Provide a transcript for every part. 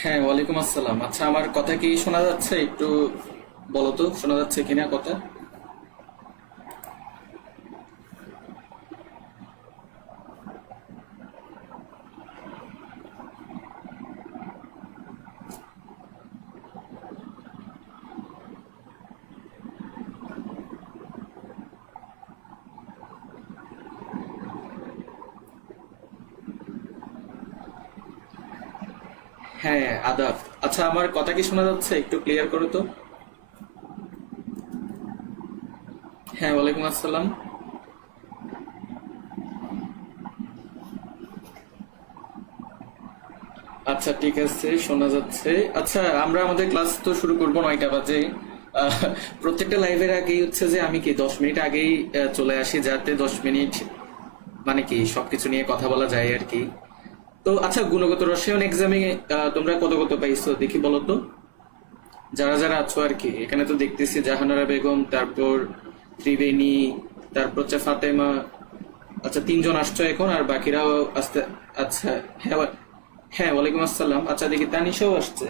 হ্যাঁ, ওয়ালাইকুম আসসালাম। আচ্ছা, আমার কথা কি শোনা যাচ্ছে? একটু বলো তো, শোনা যাচ্ছে কিনা কথা? হ্যাঁ, আদাব। আচ্ছা, আমার কথা কি শোনা যাচ্ছে? একটু ক্লিয়ার করো তো। হ্যাঁ, ওয়ালাইকুম আসসালাম। আচ্ছা, ঠিক আছে, শোনা যাচ্ছে। আচ্ছা, আমরা আমাদের ক্লাস তো শুরু করবো 9টা বাজে। আহ, প্রত্যেকটা লাইভের আগেই হচ্ছে যে আমি কি 10 মিনিট আগেই চলে আসি, যাতে 10 মিনিট মানে কি সবকিছু নিয়ে কথা বলা যায় আর কি। তো আচ্ছা, গুণগত রসায়ন এক্সামে তোমরা কত কত পাইছো দেখি বলো তো। যারা যারা আছো আর কি, এখানে তো দেখতেছি জাহানারা বেগম, তারপর ত্রিবেণী, তারপর হচ্ছে ফাতেমা। আচ্ছা, 3জন আসছো এখন, আর বাকিরাও আসতে। আচ্ছা। হ্যাঁ হ্যাঁ, ওয়ালাইকুম আসসালাম। আচ্ছা, দেখি তানিশাও আসছে।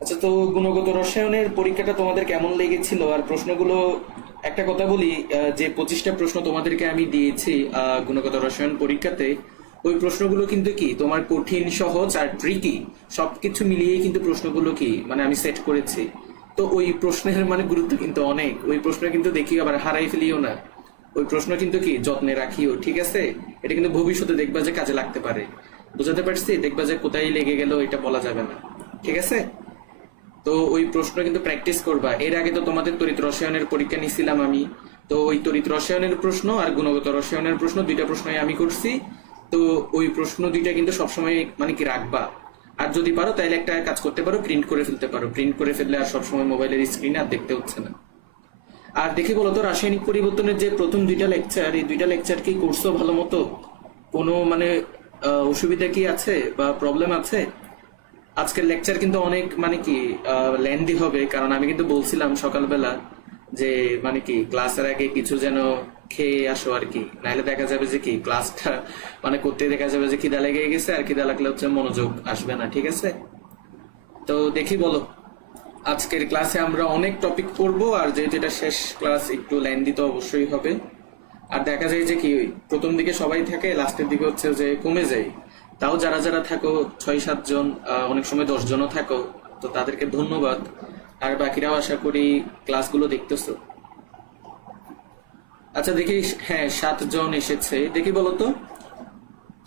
আচ্ছা, তো গুণগত রসায়নের পরীক্ষাটা তোমাদের কেমন লেগেছিল আর প্রশ্নগুলো? একটা কথা বলি, যে 25টা প্রশ্ন তোমাদেরকে আমি দিয়েছি গুণগত রসায়ন পরীক্ষাতে, ওই প্রশ্নগুলো কিন্তু কি তোমার কঠিন, সহজ আর ট্রিকি সবকিছু মিলিয়েই কিন্তু প্রশ্নগুলো কি মানে আমি সেট করেছি। তো ওই প্রশ্নের মানে গুরুত্ব কিন্তু অনেক। ওই প্রশ্ন কিন্তু দেখি আবার হারাই ফেলিও না। ওই প্রশ্ন কিন্তু কি যত্নে রাখিও, ঠিক আছে? এটা কিন্তু ভবিষ্যতে দেখবা যে কাজে লাগতে পারে। বুঝাতে পারছি? দেখবা যে কোথায় লেগে গেল এটা বলা যাবে না। ঠিক আছে? তো ওই প্রশ্ন কিন্তু প্র্যাকটিস করবা। এর আগে তো তোমাদের তড়িৎ রসায়নের পরীক্ষা নিছিলাম আমি। তো ওই তড়িৎ রসায়নের প্রশ্ন আর গুণগত রসায়নের প্রশ্ন, দুইটা প্রশ্নই আমি করছি। তো ওই প্রশ্ন দুইটা কিন্তু সবসময় মানে কি রাখবা। আর যদি পারো তাহলে একটা কাজ করতে পারো, প্রিন্ট করে ফেলতে পারো। প্রিন্ট করে ফেললে আর সবসময় মোবাইলের স্ক্রিনে আর দেখতে হচ্ছে না। আর দেখি বলতো, রাসায়নিক পরিবর্তনের যে প্রথম দুইটা লেকচার, এই দুইটা লেকচার কি করছো ভালো মতো? কোনো মানে অসুবিধা কি আছে বা প্রবলেম আছে? আজকের লেকচার কিন্তু অনেক মানে কি লেন্দি হবে, কারণ আমি কিন্তু বলছিলাম সকালবেলা যে মানে কি ক্লাসের আগে কিছু যেন খেয়ে আসো আর কি, নাহলে দেখা যাবে যে কি ক্লাসটা মানে করতে দেখা যাবে যে খিদা লেগে গেছে, আর খিদা লাগলে হচ্ছে মনোযোগ আসবে না। ঠিক আছে? তো দেখি বলো, আজকের ক্লাসে আমরা অনেক টপিক পড়বো, আর যেহেতু এটা শেষ ক্লাস, একটু লেন্দি তো অবশ্যই হবে। আর দেখা যায় যে কি প্রথম দিকে সবাই থাকে, লাস্টের দিকে হচ্ছে যে কমে যায়। তাও যারা যারা থাকো 6-7 জন, অনেক সময় 10 জনও থাকো, তো তাদেরকে ধন্যবাদ। আর বাকিরাও আশা করি ক্লাসগুলো দেখতেছো। আচ্ছা, দেখি। হ্যাঁ, 7 জন এসেছে। দেখি বলো তো,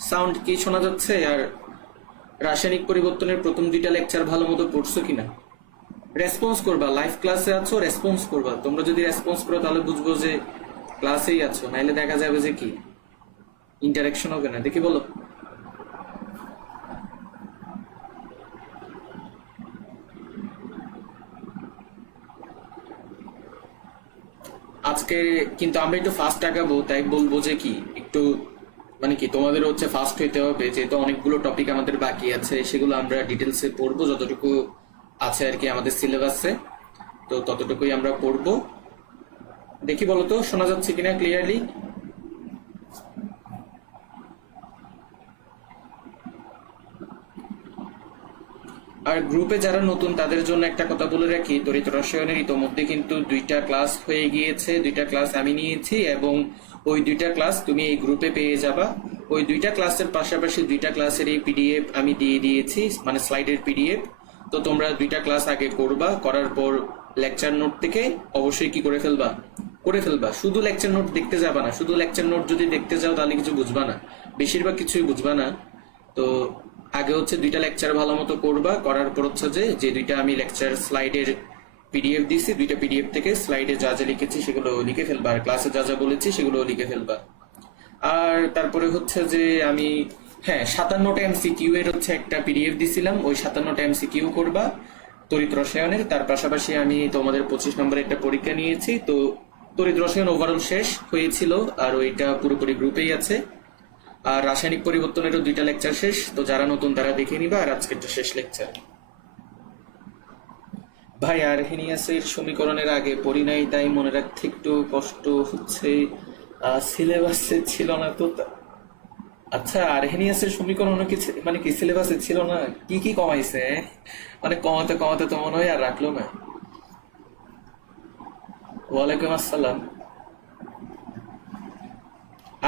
সাউন্ড কি শোনা যাচ্ছে? আর রাসায়নিক পরিবর্তনের প্রথম দুইটা লেকচার ভালো মতো পড়ছো কিনা? রেসপন্স করবা, লাইভ ক্লাসে আছো, রেসপন্স করবা। তোমরা যদি রেসপন্স করো তাহলে বুঝবো যে ক্লাসেই আছো, নাইলে দেখা যাবে যে কি ইন্টারাকশন হবে না। দেখি বলো। আজকে কিন্তু আমরা একটু ফাস্ট আগাবো, তাই বলবো যে কি একটু মানে কি তোমাদের হচ্ছে ফাস্ট হইতে হবে, যেহেতু অনেকগুলো টপিক আমাদের বাকি আছে, সেগুলো আমরা ডিটেলসে পড়বো যতটুকু আছে আর কি আমাদের সিলেবাসে। তো ততটুকুই আমরা পড়বো। দেখি বলো তো, শোনা যাচ্ছে কিনা ক্লিয়ারলি? আর গ্রুপে যারা নতুন তাদের জন্য একটা কথা বলে রাখি, তড়িৎ রসায়নের ইতোমধ্যে কিন্তু 2টা ক্লাস হয়ে গিয়েছে। 2টা ক্লাস আমি নিয়েছি, এবং ওই 2টা ক্লাস তুমি এই গ্রুপে পেয়ে যাবা। ওই 2টা ক্লাসের পাশাপাশি 2টা ক্লাসের এই পিডিএফ আমি দিয়ে দিয়েছি, মানে স্লাইডের পিডিএফ। তো তোমরা 2টা ক্লাস আগে করবা, করার পর লেকচার নোট থেকে অবশ্যই কি করে ফেলবা, করে ফেলবা। শুধু লেকচার নোট দেখতে যাবা না। শুধু লেকচার নোট যদি দেখতে যাও তাহলে কিছু বুঝবা না, বেশিরভাগ কিছুই বুঝবা না। তো আগে হচ্ছে 2টা লেকচার ভালো মতো করবা, করার পর হচ্ছে যে যে 2টা আমি লেকচার স্লাইডের পিডিএফ দিছি, 2টা পিডিএফ থেকে স্লাইডে যা যা লিখেছি সেগুলো লিখে ফেলবা, আর ক্লাসে যা যা বলেছি সেগুলো লিখে ফেলবা। আর তারপরে হচ্ছে যে আমি, হ্যাঁ, 57টা এমসিকিউ এর হচ্ছে একটা পিডিএফ দিছিলাম, ওই 57টা এমসিকিউ করবা তড়িৎ রসায়নের। তার পাশাপাশি আমি তোমাদের 25 নম্বরের একটা পরীক্ষা নিয়েছি। তো তড়িৎ রসায়ন ওভারঅল শেষ হয়েছিল, আর ওইটা পুরোপুরি গ্রুপেই আছে। আর রাসায়নিক পরিবর্তনেরও 2টা লেকচার শেষ। তো যারা নতুন তারা দেখে নিবা, আর আজকেরটা শেষ লেকচার। ভাই, আরহেনিয়াসের সমীকরণের আগে পড়ি নাই, তাই মনে রাখতে একটু কষ্ট হচ্ছে। সিলেবাসে ছিল না তো আচ্ছা, আরহেনিয়াসের সমীকরণও কি মানে কি সিলেবাসে ছিল না? কি কি কমাইছে মানে কমাতে কমাতে তো মনে হয় আর রাখলো না। ওয়ালাইকুম আসসালাম।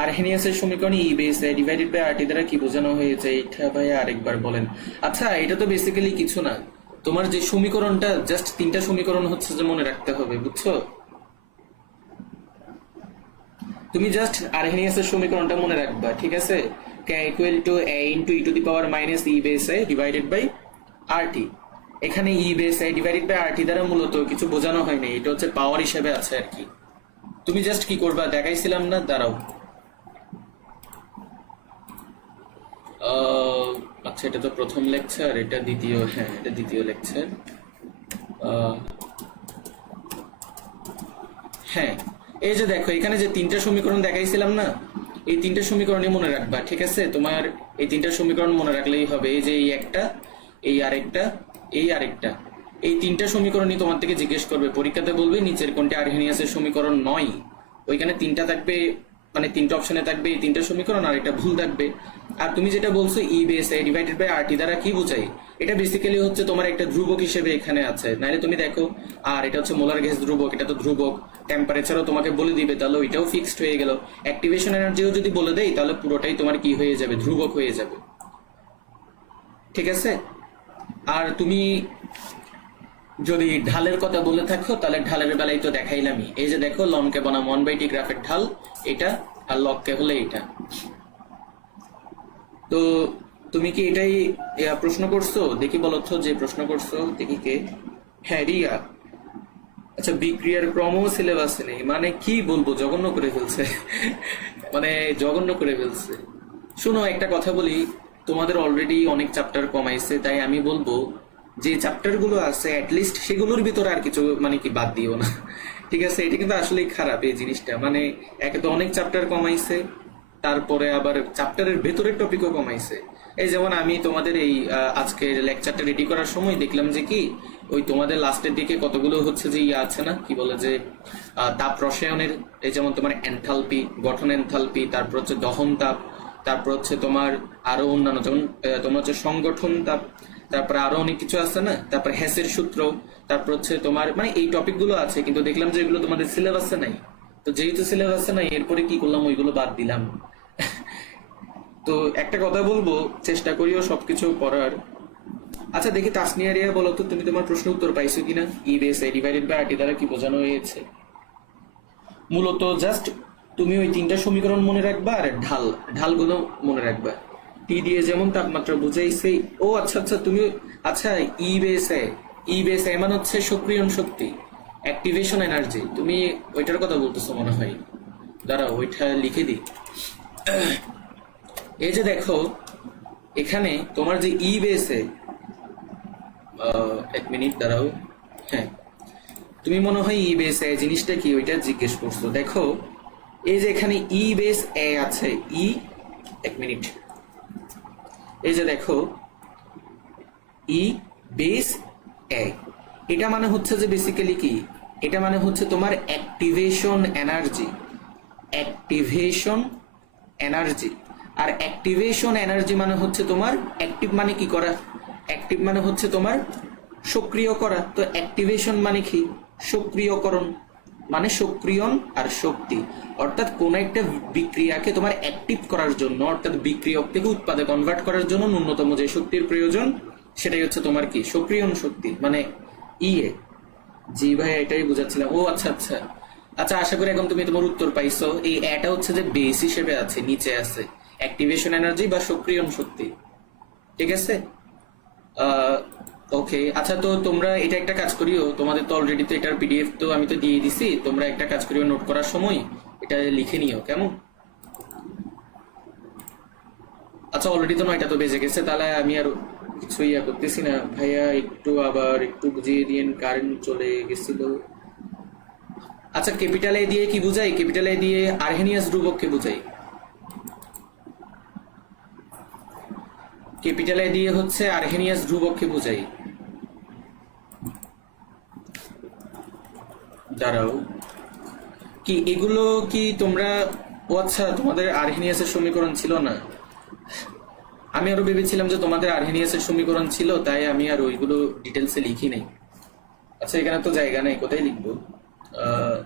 আরহেনিয়াসের সমীকরণ E base A divided by RT দ্বারা কি বোঝানো হয়েছে, এটা ভাই আরেকবার বলেন। আচ্ছা, এটা তো বেসিক্যালি কিছু না, তোমার যে সমীকরণটা জাস্ট তিনটা সমীকরণ হচ্ছে যে মনে রাখতে হবে, বুঝছো? তুমি জাস্ট আরহেনিয়াসের সমীকরণটা মনে রাখবা, ঠিক আছে? K equal to A into E to the power minus E base A divided by RT. এখানে E base A divided by RT দ্বারা মূলত কিছু বোঝানো হয়নি, এটা হচ্ছে পাওয়ার হিসেবে আছে আর কি। তুমি জাস্ট কি করবা দেখাইছিলাম না, দাঁড়াও। আচ্ছা, এটা তো প্রথম লেকচার, এটা দ্বিতীয়, হ্যাঁ এটা দ্বিতীয় লেকচার। হ্যাঁ, এই যে দেখো এখানে যে তিনটা সমীকরণ দেখাইছিলাম না, এই তিনটা সমীকরণই মনে রাখবা, ঠিক আছে? তোমার এই তিনটা সমীকরণ মনে রাখলেই হবে। এই যে এই একটা, এই আরেকটা, এই আরেকটা, এই তিনটা সমীকরণই তোমার থেকে জিজ্ঞেস করবে, পরীক্ষাতে বলবে নিচের কোনটি আরহেনিয়াসের সমীকরণ নয়। ওইখানে তিনটা থাকবে, মানে তিনটা অপশনে থাকবে এই তিনটা সমীকরণ, আর এটা ভুল থাকবে। আর তুমি যেটা বলছো E base A divided by RT দ্বারা কি বোঝাই, এটা বেসিক্যালি হচ্ছে তোমার একটা ধ্রুবক হিসেবে এখানে আছে, নাহলে তুমি দেখো। আর এটা হচ্ছে মোলার গ্যাস ধ্রুবক, এটা তো ধ্রুবক। টেম্পারেচারও তোমাকে বলে দিবে, তাহলে ওইটাও ফিক্সড হয়ে গেল। অ্যাক্টিভেশন এনার্জিও যদি বলে দেয় তাহলে পুরোটাই তোমার কি হয়ে যাবে, ধ্রুবক হয়ে যাবে, ঠিক আছে? আর তুমি যদি ঢালের কথা বলে থাকো তাহলে ঢালের বেলায় তো দেখাইলামই, এই যে দেখো লনকে বনাম 1/t গ্রাফের ঢাল এটা, আর লককে হলে এটা। তো তুমি কি এটাই প্রশ্ন করছো? দেখি বলো তো, যে প্রশ্ন করছো দেখি কে। হ্যাঁ, রিয়া। আচ্ছা, বিক্রিয়ার ক্রমও সিলেবাসে নেই, মানে কি বলবো, জঘন্য করে ফেলছে মানে জঘন্য করে ফেলছে। শুনো একটা কথা বলি, তোমাদের অলরেডি অনেক চ্যাপ্টার কমাইছে, তাই আমি বলবো যে চ্যাপ্টার গুলো আছে অ্যাটলিস্ট সেগুলোর ভিতরে আর কিছু মানে কি বাদ দিও না ঠিক আছে? এটা কিন্তু আসলেই খারাপ এই জিনিসটা, মানে একে তো অনেক চ্যাপ্টার কমাইছে, তারপরে আবার চ্যাপ্টারের ভেতরের টপিকও কমাইছে। এই যেমন আমি তোমাদের এই আজকের লেকচারটা রেডি করার সময় দেখলাম যে কি ওই তোমাদের লাস্টের দিকে কতগুলো হচ্ছে যে ইয়ে আছে না, কি বলে যে তাপ রসায়নের, এই যেমন তোমার এনথালপি, গঠন এনথালপি, তারপর হচ্ছে দহন তাপ, তারপর হচ্ছে তোমার আরো অন্যান্য যেমন তোমার হচ্ছে সংগঠন তাপ, তারপরে আরো অনেক কিছু আছে না, তারপর হ্যাসের সূত্র, তারপর হচ্ছে তোমার মানে এই টপিক গুলো আছে, কিন্তু দেখলাম যে এগুলো তোমাদের সিলেবাসে নাই। তো যেহেতু সিলেবাসে নাই, এরপরে কি করলাম, ওইগুলো বাদ দিলাম তো একটা কথা বলবো, চেষ্টা করিও সবকিছু পড়ার। আচ্ছা দেখি তাসনিয়া রিয়া, বলো তো তুমি তোমার প্রশ্ন উত্তর পাইছো কিনা, E base A divided by RT দ্বারা কি বোঝানো হয়েছে? মূলত জাস্ট তুমি ওই তিনটা সমীকরণ মনে রাখবা, আর ঢালগুলো মনে রাখবা। টি দিয়ে যেমন তাপমাত্রা বুঝাইছে। ও আচ্ছা আচ্ছা, তুমি আচ্ছা ই বেস এ মানে হচ্ছে সক্রিয়ণ শক্তি, অ্যাক্টিভেশন এনার্জি, তুমি ওইটার কথা বলতেছো মনে হয়। দাঁড়াও ওইটা লিখে দিই। এই যে দেখো এখানে তোমার যে ই বেসে, এক মিনিট দাঁড়াও, হ্যাঁ তুমি মনে হয় ই বেস এ জিনিসটা কি ওইটা জিজ্ঞেস করছো। দেখো এই যে এখানে ই বেস এ আছে, এক মিনিট, এই যে দেখো ই বেস এ, এটা মানে হচ্ছে যে বেসিক্যালি কি, এটা মানে হচ্ছে তোমার অ্যাক্টিভেশন এনার্জি, অ্যাক্টিভেশন এনার্জি। আর অ্যাক্টিভেশন এনার্জি মানে হচ্ছে তোমার অ্যাক্টিভ মানে কি করা, অ্যাক্টিভ মানে হচ্ছে তোমার সক্রিয় করা। তো অ্যাক্টিভেশন মানে কি, সক্রিয়করণ, মানে সক্রিয়ণ আর শক্তি। অর্থাৎ কোন একটা বিক্রিয়াকে তোমার অ্যাক্টিভ করার জন্য, অর্থাৎ বিক্রিয়ক থেকে উৎপাদে কনভার্ট করার জন্য ন্যূনতম যে শক্তির প্রয়োজন সেটাই হচ্ছে তোমার কি, সক্রিয়ণ শক্তি, মানে ইয়ে। জি ভাই, এটাই বুঝাচ্ছিলাম। ও আচ্ছা আচ্ছা আচ্ছা, আশা করি এখন তুমি তোমার উত্তর পাইছো। এই এটা হচ্ছে যে বেস হিসেবে আছে, নিচে আছে অ্যাক্টিভেশন এনার্জি বা সক্রিয়ণ শক্তি, ঠিক আছে? ওকে আচ্ছা, তো তোমরা এটা একটা কাজ করিও, তোমাদের তো অলরেডি তো এটার পিডিএফ তো আমি তো দিয়ে দিছি, তোমরা একটা কাজ করিও, নোট করার সময় এটা লিখে নিও, কেমন? আচ্ছা, অলরেডি তো 9টা তো বেজে গেছে, তাহলে আমি আর কিছু ইয়া করতেছি না। ভাইয়া একটু আবার একটু বুঝিয়ে দিয়েন, কারেন্ট চলে গেছিল। আচ্ছা, ক্যাপিটাল এ দিয়ে কি বুঝাই, ক্যাপিটাল এ দিয়ে আরহেনিয়াস ধ্রুবককে বুঝাই। ক্যাপিটাল এ দিয়ে হচ্ছে আরহেনিয়াস ধ্রুবককে বুঝাই। দাঁড়াও, কি এগুলো কি তোমরা, ও আচ্ছা তোমাদের আরহেনিয়াসের সমীকরণ ছিল না? আমি আরো ভেবেছিলাম যে তোমাদের আর্হেনিয়াসের সমীকরণ ছিল, তাই আমি আর ওইগুলো ডিটেলসে লিখি নাই। আচ্ছা এখানে তো জায়গা নেই, কোথায় লিখবো? আহ,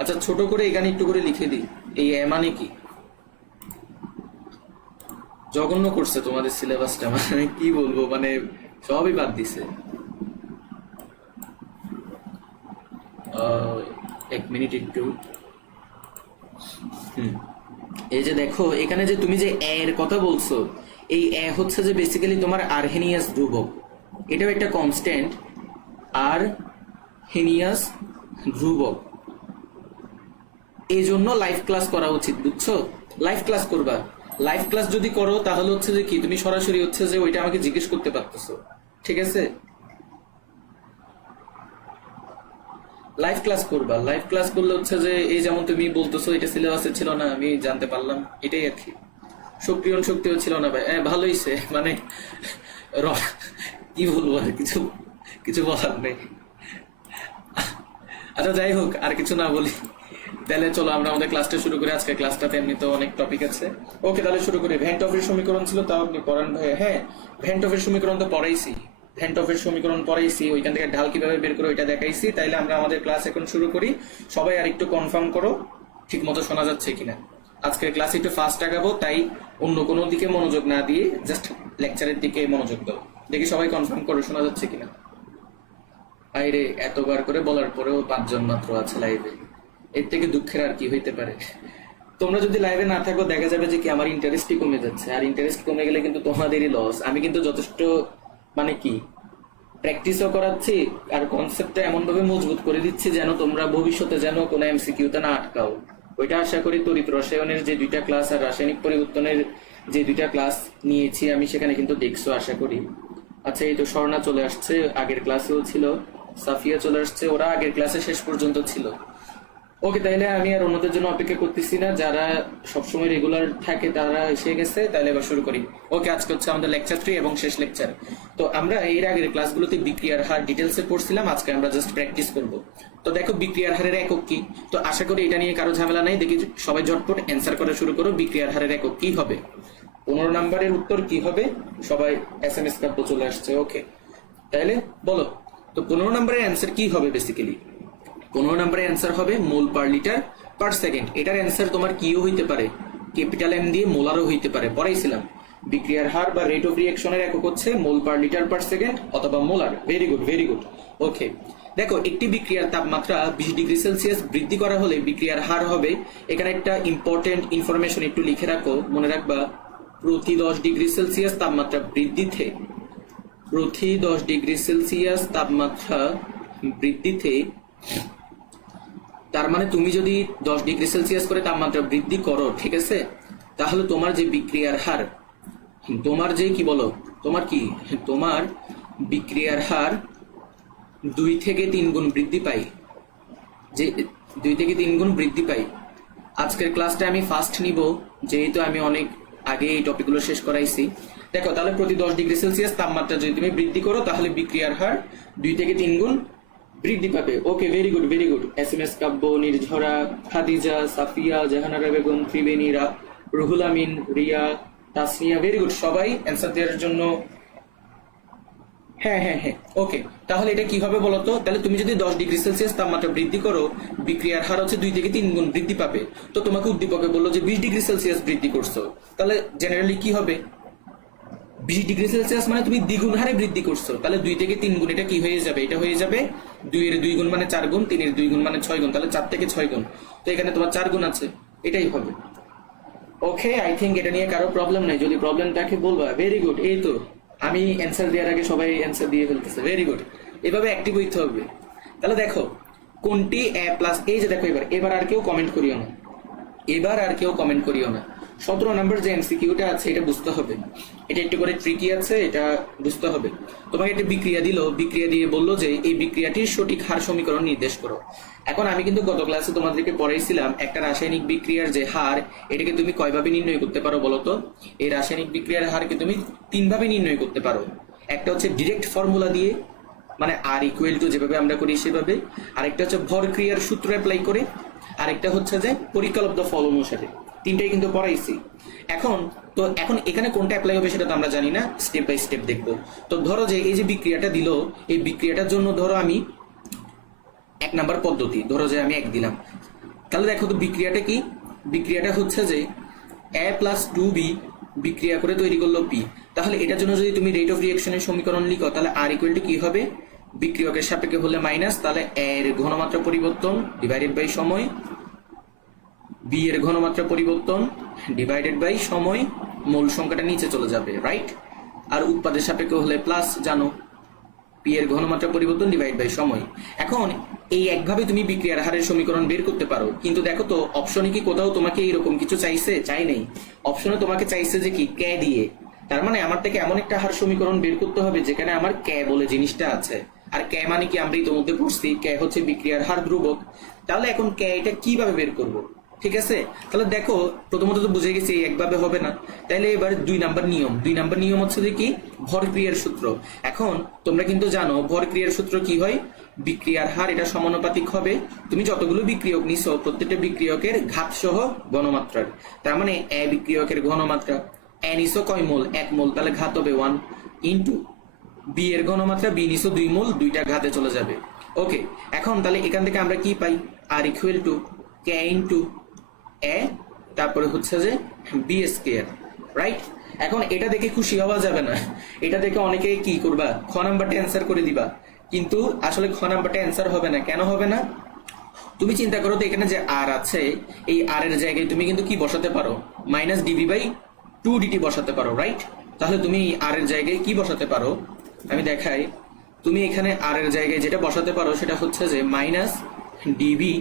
আচ্ছা ছোট করে এখানে একটু করে লিখে দিই। এই এ মানে কি? জঘন্য করছে তোমাদের সিলেবাসটা, মানে কি বলবো, মানে সবই বাদ দিছে। এক মিনিট একটু। এই যে দেখো এখানে যে তুমি যে এর কথা বলছো, এই এ হচ্ছে যে বেসিক্যালি তোমার আরহেনিয়াস ধ্রুবক, এটাও একটা কনস্ট্যান্ট। আর হেনিয়াস ধ্রুবক, এই জন্য লাইভ ক্লাস করা উচিত, বুঝছো? লাইভ ক্লাস করবা। লাইভ ক্লাস যদি করো তাহলে হচ্ছে যে কি তুমি সরাসরি হচ্ছে যে ওইটা আমাকে জিজ্ঞেস করতে পারতেছো, ঠিক আছে? লাইভ ক্লাস করবা। লাইভ ক্লাস করলে হচ্ছে যে এই যেমন তুমি বলতেছো এটা সিলেবাসে ছিল না, আমি জানতে পারলাম, এটাই আর কি। সক্রিয়ণ শক্তিও ছিল না ভাই, ভালো হয়েছে, মানে কি বলবো, আর কিছু কিছু বলার নেই। আচ্ছা যাই হোক, আর কিছু না বলি, তাহলে চলো আমরা আমাদের ক্লাসটা শুরু করি। আজকে ক্লাসটাতে এমনি তো অনেক টপিক আছে। ওকে তাহলে শুরু করি। ভ্যান টফের সমীকরণ ছিল, তাও আপনি পড়ান ভাই। হ্যাঁ, ভ্যান টফের সমীকরণ তো পড়াইছি, ভ্যান টফের সমীকরণ পড়াইছি, ওইখান থেকে ঢাল কিভাবে বের করে ওইটা দেখাইছি। তাইলে আমরা আমাদের ক্লাস এখন শুরু করি। সবাই আর একটু কনফার্ম করো ঠিক মতো শোনা যাচ্ছে কিনা। আজকের ক্লাস একটু ফাস্ট আগাবো, তাই অন্য কোনো দিকে মনোযোগ না দিয়ে জাস্ট লেকচারের দিকে মনোযোগ দাও। দেখি সবাই কনফার্ম করো শোনা যাচ্ছে কিনা। আইরে এতবার করে বলার পরেও 5 জন মাত্র আছে লাইভে, এর থেকে দুঃখের আর কি হইতে পারে? তোমরা যদি লাইভে না থাকো দেখা যাবে যে কি আমার ইন্টারেস্টই কমে যাচ্ছে, আর ইন্টারেস্ট কমে গেলে কিন্তু তোমাদেরই লস। আমি কিন্তু যথেষ্ট মানে কি প্র্যাকটিসও করাচ্ছি, আর কনসেপ্টটা এমন ভাবে মজবুত করে দিচ্ছি যেন তোমরা ভবিষ্যতে যেন কোনো এমসিকিউতে না আটকাও। ওইটা আশা করি তড়িৎ রসায়নের যে 2টা ক্লাস আর রাসায়নিক পরিবর্তনের যে 2টা ক্লাস নিয়েছি আমি, সেখানে কিন্তু দেখছো আশা করি। আচ্ছা এই তো স্বর্ণা চলে আসছে, আগের ক্লাসেও ছিল। সাফিয়া চলে আসছে, ওরা আগের ক্লাসে শেষ পর্যন্ত ছিল। ওকে তাইলে আমি আর অন্যদের জন্য অপেক্ষা করতেছি না, যারা সবসময় রেগুলার থাকে তারা এসে গেছে, তাহলে এবার শুরু করি। ওকে আজকে হচ্ছে আমাদের লেকচার 3 এবং শেষ লেকচার। তো আমরা এর আগের ক্লাসগুলোতে বিক্রিয়ার হার ডিটেলসে পড়ছিলাম, আজকে আমরা জাস্ট প্র্যাকটিস করব। তো দেখো বিক্রিয়ার হারের একক কি, তো আশা করি এটা নিয়ে কারো ঝামেলা নাই। দেখি সবাই ঝটপট অ্যান্সার করা শুরু করো। বিক্রিয়ার হারের একক কি হবে? 15 নম্বরের উত্তর কি হবে? সবাই SMS কাব্য চলে আসছে। ওকে তাহলে বলো তো 15 নম্বরের অ্যান্সার কি হবে? বেসিক্যালি 15 নম্বরের অ্যান্সার হবে মোল পার লিটার পার সেকেন্ড। এটার অ্যান্সার তোমার কিও হইতে পারে, ক্যাপিটাল এম দিয়ে মোলারও হইতে পারে, পড়াইছিলাম। বিক্রিয়ার হার বা রেট অফ রিঅ্যাকশনের একক হচ্ছে mole per litre per second অথবা molar. Very good very good. Okay দেখো একটি বিক্রিয়ার তাপমাত্রা 20 ডিগ্রি সেলসিয়াস বৃদ্ধি করা হলে বিক্রিয়ার হার হবে, এখানে একটা ইম্পর্টেন্ট ইনফরমেশন একটু লিখে রাখো, মনে রাখবা, প্রতি 10 ডিগ্রি সেলসিয়াস তাপমাত্রা বৃদ্ধিতে, প্রতি 10 ডিগ্রি সেলসিয়াস তাপমাত্রা বৃদ্ধিতে, তার মানে তুমি যদি 10 ডিগ্রি সেলসিয়াস করে তাপমাত্রা বৃদ্ধি করো, ঠিক আছে, তাহলে তোমার যে বিক্রিয়ার হার, তোমার যে কি বলো, তোমার কি, তোমার বিক্রিয়ার হার 2 থেকে 3 গুণ বৃদ্ধি পাই, যে 2 থেকে 3 গুণ বৃদ্ধি পাই। আজকের ক্লাসটা আমি ফার্স্ট নিব, যেহেতু আমি অনেক আগে এই টপিকগুলো শেষ করাইছি। দেখো তাহলে প্রতি 10 ডিগ্রি সেলসিয়াস তাপমাত্রা যদি তুমি বৃদ্ধি করো তাহলে বিক্রিয়ার হার 2 থেকে 3 গুণ বৃদ্ধি পাবে। Okay very good very good. SMS কাব্য, নির্ঝরা, খাদিজা, সাফিয়া, জাহানারা বেগম, ত্রিবেণী, রুহুল আমিন, রিয়া, তাসনিয়া, ভেরি গুড। সবাই অ্যান্সার দেওয়ার জন্য হ্যাঁ হ্যাঁ হ্যাঁ। ওকে তাহলে এটা কি হবে বলতো? তাহলে তুমি যদি 10 ডিগ্রি সেলসিয়াস তাপমাত্রা বৃদ্ধি করো, বিক্রিয়ার হার হচ্ছে 2 থেকে 3 গুণ বৃদ্ধি পাবে। তো তোমাকে উদ্দীপকে বললো যে 20 ডিগ্রি সেলসিয়াস বৃদ্ধি করছো, তাহলে জেনারেলি কি হবে? 20 ডিগ্রি সেলসিয়াস মানে তুমি দ্বিগুণ হারে বৃদ্ধি করছো, তাহলে 2 থেকে 3 গুণ, এটা কি হয়ে যাবে? এটা হয়ে যাবে 2 এর 2 গুণ মানে 4 গুণ, 3 এর 2 গুণ মানে 6 গুণ, তাহলে 4 থেকে 6 গুণ। তো এখানে তোমার 4 গুণ আছে, এটাই হবে। ওকে আই থিঙ্ক এটা নিয়ে কারো প্রবলেম নাই, যদি প্রবলেম থাকে বলবা। Very good. এই তো আমি অ্যান্সার দেওয়ার আগে সবাই অ্যান্সার দিয়ে ফেলতেছে, ভেরি গুড। এভাবে অ্যাক্টিভ হইতে হবে। তাহলে দেখো কোনটি এ প্লাস, এই যে দেখো এবার আর কেউ কমেন্ট করিও না, এবার আর কেউ কমেন্ট করিও না। 17 নম্বর যে এমসিকিউটা আছে এটা বুঝতে হবে, এটা একটু করে ট্রিকি আছে, এটা বুঝতে হবে। তোমাকে একটা বিক্রিয়া দিল, বিক্রিয়া দিয়ে বললো যে এই বিক্রিয়াটির সঠিক হার সমীকরণ নির্দেশ করো। এখন আমি কিন্তু গত ক্লাসে তোমাদেরকে পড়াইছিলাম একটা রাসায়নিক বিক্রিয়ার যে হার, এটাকে তুমি কয়ভাবে নির্ণয় করতে পারো বলো তো? এই রাসায়নিক বিক্রিয়ার হারকে তুমি 3 ভাবে নির্ণয় করতে পারো। একটা হচ্ছে ডিরেক্ট ফর্মুলা দিয়ে, মানে আর ইকুয়াল টু যেভাবে আমরা করি সেভাবে। আরেকটা হচ্ছে ভর ক্রিয়ার সূত্র অ্যাপ্লাই করে। আরেকটা হচ্ছে যে পরিকল্পিত ফল অনুসারে। তিনটাই কিন্তু পড়াইছি। এখন এখন এখানে কোনটা অ্যাপ্লাই হবে সেটা তো আমরা জানি না, স্টেপ বাই স্টেপ দেখবো। তো ধরো যে এই যে বিক্রিয়াটা দিল, এই বিক্রিয়াটার জন্য ধরো আমি 1 নাম্বার পদ্ধতি, ধরো যে আমি 1 দিলাম, তাহলে দেখো তো বিক্রিয়াটা কি, বিক্রিয়াটা হচ্ছে যে a প্লাস 2b বিক্রিয়া করে তৈরি করলো p। তাহলে এটার জন্য যদি তুমি রেট অফ রিঅ্যাকশনের সমীকরণ লিখো, তাহলে r ইকুয়াল টু কি হবে, বিক্রিয়কের সাপেক্ষে হলে মাইনাস, তাহলে a এর ঘনমাত্রা পরিবর্তন ডিভাইডেড বাই সময়, b এর ঘনমাত্রা পরিবর্তন ডিভাইডেড বাই সময়, মূল সংখ্যাটা নিচে চলে যাবে, রাইট। আর উৎপাদের সাপেক্ষে হলে প্লাস, জানো p এর ঘনমাত্রা পরিবর্তন ডিভাইড বাই সময়। এখন এই একভাবে তুমি বিক্রিয়ার হারের সমীকরণ বের করতে পারো, কিন্তু দেখো তো অপশনে কি কোথাও তোমাকে এইরকম কিছু চাইছে? চাই নেই। অপশনে তোমাকে চাইছে যে কি, কে দিয়ে। তার মানে আমার থেকে এমন একটা হার সমীকরণ বের করতে হবে যেখানে আমার কে বলে জিনিসটা আছে। আর কে মানে কি আমরা ইতিমধ্যে পড়ছি, কে হচ্ছে বিক্রিয়ার হার ধ্রুবক। তাহলে এখন কে এটা কিভাবে বের করব? ঠিক আছে, তাহলে দেখো প্রথমত তো বুঝে গেছি একভাবে হবে না। তাহলে এবার 2 নাম্বার নিয়ম হচ্ছে যে কি, ভর ক্রিয়ার সূত্র। এখন তোমরা কিন্তু জানো ভর ক্রিয়ার সূত্র কি হয়, বিক্রিয়ার হার এটা সমানুপাতিক হবে তুমি যতগুলো বিক্রিয়ক নিছো প্রত্যেকটা বিক্রিয়কের ঘাত সহ ঘনমাত্রার। তার মানে এ বিক্রিয়কের ঘনমাত্রা, এ নিছো কয় মোল? 1 মোল, তাহলে ঘাত হবে 1 ইন্টু বি এর ঘনমাত্রা, বি নিছো 2 মোল, দুইটা ঘাতে চলে যাবে। ওকে, এখন তাহলে এখান থেকে আমরা কি পাই, আর ইকুয়াল টু কে ইন্টু এ, তারপরে হচ্ছে যে বি স্কয়ার, রাইট। এখন এটা দেখে খুশি হওয়া যাবে না, এটা দেখে অনেকে কি করবা, খ নাম্বারটা অ্যান্সার করে দিবা, কিন্তু আসলে খ নাম্বারটা অ্যান্সার হবে না। কেন হবে না? তুমি চিন্তা করো তো, এখানে যে আর আছে, এই আর এর জায়গায় তুমি কিন্তু কি বসাতে পারো, মাইনাস ডিবি বাই 2 ডিটি বসাতে পারো, রাইট। তাহলে তুমি আর এর জায়গায় কি বসাতে পারো, আমি দেখাই। তুমি এখানে আর এর জায়গায় যেটা বসাতে পারো সেটা হচ্ছে যে minus DB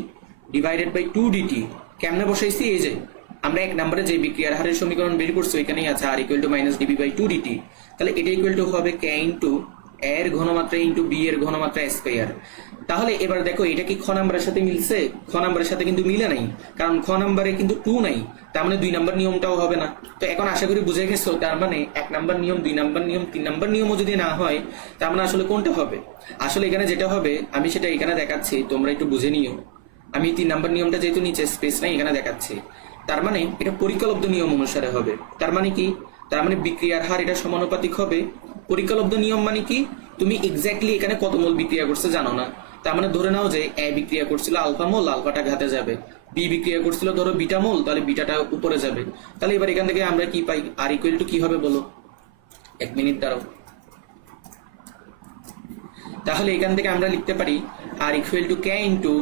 divided by 2 DT. কেমনে বসাইছি, এই যে আমরা 1 নম্বরে যে বিক্রিয়ার হারের সমীকরণ বের করছি এখানেই আছে R equal to minus D B by 2 D T. তাহলে এটা ইকুয়াল টু হবে কে ইন্টু এর ঘনমাত্রা ইন্টু বি এর ঘনমাত্রা স্কয়ার। তাহলে এবার দেখো এটা কি খ নাম্বারের সাথে মিলছে? খ নাম্বারের সাথে কিন্তু মিলে নাই, কারণ খ নাম্বারে কিন্তু 2 নাই, তার মানে 2 নাম্বার নিয়মটাও হবে না। তো এখন আশা করি বুঝে গেছো, তার মানে 1 নাম্বার নিয়ম, 2 নাম্বার নিয়ম, 3 নাম্বার নিয়মও যদি না হয়, তার মানে আসলে কোনটা হবে? আসলে এখানে যেটা হবে আমি সেটা এখানে দেখাচ্ছি, তোমরা একটু বুঝে নিও। আমি 3 নাম্বার নিয়মটা যেহেতু নিচে স্পেস নাই এখানে দেখাচ্ছি, তার মানে এটা পরিকল্পিত নিয়ম অনুসারে হবে। তার মানে কি, তার মানে বিক্রিয়ার হার এটা সমানুপাতিক হবে। পরিকল্পিত নিয়ম মানে কি, তুমি এক্স্যাক্টলি এখানে কত মোল বিক্রিয়া করছে জানো না, তার মানে ধরে নাও যে এ বিক্রিয়া করছিল আলফা মোল, আলফাটা ঘাতে যাবে, বি বিক্রিয়া করছিল ধরো বিটা মোল, তাহলে বিটাটা উপরে যাবে। তাহলে এবার এখান থেকে আমরা কি পাই, আর ইকুয়াল টু কি হবে বলো, 1 মিনিট দাঁড়াও। তাহলে এখান থেকে আমরা লিখতে পারি আর ইকুয়াল টু কে ইন্টু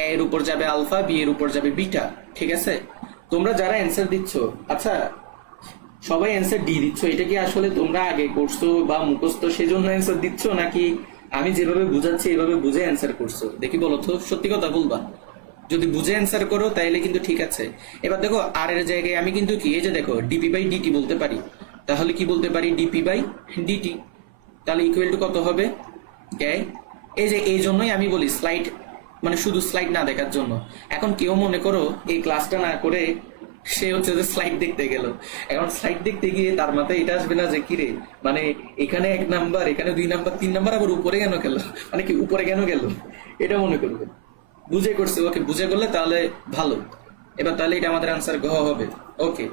এ এর উপর যাবে আলফা, বি এর উপর যাবে বিটা। ঠিক আছে, তোমরা যারা অ্যান্সার দিচ্ছ, আচ্ছা সবাই অ্যান্সার ডি দিচ্ছ, এটা কি আসলে তোমরা আগে করছো বা মুখস্থ সেজন্য অ্যান্সার দিচ্ছ, নাকি আমি যেভাবে বুঝাচ্ছি এভাবে বুঝে অ্যান্সার করছো? দেখি বলো তো, সত্যি কথা বলবা। যদি বুঝে অ্যান্সার করো তাইলে কিন্তু ঠিক আছে। এবার দেখো আর এর জায়গায় আমি কিন্তু কি, এই যে দেখো ডিপি বাই ডিটি বলতে পারি, তাহলে কি বলতে পারি, ডিপি বাই ডিটি। তাহলে ইকুয়াল টু কত হবে, কে। এই যে এই জন্যই আমি বলি স্লাইড, মানে শুধু স্লাইড না দেখার জন্য। এখন কেউ মনে করো এই ক্লাসটা না করে সে হচ্ছে যে স্লাইড দেখতে গেল, এখন স্লাইড দেখতে গিয়ে তার মাথায় এটা আসবে না যে কিরে, মানে এখানে 1 নাম্বার, এখানে 2 নাম্বার, 3 নাম্বার, আবার উপরে কেন গেল, মানে কি উপরে কেন গেল, এটা মনে করবে। বুঝে করছে, ওকে, বুঝে করলে তাহলে ভালো। এবার তাহলে এটা আমাদের আনসার ঘ হবে। ওকে,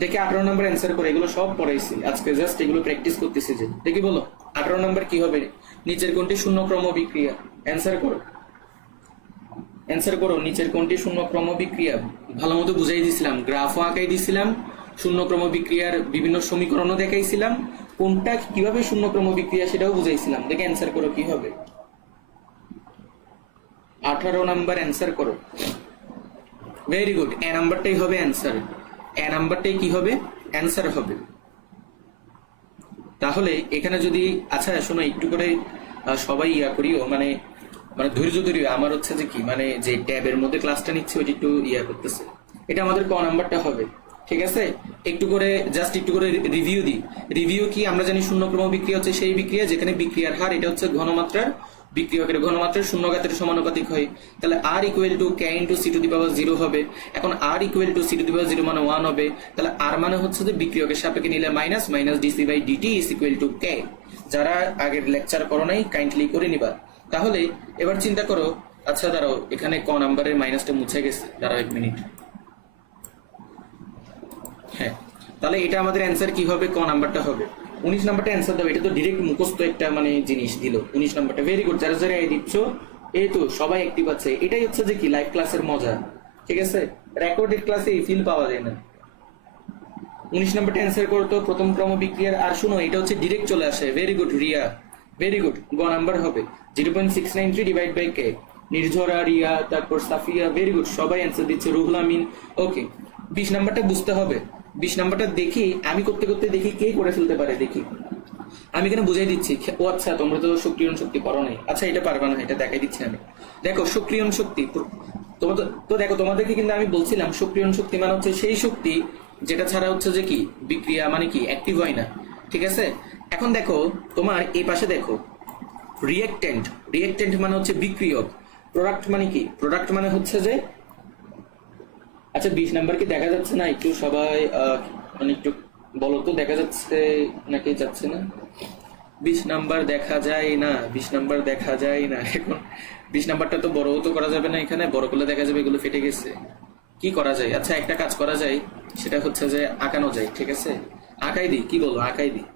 দেখে 18 নম্বর অ্যান্সার করে, এগুলো সব পড়াইছি আজকে, জাস্ট এগুলো প্র্যাকটিস করতেছি। যে দেখি বলো 18 নম্বর কি হবে, নিচের কোনটি শূন্য ক্রম বিক্রিয়া, অ্যান্সার করো, অ্যান্সার করো। নিচের কোনটি শূন্য ক্রম বিক্রিয়া, ভালো মতো বুঝাই দিছিলাম, গ্রাফও আঁকাই দিছিলাম, শূন্য ক্রম বিক্রিয়ার বিভিন্ন সমীকরণও দেখাইছিলাম, কোনটা কিভাবে শূন্য ক্রম বিক্রিয়া সেটাও বুঝাইছিলাম। দেখে অ্যান্সার করো কি হবে, 18 নাম্বার অ্যান্সার করো। ভেরি গুড, এ নাম্বারটাই হবে অ্যান্সার, এ নাম্বারটাই কি হবে, অ্যান্সার হবে। তাহলে এখানে যদি, আচ্ছা শোনো একটু করে সবাই ইয়া করিও, মানে মানে ধৈর্য ধরিও। আমার হচ্ছে যে কি, মানে যে ট্যাবের মধ্যে ক্লাসটা নিচ্ছে ওইটা একটু ইয়া করতেছে। এটা আমাদের ক নাম্বারটা হবে, ঠিক আছে। একটু করে জাস্ট একটু করে রিভিউ দিই। রিভিউ কি, আমরা জানি শূন্য ক্রম বিক্রিয়া হচ্ছে সেই বিক্রিয়া যেখানে বিক্রিয়ার হার এটা হচ্ছে ঘনমাত্রার, বিক্রিয়কের ঘনমাত্রার শূন্য ঘাতের সমানুপাতিক হয়। তাহলে R equal to K into C to the power 0 হবে। এখন R equal to C to the power 0 মানে 1 হবে। তাহলে আর মানে হচ্ছে যে বিক্রিয়কের সাপেক্ষে নিলে minus, minus D C by D T is equal to K. যারা আগের লেকচার করো নাই কাইন্ডলি করে নিবা। তাহলে এবার চিন্তা করো, আচ্ছা দাঁড়াও এখানে ক নাম্বারের মাইনাসটা মুছে গেছে, দাঁড়াও 1 মিনিট। হ্যাঁ, তাহলে এটা আমাদের অ্যান্সার কি হবে? ক নাম্বারটা হবে। 19 নাম্বারটা অ্যান্সার দাও। এটা তো ডিরেক্ট মুখস্থ একটা মানে জিনিস দিল। 19 নাম্বারটা ভেরি গুড। যারা যারা এই দিচ্ছ, এই তো সবাই অ্যাক্টিভ আছে। এটাই হচ্ছে যে কি লাইভ ক্লাসের মজা। ঠিক আছে, রেকর্ডেড ক্লাসে এই ফিল পাওয়া যায় না। 19 নাম্বারটা অ্যান্সার করো তো, প্রথম ক্রম বিক্রিয়ার। আর শুনো, এটা হচ্ছে ডিরেক্ট চলে আসে। Very good Riya, very good. গ নাম্বার হবে 0.693 ডিভাইড বাই কে। নির্ঝরা, রিয়া, তারপর সাফিয়া, ভেরি গুড। সবাই অ্যান্সার দিচ্ছে। রুহুল আমিন, ওকে। 20 নাম্বারটা বুঝতে হবে। 20 নাম্বারটা দেখি আমি করতে করতে দেখি কে করে ফেলতে পারে, দেখি। আমি এখানে বুঝাই দিচ্ছি। ও আচ্ছা, তোমরা তো সক্রিয়ণ শক্তি পড়ো নাই। আচ্ছা, এটা পারবা না, এটা দেখাই দিচ্ছি আমি। দেখো সক্রিয়ণ শক্তি তোমরা তো দেখো, তোমাদেরকে কিন্তু আমি বলছিলাম সক্রিয়ণ শক্তি মানে হচ্ছে সেই শক্তি যেটা ছাড়া হচ্ছে যে কি বিক্রিয়া মানে কি অ্যাক্টিভ হয় না। ঠিক আছে, এখন দেখো তোমার এই পাশে দেখো রিয়েক্টেন্ট। রিয়েক্টেন্ট মানে হচ্ছে বিক্রিয়ক। প্রোডাক্ট মানে কি? প্রোডাক্ট মানে হচ্ছে যে, আচ্ছা 20 নাম্বার কি দেখা যাচ্ছে না? একটু সবাই মানে একটু বলো তো, দেখা যাচ্ছে নাকি যাচ্ছে না? 20 নাম্বার দেখা যায় না, 20 নাম্বার দেখা যায় না। এখন 20 নাম্বারটা তো বড়ও তো করা যাবে না, এখানে বড় করলে দেখা যাবে এগুলো ফেটে গেছে। কি করা যায়? আচ্ছা একটা কাজ করা যায়, সেটা হচ্ছে যে আঁকানো যায়। ঠিক আছে, আঁকাই দিই, কি বলো? আঁকাই দিই,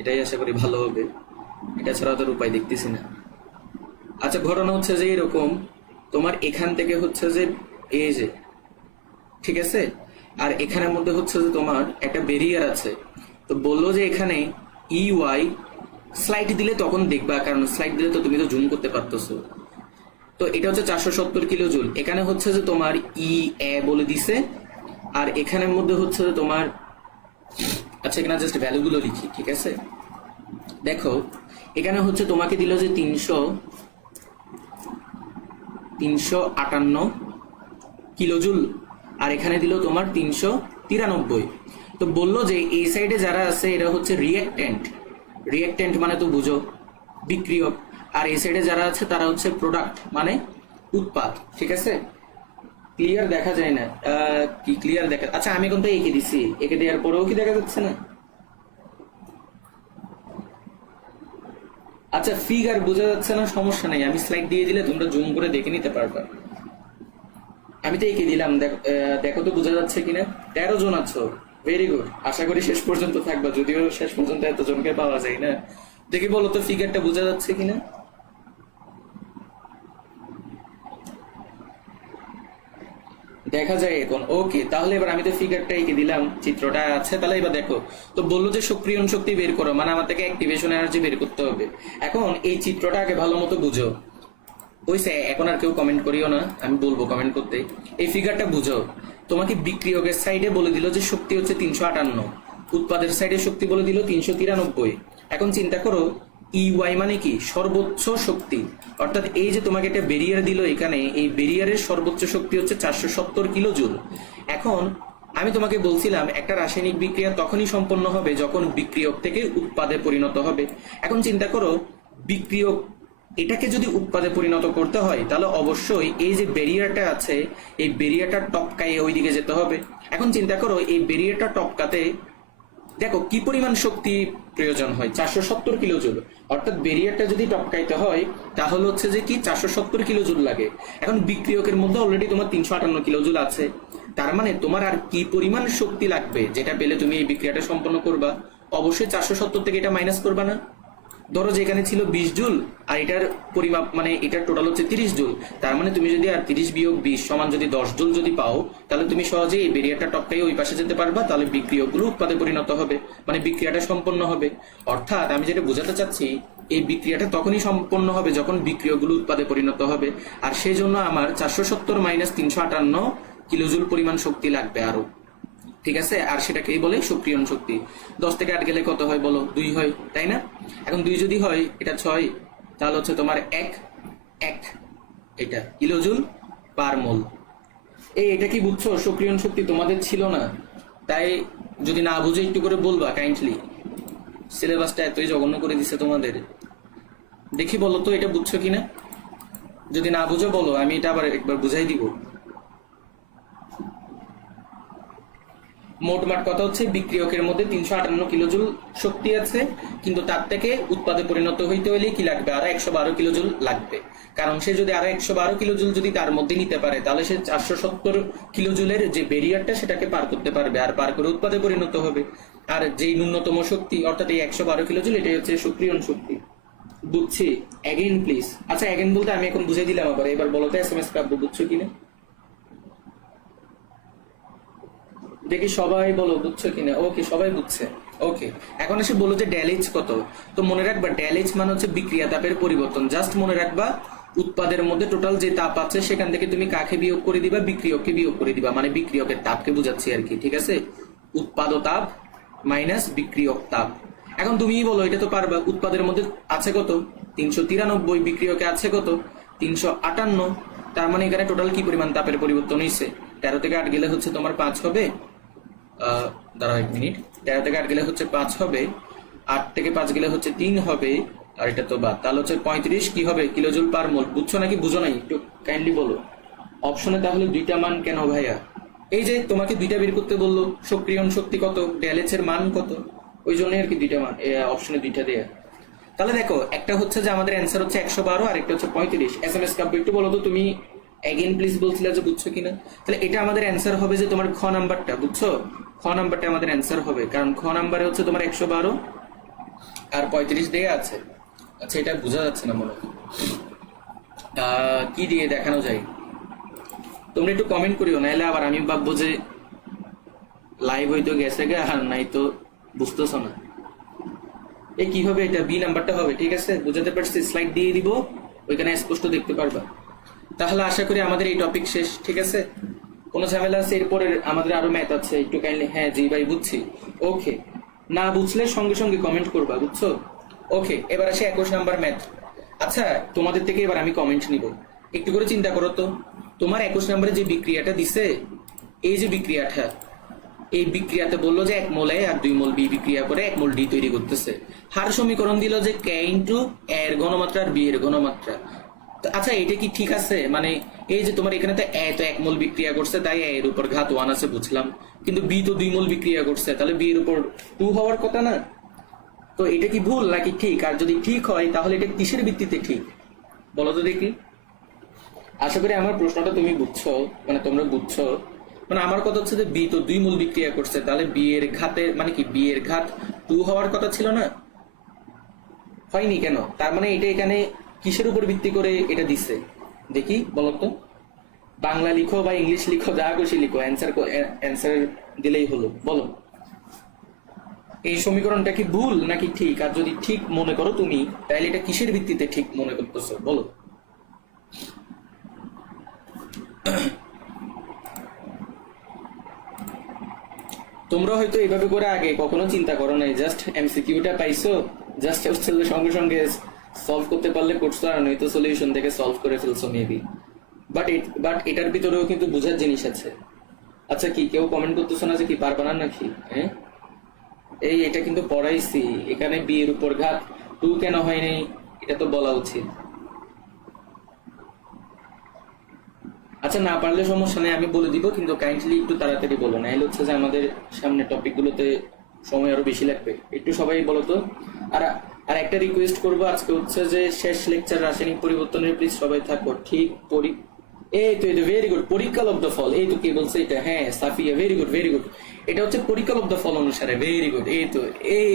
এটাই আশা করি ভালো হবে। এটা ছাড়া তোর উপায় দেখতেছি না। আচ্ছা ঘটনা হচ্ছে যে এরকম, তোমার এখান থেকে হচ্ছে যে এই যে, ঠিক আছে, আর এখানের মধ্যে হচ্ছে যে তোমার একটা ব্যারিয়ার আছে। তো বললো যে এখানে ওয়াই স্লাইড দিলে তখন দেখবা, কারণ স্লাইড দিলে তো তুমি তো জুম করতে পারতেছো। তো এটা হচ্ছে 470 কিলো জুল। এখানে হচ্ছে যে তোমার এ বলে দিছে, আর এখানের মধ্যে হচ্ছে যে তোমার, আচ্ছা এখানে জাস্ট ভ্যালুগুলো লিখি। ঠিক আছে, দেখো এখানে হচ্ছে তোমাকে দিল যে 358 কিলো জুল, আর এখানে দিল তোমার 393। তো বললো যে এই সাইডে যারা আছে এরা হচ্ছে রিয়েক্টেন্ট। রিয়েক্টেন্ট মানে তো বুঝো বিক্রিয়ক, আর এই সাইডে যারা আছে তারা হচ্ছে প্রোডাক্ট মানে উৎপাদ। ঠিক আছে, ক্লিয়ার দেখা যায় না? কি ক্লিয়ার দেখা? আচ্ছা আমি এখন তো এঁকে দিছি, এঁকে দেওয়ার পরেও কি দেখা যাচ্ছে না? আচ্ছা ফিগার বোঝা যাচ্ছে না, সমস্যা নেই, আমি স্লাইড দিয়ে দিলে তোমরা জুম করে দেখে নিতে পারবা। আমি তো এঁকে দিলাম, দেখো তো বোঝা যাচ্ছে কিনা। 13 জন আছো, ভেরি গুড। আশা করি শেষ পর্যন্ত থাকবা, যদিও শেষ পর্যন্ত এতজনকে পাওয়া যায় না। দেখি বলো তো ফিগারটা বোঝা যাচ্ছে কিনা। দেখা যায় এখন, ওকে। তাহলে এবার আমি তো ফিগারটা এঁকে দিলাম, চিত্রটা আছে। তাহলে এবার দেখো, তো বললো যে সক্রিয়ণ শক্তি বের করো, মানে আমার থেকে অ্যাক্টিভেশন এনার্জি বের করতে হবে। এখন এই চিত্রটা আগে ভালো মতো বুঝো। ওইসে এখন আর কেউ কমেন্ট করিও না, আমি বলবো কমেন্ট করতে। এই ফিগারটা বুঝো। তোমাকে বিক্রিয়কের সাইডে বলে দিল যে শক্তি হচ্ছে 358, উৎপাদের সাইডে শক্তি বলে দিল 393। এখন চিন্তা করো ওয়াই মানে কি? সর্বোচ্চ শক্তি। অর্থাৎ এই যে তোমাকে একটা বেরিয়ার দিল এখানে, এই বেরিয়ারের সর্বোচ্চ শক্তি হচ্ছে 470 কিলো জুল। এখন আমি তোমাকে বলছিলাম একটা রাসায়নিক বিক্রিয়া তখনই সম্পন্ন হবে যখন বিক্রিয়ক থেকে উৎপাদে পরিণত হবে। এখন চিন্তা করো, বিক্রিয়ক এটাকে যদি উৎপাদে পরিণত করতে হয় তাহলে অবশ্যই এই যে ব্যারিয়ারটা আছে, এই ব্যারিয়ারটা টপকায়ে ওইদিকে যেতে হবে। এখন চিন্তা করো এই ব্যারিয়ারটা টপকাতে দেখো কি পরিমাণ শক্তি প্রয়োজন হয়, 470 কিলো জুল। অর্থাৎ ব্যারিয়ারটা যদি টপকাইতে হয় তাহলে হচ্ছে যে কি 470 কিলো জুল লাগে। এখন বিক্রিয়কের মধ্যে অলরেডি তোমার 358 কিলো জুল আছে, তার মানে তোমার আর কি পরিমাণ শক্তি লাগবে যেটা পেলে তুমি এই বিক্রিয়াটা সম্পন্ন করবা? অবশ্যই 470 থেকে এটা মাইনাস করবা না। ধরো যে এখানে ছিল 20 জুল, আর এটার পরিমাপ মানে এটার টোটাল হচ্ছে 30 জুল। তার মানে তুমি যদি আর 30 বিয়োগ 20 সমান যদি 10 জুল যদি পাও, তাহলে তুমি সহজেই এই বেরিয়ারটা টপকাই ওই পাশে যেতে পারবা। তাহলে বিক্রিয়কগুলো উৎপাদে পরিণত হবে, মানে বিক্রিয়াটা সম্পন্ন হবে। অর্থাৎ আমি যেটা বোঝাতে চাচ্ছি, এই বিক্রিয়াটা তখনই সম্পন্ন হবে যখন বিক্রিয়কগুলো উৎপাদে পরিণত হবে। আর সেই জন্য আমার 470 মাইনাস 358 কিলোজুল পরিমাণ শক্তি লাগবে আরো। ঠিক আছে, আর সেটাকেই বলে সক্রিয়ণ শক্তি। 10 থেকে 8 গেলে কত হয় বলো? 2 হয়, তাই না? এখন 2 যদি হয়, এটা 6, তাহলে হচ্ছে তোমার এক এটা কিলোজুল পার মোল। এটা কি বুঝছো? সক্রিয়ণ শক্তি তোমাদের ছিল না, তাই যদি না বুঝে একটু করে বলবা কাইন্ডলি। সিলেবাসটা এতই জঘন্য করে দিছে তোমাদের। দেখি বলো তো এটা বুঝছো কিনা। যদি না বুঝো বলো, আমি এটা আবার একবার বুঝাই দিব। মোটমাট কথা হচ্ছে বিক্রিয়কের মধ্যে 358 কিলোজুল শক্তি আছে, কিন্তু তার থেকে উৎপাদে পরিণত হইতে হলে কি লাগবে, আরো 112 কিলোজুল লাগবে। কারণ সে যদি আরো 112 কিলোজুল যদি তার মধ্যে নিতে পারে, তাহলে সে 470 কিলোজুলের যে ব্যারিয়ারটা সেটাকে পার করতে পারবে, আর পার করে উৎপাদে পরিণত হবে। আর যেই ন্যূনতম শক্তি অর্থাৎ এই 112 কিলোজুল, এটাই হচ্ছে সক্রিয়ণ শক্তি। বুঝছি, অ্যাগেন প্লিজ। আচ্ছা অ্যাগেন বলতে আমি এখন বুঝে দিলাম, আবার এবার বলো তো SMS কাব্য বুঝছো কিনা, দেখি সবাই বলো বুঝছো কিনা। ওকে, সবাই বুঝছে। ওকে, এখন এসে বলো যে ড্যালেজ কত। তো মনে রাখবা ড্যালেজ মানে হচ্ছে বিক্রিয়া তাপের পরিবর্তন। জাস্ট মনে রাখবা উৎপাদের মধ্যে টোটাল যে তাপ আছে সেখান থেকে তুমি কাকে বিয়োগ করে দিবা, বিক্রিয়ককে বিয়োগ করে দিবা, মানে বিক্রিয়কের তাপকে বুঝাচ্ছি আর কি, ঠিক আছে। উৎপাদ তাপ মাইনাস বিক্রিয়ক তাপ। এখন তুমিই বলো, এটা তো পারবা। উৎপাদের মধ্যে আছে কত 393, বিক্রিয়কে আছে কত 358, তার মানে এখানে টোটাল কি পরিমাণ তাপের পরিবর্তন হয়েছে। 13 থেকে 8 গেলে হচ্ছে তোমার 5 হবে। দাঁড়াও 1 মিনিট, 13 থেকে 8 গেলে হচ্ছে 5 হবে, 8 থেকে 5 গেলে হচ্ছে 3 হবে, আর এটা তো বাদ, তাহলে হচ্ছে 35 কি হবে কিলোজুল পার মোল। বুঝছো নাকি বুঝো নাই একটু কাইন্ডলি বলো। অপশনে তাহলে দুইটা মান কেন ভাইয়া? এই যে তোমাকে দুইটা বের করতে বললো, সক্রিয়ণ শক্তি কত, ড্যালেজ এর মান কত, ওই জন্য আর কি দুইটা মান অপশনে দুইটা দেয়া। তাহলে দেখো, একটা হচ্ছে যে আমাদের অ্যান্সার হচ্ছে 112, আর একটা হচ্ছে 35। SMS কাব্য একটু বলো তো তুমি অ্যাগেন প্লিজ বলছিলে যে বুঝছো কিনা। তাহলে এটা আমাদের অ্যান্সার হবে যে তোমার খ নাম্বারটা, বুঝছো? খ নাম্বারটা আমাদের অ্যান্সার হবে, কারণ খ নাম্বারে হচ্ছে তোমার 112 আর 35 দেয়া আছে। আচ্ছা, এটা বোঝা যাচ্ছে না মনে হয়, কি দিয়ে দেখানো যায়। তোমরা একটু কমেন্ট করিও, নাহলে আবার আমি ভাববো যে লাইভ হয়তো গেছে গে, আর নাই তো বুঝতেছো না। কি হবে, এটা বি নাম্বারটা হবে, ঠিক আছে, বুঝাতে পারছি। স্লাইড দিয়ে দিব, ওইখানে স্পষ্ট দেখতে পারবা। তাহলে আশা করি আমাদের এই টপিক শেষ, ঠিক আছে। কোনো ঝামেলা আছে? এরপরে আমাদের আরো ম্যাথ আছে, একটু কাইন্ডলি। হ্যাঁ জি ভাই বুঝছি। ওকে, না বুঝলে সঙ্গে সঙ্গে কমেন্ট করবা, বুঝছো? ওকে, এবার আসে 21 নাম্বার ম্যাথ। আচ্ছা, তোমাদের থেকে এবার আমি কমেন্ট নিব। একটু করে চিন্তা করো তো, তোমার 21 নম্বরে যে বিক্রিয়াটা দিছে, এই যে বিক্রিয়াটা, এই বিক্রিয়াতে বললো যে 1 মোল এ আর 2 মোল বি বিক্রিয়া করে 1 মোল ডি তৈরি করতেছে। হার সমীকরণ দিল যে কে ইন্টু এর ঘনমাত্রা আর বি এর ঘনমাত্রা। আচ্ছা, এটা কি ঠিক আছে? মানে এই যে তোমার এখানে তো এ তো 1 মোল বিক্রিয়া করছে, তাই এর উপর ঘাত 1 আছে বুঝলাম, কিন্তু বি তো 2 মোল বিক্রিয়া করছে, তাহলে বি এর উপর 2 হওয়ার কথা না? তো এটা কি ভুল নাকি ঠিক? আর যদি ঠিক হয় তাহলে এটা কিসের ভিত্তিতে ঠিক বলো তো দেখি। আশা করি আমার প্রশ্নটা তুমি বুঝছো, মানে তোমরা বুঝছো। মানে আমার কথা হচ্ছে যে বি তো 2 মোল বিক্রিয়া করছে, তাহলে বি এর ঘাতে মানে কি, বি এর ঘাত 2 হওয়ার কথা ছিল না? হয়নি কেন? তার মানে এটা এখানে কিসের উপর ভিত্তি করে এটা দিচ্ছে দেখি বলো তো। বাংলা লিখো বা ইংলিশ লিখো, যা খুশি লিখো, অ্যান্সার দিলেই হলো। বলো এই সমীকরণটা কি ভুল নাকি ঠিক? আর যদি ঠিক মনে করো তুমি, তাহলে এটা কিসের ভিত্তিতে ঠিক মনে করতেছো বলো। তোমরা হয়তো এইভাবে করে আগে কখনো চিন্তা করো নাই, জাস্ট MCQটা পাইছো, জাস্ট হচ্ছে সঙ্গে সঙ্গে সলভ করতে পারলে করছো, আর নয়তো সলিউশন থেকে সলভ করে ফেলছো মেবি। বাট এটার ভিতরেও কিন্তু বোঝার জিনিস আছে। আচ্ছা, কি কেউ কমেন্ট করতেছো না যে কি পারবা না নাকি? হ্যাঁ, এটা কিন্তু পড়াইছি, এখানে বি এর উপর ঘাত 2 কেন হয়নি এটা তো বলা উচিত। আচ্ছা, না পারলে সমস্যা নেই, আমি বলে দিব, কিন্তু কাইন্ডলি একটু তাড়াতাড়ি বলো, না হলে হচ্ছে যে আমাদের সামনে টপিক গুলোতে সময় আরো বেশি লাগবে। একটু সবাই বলো তো। আর আর একটা রিকোয়েস্ট করবো, আজকে হচ্ছে যে শেষ লেকচার রাসায়নিক পরিবর্তনের, প্লিজ সবাই থাকো ঠিক। এই তো ভেরি গুড, পরীক্ষা অফ দ্য ফল, এই তো কে বলছে এটা? হ্যাঁ Safia, very good very good. এটা হচ্ছে পরীক্ষা অফ দ্য ফল অনুসারে, ভেরি গুড। এই তো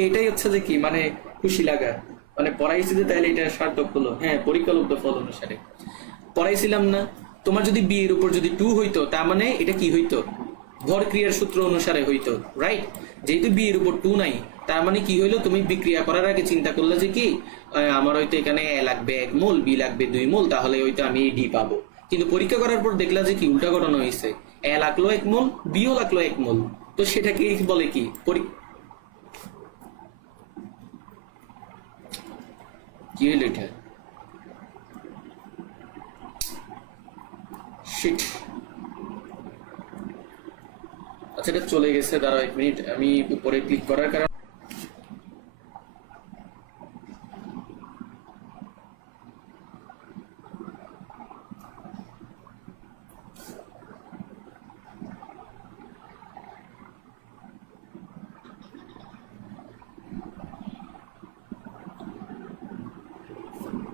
এটাই হচ্ছে যে কি, মানে খুশি লাগা, মানে পড়াইছি যে তাহলে এটা সার্থক হলো। হ্যাঁ, পরীক্ষা অফ দ্য ফল অনুসারে পড়াইছিলাম না? তোমার যদি বি এর উপর যদি 2 হইতো, তার মানে এটা কি হইতো, ভর ক্রিয়ার সূত্র অনুসারে হইতো, রাইট? যেহেতু বি এর উপর 2 নাই, তার মানে কি হইলো, তুমি বিক্রিয়া করার আগে চিন্তা করলে যে কি, আমার হয়তো এখানে এ লাগবে 1 মোল, বি লাগবে 2 মোল, তাহলে হয়তো আমি ডি পাবো। কিন্তু পরীক্ষা করার পর দেখলা যে কি উল্টা ঘটনা হয়েছে, এ লাগলো 1 মোল, বিও লাগলো 1 মোল। তো সেটাকে বলে কি, কি হইলো এটা? শিট। আচ্ছা, এটা চলে গেছে, দাঁড়াও 1 মিনিট, আমি উপরে ক্লিক করার কারণে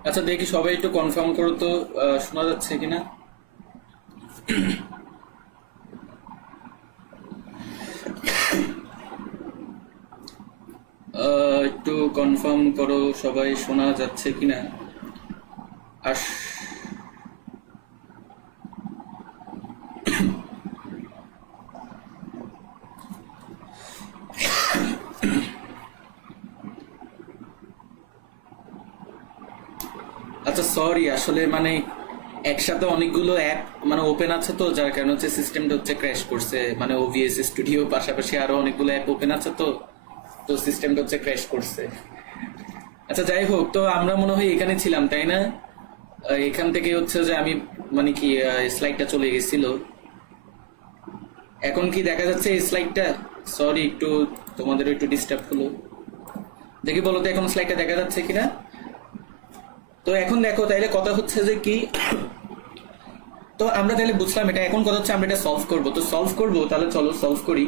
আচ্ছা দেখি সবাই একটু কনফার্ম করো তো, শোনা যাচ্ছে কিনা। একটু কনফার্ম করো সবাই শোনা যাচ্ছে কিনা। আস আচ্ছা সরি, আসলে মানে একসাথে অনেকগুলো অ্যাপ মানে ওপেন আছে, তো যার কারণে হচ্ছে সিস্টেমটা হচ্ছে ক্র্যাশ করছে। মানে ওভিএস স্টুডিও পাশাপাশি আরো অনেকগুলো অ্যাপ ওপেন আছে, তো তো সিস্টেমটা হচ্ছে ক্র্যাশ করছে। আচ্ছা যাই হোক, তো আমরা মনে হয় এখানে ছিলাম তাই না? এখান থেকে হচ্ছে যে আমি মানে কি স্লাইডটা চলে গেছিল। এখন কি দেখা যাচ্ছে এই স্লাইডটা? সরি, একটু তোমাদের একটু ডিস্টার্ব হলো। দেখি বলো তো এখন স্লাইডটা দেখা যাচ্ছে কিনা। তো এখন দেখো, তাইলে কথা হচ্ছে যে কি, তো আমরা তাহলে বুঝলাম এটা। এখন কথা হচ্ছে আমরা এটা সলভ করব। তো সলভ করব, তাহলে চলো সলভ করি।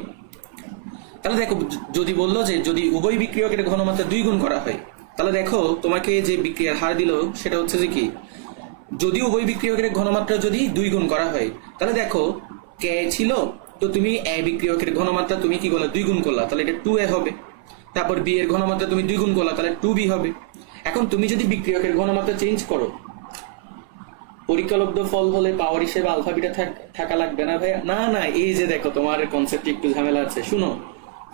তাহলে দেখো, যদি বললো যে যদি উভয় বিক্রিয়কের ঘনমাত্রা 2 গুণ করা হয়, তাহলে দেখো তোমাকে যে বিক্রিয়ার হার দিল সেটা হচ্ছে যে কি, যদি উভয় বিক্রিয়কের ঘনমাত্রা যদি 2 গুণ করা হয়, তাহলে দেখো কে ছিল, তো তুমি এ বিক্রিয়কের ঘনমাত্রা তুমি কি করলা, 2 গুণ করলা, তাহলে এটা 2a হবে। তারপর বি এর ঘনমাত্রা তুমি 2 গুণ করলা, তাহলে 2b হবে। এখন তুমি যদি বিক্রিয়কের ঘনমাত্রা চেঞ্জ করো, পরীক্ষালব্ধ ফল হলে পাওয়ার হিসেবে আলফা বিটা থাকা লাগবে না ভাইয়া? না না, এই যে দেখো তোমার কনসেপ্ট একটু ঝামেলা আছে। শুনো,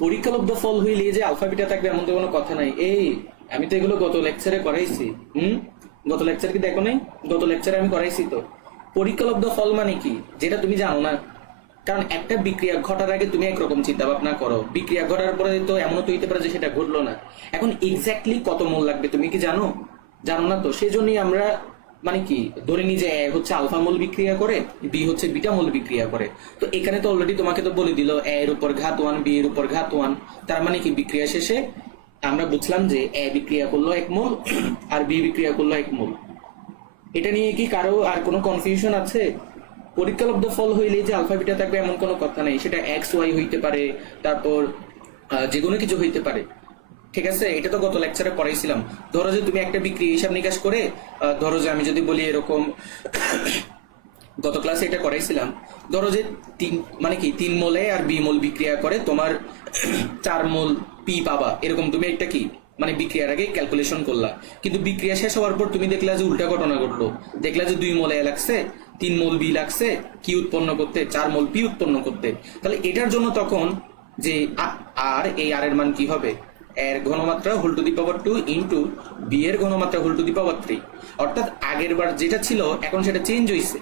পরীক্ষালব্ধ ফল হইলে যে আলফা বিটা থাকবে এমন তো কোনো কথা নাই। এই আমি তো এগুলো গত লেকচারে করাইছি। গত লেকচার কি দেখো নাই? গত লেকচারে আমি করাইছি তো। পরীক্ষালব্ধ ফল মানে কি, যেটা তুমি জানো না। কারণ একটা বিক্রিয়া ঘটার আগে তুমি একরকম চিন্তা ভাবনা করো, বিক্রিয়া ঘটার পরে তো এমনও তো হইতে পারে যে সেটা ঘটলো না। এখন এক্স্যাক্টলি কত মোল লাগবে তুমি কি জানো? জানো না তো। সেই জন্যই আমরা মানে কি ধরে নি যে এ হচ্ছে আলফা মোল বিক্রিয়া করে, বি হচ্ছে বিটা মোল বিক্রিয়া করে। তো এখানে তো অলরেডি তোমাকে তো বলে দিল এ এর উপর ঘাত 1, বি এর উপর ঘাত 1। তার মানে কি বিক্রিয়া শেষে আমরা বুঝলাম যে এ বিক্রিয়া করলো 1 মোল আর বি বিক্রিয়া করলো 1 মোল। এটা নিয়ে কি কারো আর কোনো কনফিউশন আছে? পরীক্ষালব্ধ ফল হইলে যে আলফা বিটা থাকবে এমন কোনো কথা নেই। সেটা এক্স ওয়াই হইতে পারে, তারপর যে কোনো কিছু হইতে পারে। ঠিক আছে, এটা তো গত লেকচারে পড়াইছিলাম। ধরো যে তুমি একটা বিক্রিয়া হিসাব নিকাশ করে, ধরো যে আমি যদি বলি এরকম, গত ক্লাসে এটা করাইছিলাম। ধরো যে মানে কি 3 মোলে আর বি মোল বিক্রিয়া করে তোমার 4 মোল পি পাবা, এরকম তুমি একটা কি মানে বিক্রিয়ার আগে ক্যালকুলেশন করলা। কিন্তু বিক্রিয়া শেষ হওয়ার পর তুমি দেখলা যে উল্টা ঘটনা ঘটলো। দেখলা যে 2 মোল এ লাগছে, 3 মোল বি লাগছে কি উৎপন্ন করতে, 4 মোল পি উৎপন্ন করতে। তাহলে এটার জন্য তখন যে আর এই আর এর মান কি হবে, এর ঘনমাত্রা whole to the power 2 into B এর ঘনমাত্রা হোল টু দি পাওয়ার 3। অর্থাৎ আগের বার যেটা ছিল এখন সেটা চেঞ্জ হয়েছে।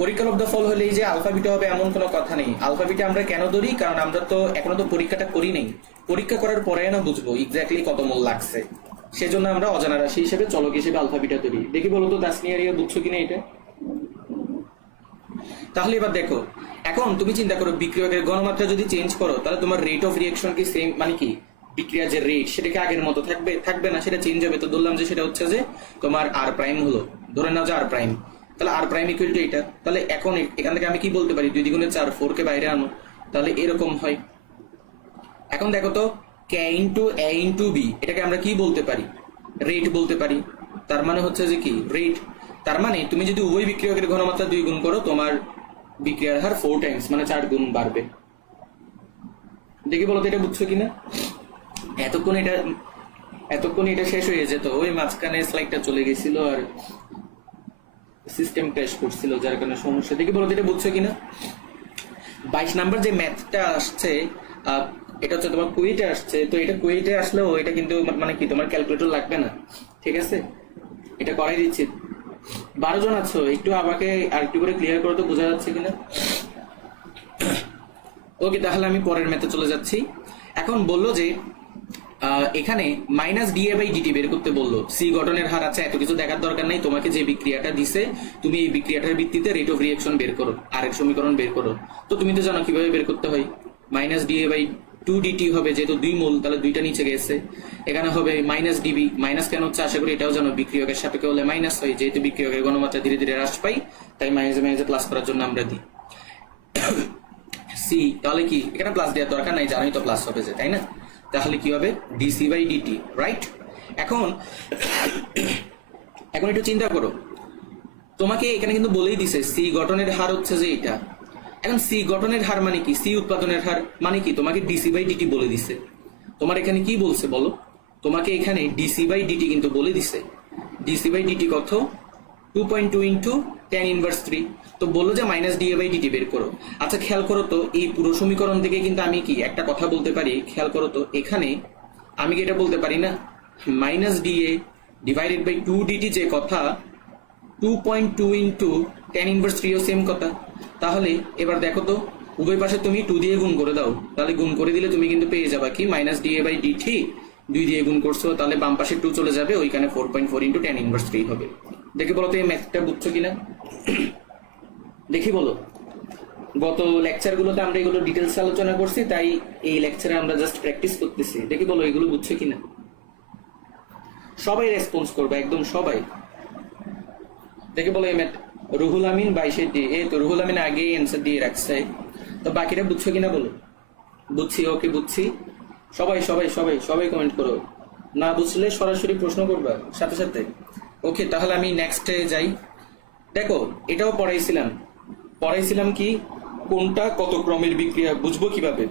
পরীক্ষালব্ধ ফল হলেই যে আলফা বিটা হবে এমন কোনো কথা নেই। আলফা বিটা আমরা কেন ধরি, কারণ আমরা তো এখনো তো পরীক্ষাটা করি নেই। পরীক্ষা করার পরে না বুঝবো এক্স্যাক্টলি কত মোল লাগছে। সেজন্য আমরা অজানা রাশি হিসেবে চলক হিসেবে আলফা বিটা ধরি। দেখি বলো তো দাসনিয়ারিয়া বুঝছো কিনা এটা। তাহলে এবার দেখো, এখন তুমি চিন্তা করো বিক্রিয়কের ঘনমাত্রা যদি চেঞ্জ করো, তাহলে তোমার রেট অফ রিঅ্যাকশন কি সেম, মানে কি বিক্রিয়ার যে রেট সেটা কি আগের মতো থাকবে? থাকবে না, সেটা চেঞ্জ হবে। তো ধরলাম যে সেটা হচ্ছে যে তোমার আর প্রাইম হলো, ধরে নাও যে আর প্রাইম। তাহলে আর প্রাইম ইকুয়াল টু এটা। তাহলে এখন এখান থেকে আমি কি বলতে পারি, 2 দ্বিগুণে 4, 4 কে বাইরে আনো, তাহলে এরকম হয়। এখন দেখো তো কে ইন্টু এ ইন্টু বি, এটাকে আমরা কি বলতে পারি, রেট বলতে পারি। তার মানে হচ্ছে যে কি রেট। তার মানে তুমি যদি উভয় বিক্রিয়কের ঘনমাত্রা 2 গুণ করো, তোমার বিক্রিয়ার হার 4 টাইমস মানে 4 গুণ বাড়বে। দেখি বলো তো এটা বুঝছো কিনা। এতক্ষণ এটা শেষ হয়ে যেত, ওই মাঝখানে স্লাইডটা চলে গেছিল আর সিস্টেম ক্র্যাশ করছিল, যার কারণে সমস্যা। দেখি বলো তো এটা বুঝছো কিনা। 22 নাম্বার যে ম্যাথটা আসছে, এটা হচ্ছে তোমার কুয়েটে আসছে। তো এটা কুয়েটে আসলেও এটা কিন্তু মানে কি তোমার ক্যালকুলেটর লাগবে না। ঠিক আছে, এটা করাই দিচ্ছি। 12 জন আছো, একটু আমাকে আর একটু করে ক্লিয়ার করো তো, বোঝা যাচ্ছে কিনা। ওকে, তাহলে আমি পরের ম্যাথে চলে যাচ্ছি। এখন বললো যে এখানে মাইনাস ডিএ বাই ডিটি বের করতে বললো। সি গঠনের হার আছে, এত কিছু দেখার দরকার নেই। তোমাকে যে বিক্রিয়াটা দিছে তুমি এই বিক্রিয়াটার ভিত্তিতে রেট অফ রিঅ্যাকশন বের করো, আরেক সমীকরণ বের করো। তো তুমি তো জানো কিভাবে বের করতে হয়। মাইনাস ডিএ বাই 2 ডিটি হবে, যেহেতু 2 মোল তাহলে 2টা নিচে গেছে। এখানে হবে মাইনাস ডিবি। মাইনাস কেন হচ্ছে আশা করি এটাও জানো, বিক্রিয়কের সাপেক্ষে হলে মাইনাস হয়, যেহেতু বিক্রিয়কের ঘনমাত্রা ধীরে ধীরে হ্রাস পাই, তাই মাইনাসে মাইনাসে প্লাস করার জন্য আমরা দিই সি। তাহলে কি এখানে প্লাস দেওয়ার দরকার নাই, জানোই তো প্লাস হবে যে, তাই না। তাহলে কি হবে ডিসি বাই ডিটি, রাইট। এখন এখন একটু চিন্তা করো, তোমাকে এখানে কিন্তু বলেই দিছে সি গঠনের হার হচ্ছে যে এটা। এখন সি গঠনের হার মানে কি, সি উৎপাদনের হার মানে কি, তোমাকে ডিসি বাই ডিটি বলে দিছে। তোমার এখানে কি বলছে বলো, তোমাকে এখানে ডিসি বাই ডিটি কিন্তু বলে দিছে। ডিসি বাই ডিটি কত, 2.2 ইন্টু টেন ইনভার্স 3। তো বললো যে মাইনাস ডিএ বাই ডিটি বের করো। আচ্ছা খেয়াল করো তো, এই পুরো সমীকরণ থেকে কিন্তু আমি কি একটা কথা বলতে পারি, খেয়াল করো তো, এখানে আমি কি এটা বলতে পারি না, minus DA divided by 2 DT যে কথা, 2.2 ইন্টু টেন ইনভার্স 3 ও সেম কথা। তাহলে এবার দেখো তো, উভয় পাশে তুমি 2 দিয়ে গুণ করে দাও, তাহলে গুণ করে দিলে তুমি কিন্তু পেয়ে যাবা কি মাইনাস ডিএ বাই ডিটি, 2 দিয়ে গুণ করছো, তাহলে বাম পাশে 2 চলে যাবে, ওইখানে 4.4 ইন্টু টেন ইনভার্স 3 হবে। দেখি বলো তো এই ম্যাথটা বুঝছো কিনা, দেখি বলো। গত লেকচারগুলোতে আমরা এগুলো ডিটেলস আলোচনা করছি, তাই এই লেকচারে আমরা জাস্ট প্র্যাকটিস করতেছি। দেখি বলো এগুলো বুঝছো কিনা। সবাই রেসপন্স করবে, একদম সবাই। দেখে বলো এই ম্যাথ, রুহুল আমিন 22 ডি, এই তো রুহুল আমিন আগে অ্যান্সার দিয়ে রাখছে। তো বাকিরা বুঝছো কিনা বলো। বুঝছি, ওকে বুঝছি। সবাই সবাই সবাই সবাই কমেন্ট করো, না বুঝলে সরাসরি প্রশ্ন করবা সাথে সাথে। ওকে, তাহলে আমি নেক্সটে যাই। দেখো এটাও পড়াইছিলাম কি কোনটা কত ক্রমের বিক্রিয়া, বুঝবো কিভাবে।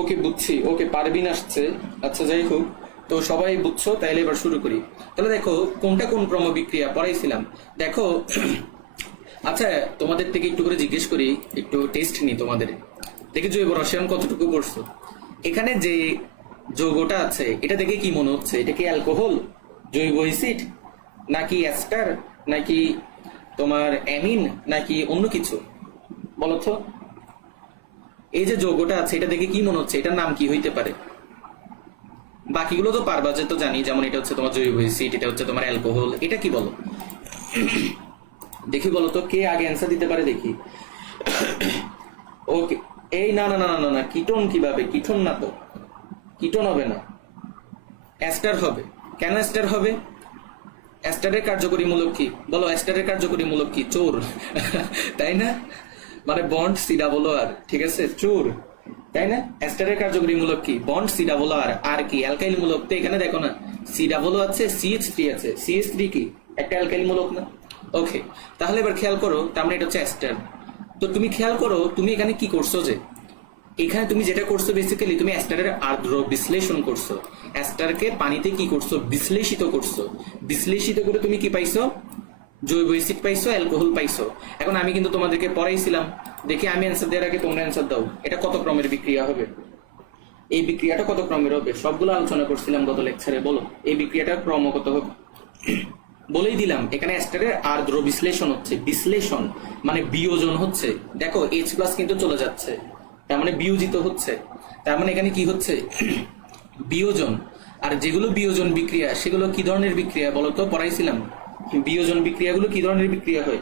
ওকে বুঝছি, ওকে পারবিন আসছে, আচ্ছা যাই হোক। তো সবাই বুঝছো, তাইলে এবার শুরু করি। তাহলে দেখো কোনটা কোন ক্রম বিক্রিয়া পড়াইছিলাম। দেখো আচ্ছা তোমাদের থেকে একটু করে জিজ্ঞেস করি, একটু টেস্ট নি তোমাদের, দেখি জৈব রসায়ন কতটুকু পড়ছো। এখানে যে যৌগটা আছে এটা দেখে কি মনে হচ্ছে, এটা কি অ্যালকোহল, জৈব অ্যাসিড, নাকি অ্যাস্টার, নাকি তোমার অ্যামিন, নাকি অন্য কিছু বলো তো। এই যে যৌগটা আছে এটা দেখে কি মনে হচ্ছে, এটার নাম কি হইতে পারে। বাকিগুলো তো পারবা যে, তো জানি, যেমন এটা হচ্ছে তোমার জৈব অ্যাসিড, এটা হচ্ছে তোমার অ্যালকোহল, এটা কি বলো। দেখি বলো তো কে আগে অ্যান্সার দিতে পারে দেখি। ওকে, এই না না না না না, কিটোন কিভাবে, কিটোন না তো, কিটোন হবে না, অ্যাস্টার হবে। কেন অ্যাস্টার হবে, অ্যাস্টারের কার্যকরী মূলক কি বলো, অ্যাস্টারের কার্যকরী মূলক কি, চোর তাই না, মানে বন্ড সি ডাবল আর, ঠিক আছে, চোর, তাই না। অ্যাস্টারের কার্যকরী মূলক কি, বন্ড সি ডাবল আর কি অ্যালকাইল মূলক। তো এখানে দেখো না সি ডাবল আছে, CH3 আছে, CH3 কি একটা অ্যালকাইল মূলক না। ওকে, তাহলে এবার খেয়াল করো, তার মানে এটা হচ্ছে অ্যাস্টার। তো তুমি খেয়াল করো তুমি এখানে কি করছো, যে এখানে তুমি যেটা করছো বেসিক্যালি তুমি অ্যাস্টারের আর্দ্র বিশ্লেষণ করছো, অ্যাস্টারকে পানিতে কি করছো, বিশ্লেষিত করছো। বিশ্লেষিত করে তুমি কি পাইছো, জৈব অ্যাসিড পাইছো, অ্যালকোহল পাইছো। এখন আমি কিন্তু তোমাদেরকে পড়াইছিলাম, দেখি আমি অ্যান্সার দেওয়ার আগে তোমরা অ্যান্সার দাও, এটা কত ক্রমের বিক্রিয়া হবে, এই বিক্রিয়াটা কত ক্রমের হবে। সবগুলো আলোচনা করছিলাম গত লেকচারে, বলো এই বিক্রিয়াটার ক্রম কত হবে। বলেই দিলাম এখানে অ্যাস্টারের আর্দ্র বিশ্লেষণ হচ্ছে, বিশ্লেষণ মানে বিয়োজন হচ্ছে। দেখো H+ কিন্তু চলে যাচ্ছে, তার মানে বিয়োজিত হচ্ছে, তার মানে এখানে কি হচ্ছে বিয়োজন। আর যেগুলো বিয়োজন বিক্রিয়া সেগুলো কি ধরনের বিক্রিয়া বলো তো, পড়াইছিলাম বিয়োজন বিক্রিয়াগুলো কি ধরনের বিক্রিয়া হয়।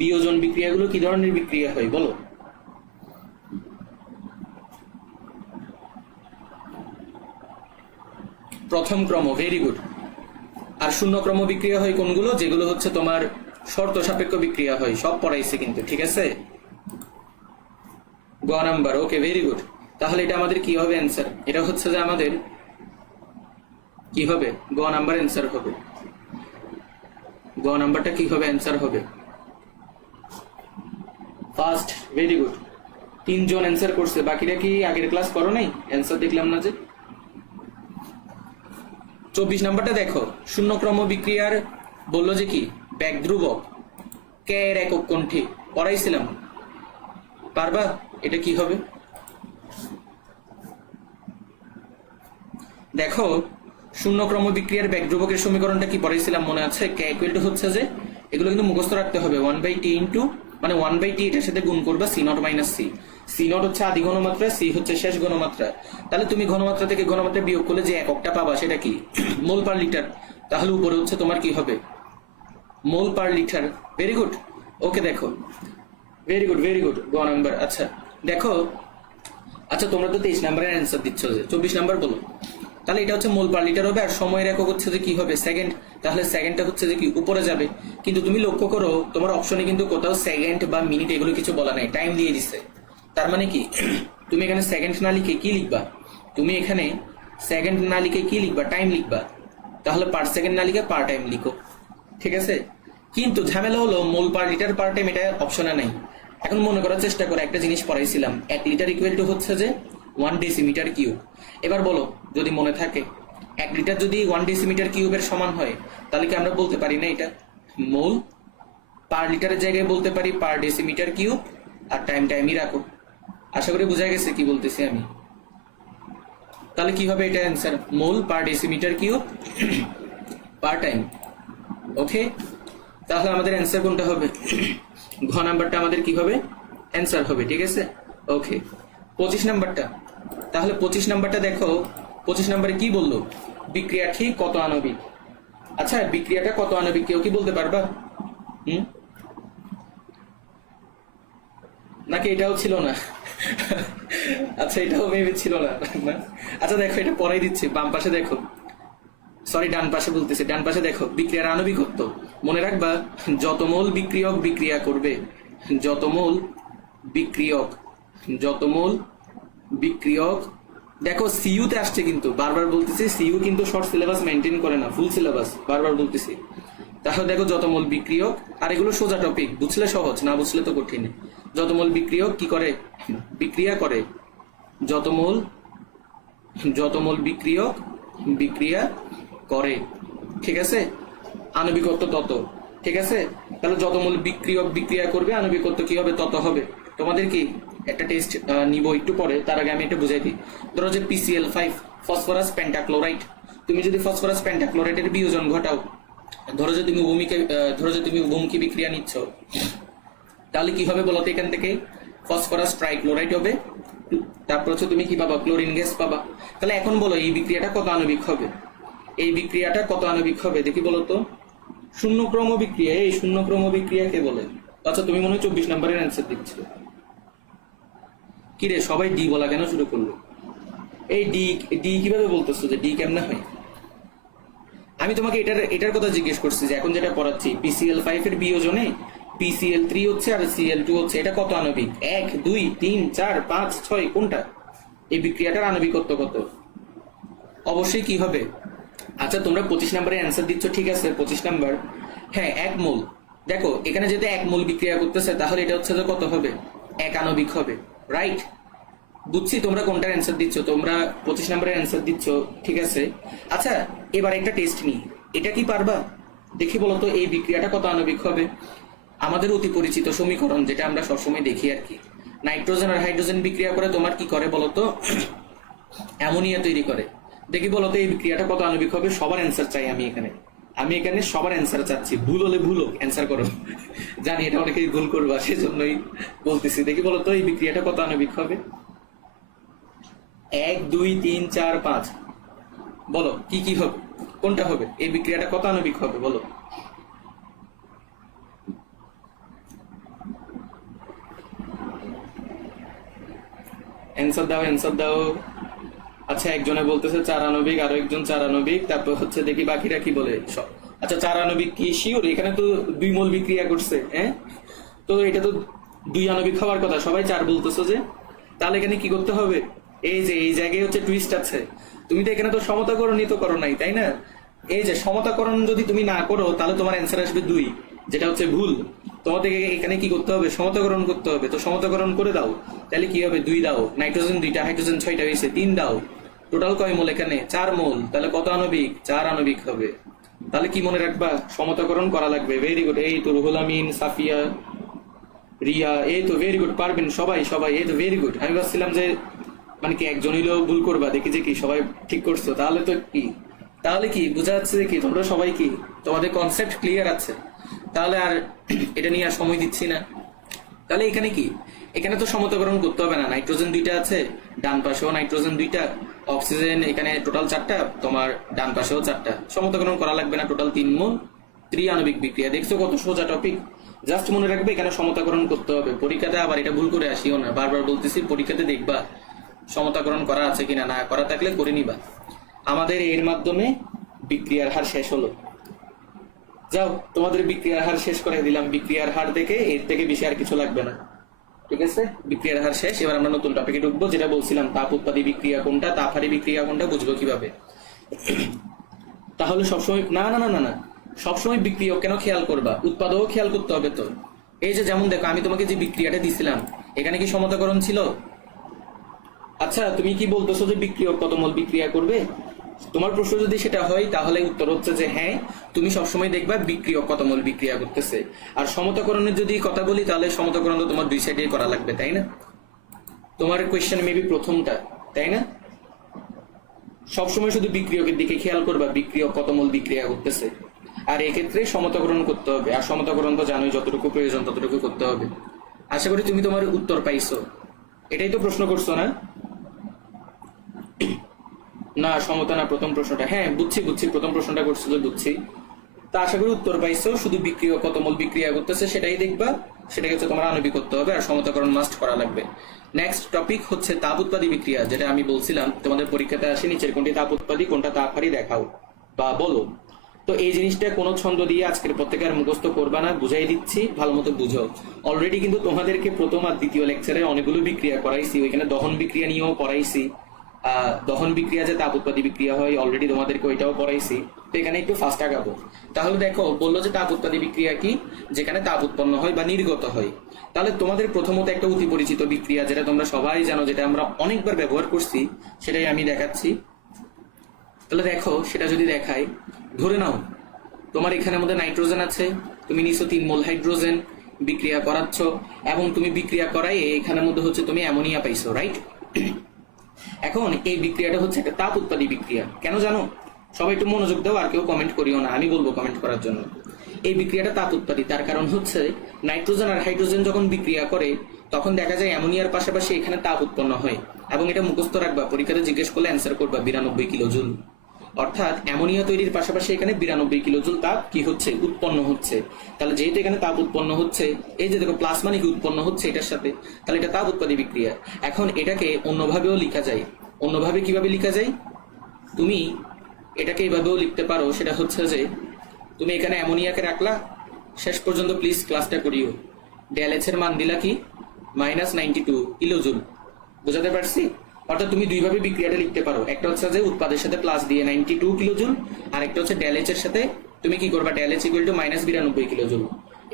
বিয়োজন বিক্রিয়াগুলো কি ধরনের বিক্রিয়া হয় বলো। প্রথম ক্রম, ভেরি গুড। আর শূন্য ক্রম বিক্রিয়া হয় কোনগুলো, যেগুলো হচ্ছে তোমার শর্ত সাপেক্ষ বিক্রিয়া হয়, সব পড়াইছে কিন্তু, ঠিক আছে। গ নাম্বার, ওকে ভেরি গুড। তাহলে এটা আমাদের কি হবে অ্যান্সার, এটা হচ্ছে যে আমাদের কি হবে, গ নাম্বার অ্যান্সার হবে। গ নাম্বারটা কি হবে অ্যান্সার হবে ফার্স্ট, ভেরি গুড। 3 জন অ্যান্সার করছে, বাকিরা কি আগের ক্লাস করো নাই, অ্যান্সার দেখলাম না যে। 24 নাম্বারটা দেখো, শূন্য ক্রম বিক্রিয়ার বললো যে কি ব্যাগ ধ্রুবক কে এর একক কোনটি, পড়াইছিলাম, পারবা এটা কি হবে। দেখো শূন্য ক্রম বিক্রিয়ার ব্যাগ ধ্রুবকের সমীকরণটা কি পড়াইছিলাম মনে আছে, কে ইকুয়াল টু হচ্ছে যে, এগুলো কিন্তু মুখস্থ রাখতে হবে, 1/t ইন্টু মানে 1/t এটার সাথে গুণ করবা C0 মাইনাস সি। C0 হচ্ছে আদি ঘনমাত্রা, সি হচ্ছে শেষ ঘনমাত্রা। তাহলে তুমি ঘনমাত্রা থেকে ঘনমাত্রা বিয়োগ করলে যে এককটা পাবা সেটা কি, মোল পার লিটার। তাহলে উপরে হচ্ছে তোমার কি হবে, মোল per litre. Very good, okay দেখো ভেরি গুড ভেরি গুড, গ নাম্বার। আচ্ছা দেখো, আচ্ছা তোমরা তো 23 নাম্বারের অ্যান্সার দিচ্ছ, যে 24 নাম্বার বলো। তাহলে এটা হচ্ছে মোল পার লিটার হবে, আর সময়ের একক হচ্ছে যে কি হবে, সেকেন্ড। তাহলে সেকেন্ডটা হচ্ছে যে কি উপরে যাবে, কিন্তু তুমি লক্ষ্য করো তোমার অপশনে কিন্তু কোথাও সেকেন্ড বা মিনিট এগুলো কিছু বলা নাই, টাইম দিয়ে দিচ্ছে। তার মানে কি তুমি এখানে সেকেন্ড না লিখে কি লিখবা, তুমি এখানে সেকেন্ড না লিখে কি লিখবা? টাইম লিখবা। তাহলে পার সেকেন্ড না লিখে পার টাইম লিখো, ঠিক আছে? কিন্তু ঝামেলা হলো মোল পার লিটার পার টাইম এটা অপশনে নাই। এখন মনে করার চেষ্টা করে, একটা জিনিস পড়াইছিলাম, 1 লিটার ইকুয়াল টু হচ্ছে যে 1 ডেসিমিটার কিউব। এবার বলো যদি মনে থাকে 1 লিটার যদি 1 ডেসিমিটার কিউবের সমান হয়, তাহলে কি আমরা বলতে পারি না এটা মোল? পার লিটারের জায়গায় বলতে পারি পার ডেসিমিটার কিউব, আর টাইমই রাখো। আশা করি বোঝা গেছে কি বলতেছি আমি। তাহলে কি হবে এটা অ্যান্সার? মোল পার ডেসিমিটার কিউব পার টাইম। ওকে, তাহলে আমাদের অ্যান্সার কোনটা হবে? ঘ নাম্বারটা আমাদের কি হবে? অ্যান্সার হবে, ঠিক আছে? ওকে, 25 নাম্বারটা। তাহলে 25 নাম্বারটা দেখো, 25 নাম্বারে কি বললো? বিক্রিয়া ঠিক কত আণবিক? আচ্ছা, বিক্রিয়াটা কত আণবিক কেউ কি বলতে পারবা? নাকি এটাও ছিল না? আচ্ছা, এটাও মেবি ছিল না। আচ্ছা দেখো, এটা পড়াই দিচ্ছি, বাম পাশে দেখো, সরি ডান পাশে বলতেছি, ডান পাশে দেখো বিক্রিয়ার আণবিকত্ব। মনে রাখবা, যত মোল বিক্রিয়ক বিক্রিয়া করবে, যত মোল বিক্রিয়ক দেখো সিইউতে আসছে, কিন্তু বারবার বলতেছি সিইউ কিন্তু শর্ট সিলেবাস মেনটেন করে না, ফুল সিলেবাস, বারবার বলতেছি। তাহলে দেখো যত মোল বিক্রিয়ক, আর এগুলো সোজা টপিক, বুঝলে সহজ, না বুঝলে তো কঠিন। যত মোল বিক্রিয়ক কি করে? বিক্রিয়া করে। যত মোল বিক্রিয়ক বিক্রিয়া করে, ঠিক আছে? আণবিকত্ব তত, ঠিক আছে? তাহলে যত মোল বিক্রিয়ক বিক্রিয়া করবে, আণবিকত্ব কি হবে? তত হবে। তোমাদের কি একটা টেস্ট নিব একটু পরে, তার আগে আমি এটা বুঝাই দিই। ধরো যে PCl5 ফসফরাস পেন্টাক্লোরাইড, তুমি যদি ফসফরাস পেন্টাক্লোরাইডের বিয়োজন ঘটাও, ধরো যে তুমি বহুমুখী বিক্রিয়া নিচ্ছ, তাহলে কি হবে বলতো? এখান থেকে ফসফরাস ট্রাইক্লোরাইড হবে, তারপর হচ্ছে তুমি কি পাবা? ক্লোরিন গ্যাস পাবা। তাহলে এখন বলো এই বিক্রিয়াটা কত আণবিক হবে? এই বিক্রিয়াটা কত আণবিক হবে দেখি বলো তো? শূন্যক্রম বিক্রিয়া। এই শূন্যক্রম বিক্রিয়াকে বলে। আচ্ছা, তুমি মনে হয় 24 নম্বরের অ্যান্সার দিচ্ছ। কি রে, সবাই ডি বলা কেন শুরু করলো? এই ডি কিভাবে বলতেছো যে ডি কেমনে হয়? আমি তোমাকে এটার কথা জিজ্ঞেস করছি যে এখন যেটা পড়াচ্ছি PCl5 এর বিয়োজনে PCl3 হচ্ছে আর Cl2 হচ্ছে, এটা কত আণবিক? 1, 2, 3, 4, 5, 6 কোনটা? এই বিক্রিয়াটার আণবিকত্ব কত? অবশ্যই কি হবে? আচ্ছা, তোমরা 25 নম্বরে অ্যান্সার দিচ্ছ, ঠিক আছে? 25 নাম্বার, হ্যাঁ 1 মোল। দেখো এখানে যদি 1 মোল বিক্রিয়া করতেছে, তাহলে এটা হচ্ছে যে কত হবে? 1 আণবিক হবে, রাইট? বুঝছি তোমরা কোনটার অ্যান্সার দিচ্ছ, তোমরা 25 নম্বরের অ্যান্সার দিচ্ছ, ঠিক আছে? আচ্ছা, এবার একটা টেস্ট নিই, এটা কি পারবা? দেখি বলো তো এই বিক্রিয়াটা কত আণবিক হবে? আমাদের অতি পরিচিত সমীকরণ, যেটা আমরা সবসময় দেখি আর কি, নাইট্রোজেন আর হাইড্রোজেন বিক্রিয়া করে তোমার কি করে বলতো? অ্যামোনিয়া তৈরি করে। দেখি বলতো এই বিক্রিয়াটা কত আণবিক হবে? সবার অ্যান্সার চাই আমি এখানে সবার অ্যান্সার চাচ্ছি। ভুল হলে ভুল হোক, অ্যান্সার করো। জানি এটা অনেকেই ভুল করবা, সেজন্যই বলতেছি। দেখি বলতো এই বিক্রিয়াটা কত আণবিক হবে? 1, 2, 3, 4, 5, বলো কি হবে? কোনটা হবে? এই বিক্রিয়াটা কত আণবিক হবে বলো? অ্যান্সার দাও। আচ্ছা, একজনে বলতেছে 4 আণবিক, আরো একজন 4 আণবিক, তারপর হচ্ছে দেখি বাকিরা কি বলে। আচ্ছা, 4 আণবিক কি শিওর? এখানে তো 2 মোল বিক্রিয়া করছে, হ্যাঁ? তো এটা তো 2 আণবিক হওয়ার কথা, সবাই 4 বলতেছো যে। তাহলে এখানে কি করতে হবে? এই যে এই জায়গায় হচ্ছে টুইস্ট আছে। তুমি তো এখানে তো সমতাকরণই তো করো নাই, তাই না? এই যে সমতাকরণ যদি তুমি না করো, তাহলে তোমার অ্যান্সার আসবে 2, যেটা হচ্ছে ভুল। তোমাদেরকে এখানে কি করতে হবে? সমতাকরণ করতে হবে। তো সমতাকরণ করে দাও, তাহলে কি হবে? 2 দাও, নাইট্রোজেন 2টা, হাইড্রোজেন 6টা হয়েছে, 3 দাও। টোটাল কয় মোল এখানে? 4 মোল। তাহলে কত আণবিক? 4 আণবিক হবে। তাহলে কি মনে রাখবা? সমতাকরণ করা লাগবে। Very good. এই তো রুহুল আমিন, সাফিয়া, রিয়া, এই তো ভেরি গুড। পারবেন সবাই, এই তো ভেরি গুড। আমি ভাবছিলাম যে মানে কি একজন হইলেও ভুল করবা, দেখি যে কি সবাই ঠিক করছো। তাহলে কি বোঝা যাচ্ছে যে কি তোমরা সবাই কি তোমাদের কনসেপ্ট ক্লিয়ার আছে? তাহলে আর এটা নিয়ে আর সময় দিচ্ছি না। তাহলে এখানে কি? এখানে তো সমতাকরণ করতে হবে না। নাইট্রোজেন 2টা আছে, ডান পাশেও নাইট্রোজেন 2টা, অক্সিজেন এখানে টোটাল 4টা, তোমার ডান পাশেও 4টা। সমতাকরণ করা লাগবে না। টোটাল 3 মোল, 3 আণবিক বিক্রিয়া। দেখছো কত সোজা টপিক? জাস্ট মনে রাখবে এখানে সমতাকরণ করতে হবে। পরীক্ষাতে আবার এটা ভুল করে আসিও না, বারবার বলতেছি। পরীক্ষাতে দেখবা সমতাকরণ করা আছে কিনা, না করা থাকলে করে নিবা। আমাদের এর মাধ্যমে বিক্রিয়ার হার শেষ হলো। যাও, তোমাদের বিক্রিয়ার হার শেষ করে দিলাম। বিক্রিয়ার হার দেখে এর থেকে বেশি আর কিছু লাগবে না। ঠিক আছে, বিক্রিয়ার হার শেষ। এবার আমরা নতুন টপিকে ঢুকবো, যেটা বলছিলাম তাপ উৎপাদী বিক্রিয়া কোনটা, তাপহারী বিক্রিয়া কোনটা, বুঝবো কিভাবে। তাহলে সবসময় না না না না না সবসময় বিক্রিয়ক কেন খেয়াল করবা, উৎপাদকও খেয়াল করতে হবে তো। এই যে যেমন দেখো, আমি তোমাকে যে বিক্রিয়াটা দিছিলাম এখানে কি সমতাকরণ ছিল? আচ্ছা, তুমি কি বলতেছো যে বিক্রিয়ক কত মোল বিক্রিয়া করবে? তোমার প্রশ্ন যদি সেটা হয় তাহলে উত্তর হচ্ছে যে হ্যাঁ, তুমি সবসময় দেখবা বিক্রিয়ক কত মোল বিক্রিয়া করতেছে। আর সমতাকরণের যদি কথা বলি তাহলে সমতাকরণ তো তোমার দুই সাইডে করা লাগবে, তাই না? তোমার কোয়েশ্চেন মেবি প্রথমটা, তাই না? সবসময় শুধু বিক্রিয়কের দিকে খেয়াল করবা, বিক্রিয়ক কত মোল বিক্রিয়া করতেছে। আর এক্ষেত্রে সমতাকরণ করতে হবে, আর সমতাকরণ তো জানোই যতটুকু প্রয়োজন ততটুকু করতে হবে। আশা করি তুমি তোমার উত্তর পাইছো। এটাই তো প্রশ্ন করছো না? না, সমতা না, প্রথম প্রশ্নটা। হ্যাঁ বুঝছি বুঝছি, প্রথম প্রশ্নটা করছো যে বুঝছি। তা আশা করি উত্তর পাইছো। শুধু বিক্রিয়ক কত মোল বিক্রিয়া করতেছে সেটাই দেখবা, সেটাকে হচ্ছে তোমার আণবিক করতে হবে, আর সমতাকরণ মাস্ট করা লাগবে। নেক্সট টপিক হচ্ছে তাপ উৎপাদী বিক্রিয়া, যেটা আমি বলছিলাম তোমাদের পরীক্ষাতে আসে নিচের কোনটি তাপ উৎপাদী কোনটা তাপহারী দেখাও বা বলো। তো এই জিনিসটা কোনো ছন্দ দিয়ে আজকের প্রত্যেকের মুখস্থ করবা না, বুঝাই দিচ্ছি, ভালো মতো বুঝো। অলরেডি কিন্তু তোমাদেরকে প্রথম আর দ্বিতীয় লেকচারে অনেকগুলো বিক্রিয়া করাইছি, ওইখানে দহন বিক্রিয়া নিয়েও পড়াইছি। দহন বিক্রিয়া যে তাপ উৎপাদী বিক্রিয়া হয় অলরেডি তোমাদেরকে ওইটাও পড়াইছি। তো এখানে একটু ফাস্ট আগাবো। তাহলে দেখো, বললো যে তাপ উৎপাদী বিক্রিয়া কি, যেখানে তাপ উৎপন্ন হয় বা নির্গত হয়। তাহলে তোমাদের প্রথমত একটা অতি পরিচিত বিক্রিয়া, যেটা তোমরা সবাই জানো, যেটা আমরা অনেকবার ব্যবহার করছি, সেটাই আমি দেখাচ্ছি। তাহলে দেখো, সেটা যদি দেখাই, ধরে নাও তোমার এখানের মধ্যে নাইট্রোজেন আছে, তুমি নিছো 3 মোল হাইড্রোজেন, বিক্রিয়া করাচ্ছ, এবং তুমি বিক্রিয়া করাই এখানের মধ্যে হচ্ছে তুমি অ্যামোনিয়া পাইছো, রাইট? এখন এই বিক্রিয়াটা হচ্ছে একটা তাপ উৎপাদী বিক্রিয়া। কেন জানো? সবাই একটু মনোযোগ দাও, আর কেউ কমেন্ট করিও না, আমি বলবো কমেন্ট করার জন্য। এই বিক্রিয়াটা তাপ উৎপাদী, তার কারণ হচ্ছে নাইট্রোজেন আর হাইড্রোজেন যখন বিক্রিয়া করে তখন দেখা যায় অ্যামোনিয়ার পাশাপাশি এখানে তাপ উৎপন্ন হয়। এবং এটা মুখস্থ রাখবা, পরীক্ষাতে জিজ্ঞেস করলে অ্যান্সার করবা 92 কিলোজুল। অর্থাৎ অ্যামোনিয়া তৈরির পাশাপাশি এখানে 92 কিলোজুল তাপ কি হচ্ছে, উৎপন্ন হচ্ছে। তাহলে যেহেতু এখানে তাপ উৎপন্ন হচ্ছে, এই যে দেখো প্লাস মানে কি উৎপন্ন হচ্ছে এটার সাথে, তাহলে এটা তাপ উৎপাদী বিক্রিয়া। এখন এটাকে অন্যভাবেও লেখা যায়। অন্যভাবে কিভাবে লেখা যায়? তুমি এটাকে এইভাবেও লিখতে পারো, সেটা হচ্ছে যে তুমি এখানে অ্যামোনিয়াকে রাখলা, শেষ পর্যন্ত প্লিজ ক্লাসটা করিও। ডেলএইচ এর মান দিলা কি, -92 কিলোজুল। বুঝাতে পারছি? অর্থাৎ তুমি দুইভাবে বিক্রিয়াটা লিখতে পারো, একটা হচ্ছে যে উৎপাদের সাথে প্লাস দিয়ে 92 কিলোজুল, আর একটা হচ্ছে ডেলএইচ এর সাথে তুমি কি করবা, ডেলএইচ ইকুয়াল টু -92 কিলোজুল।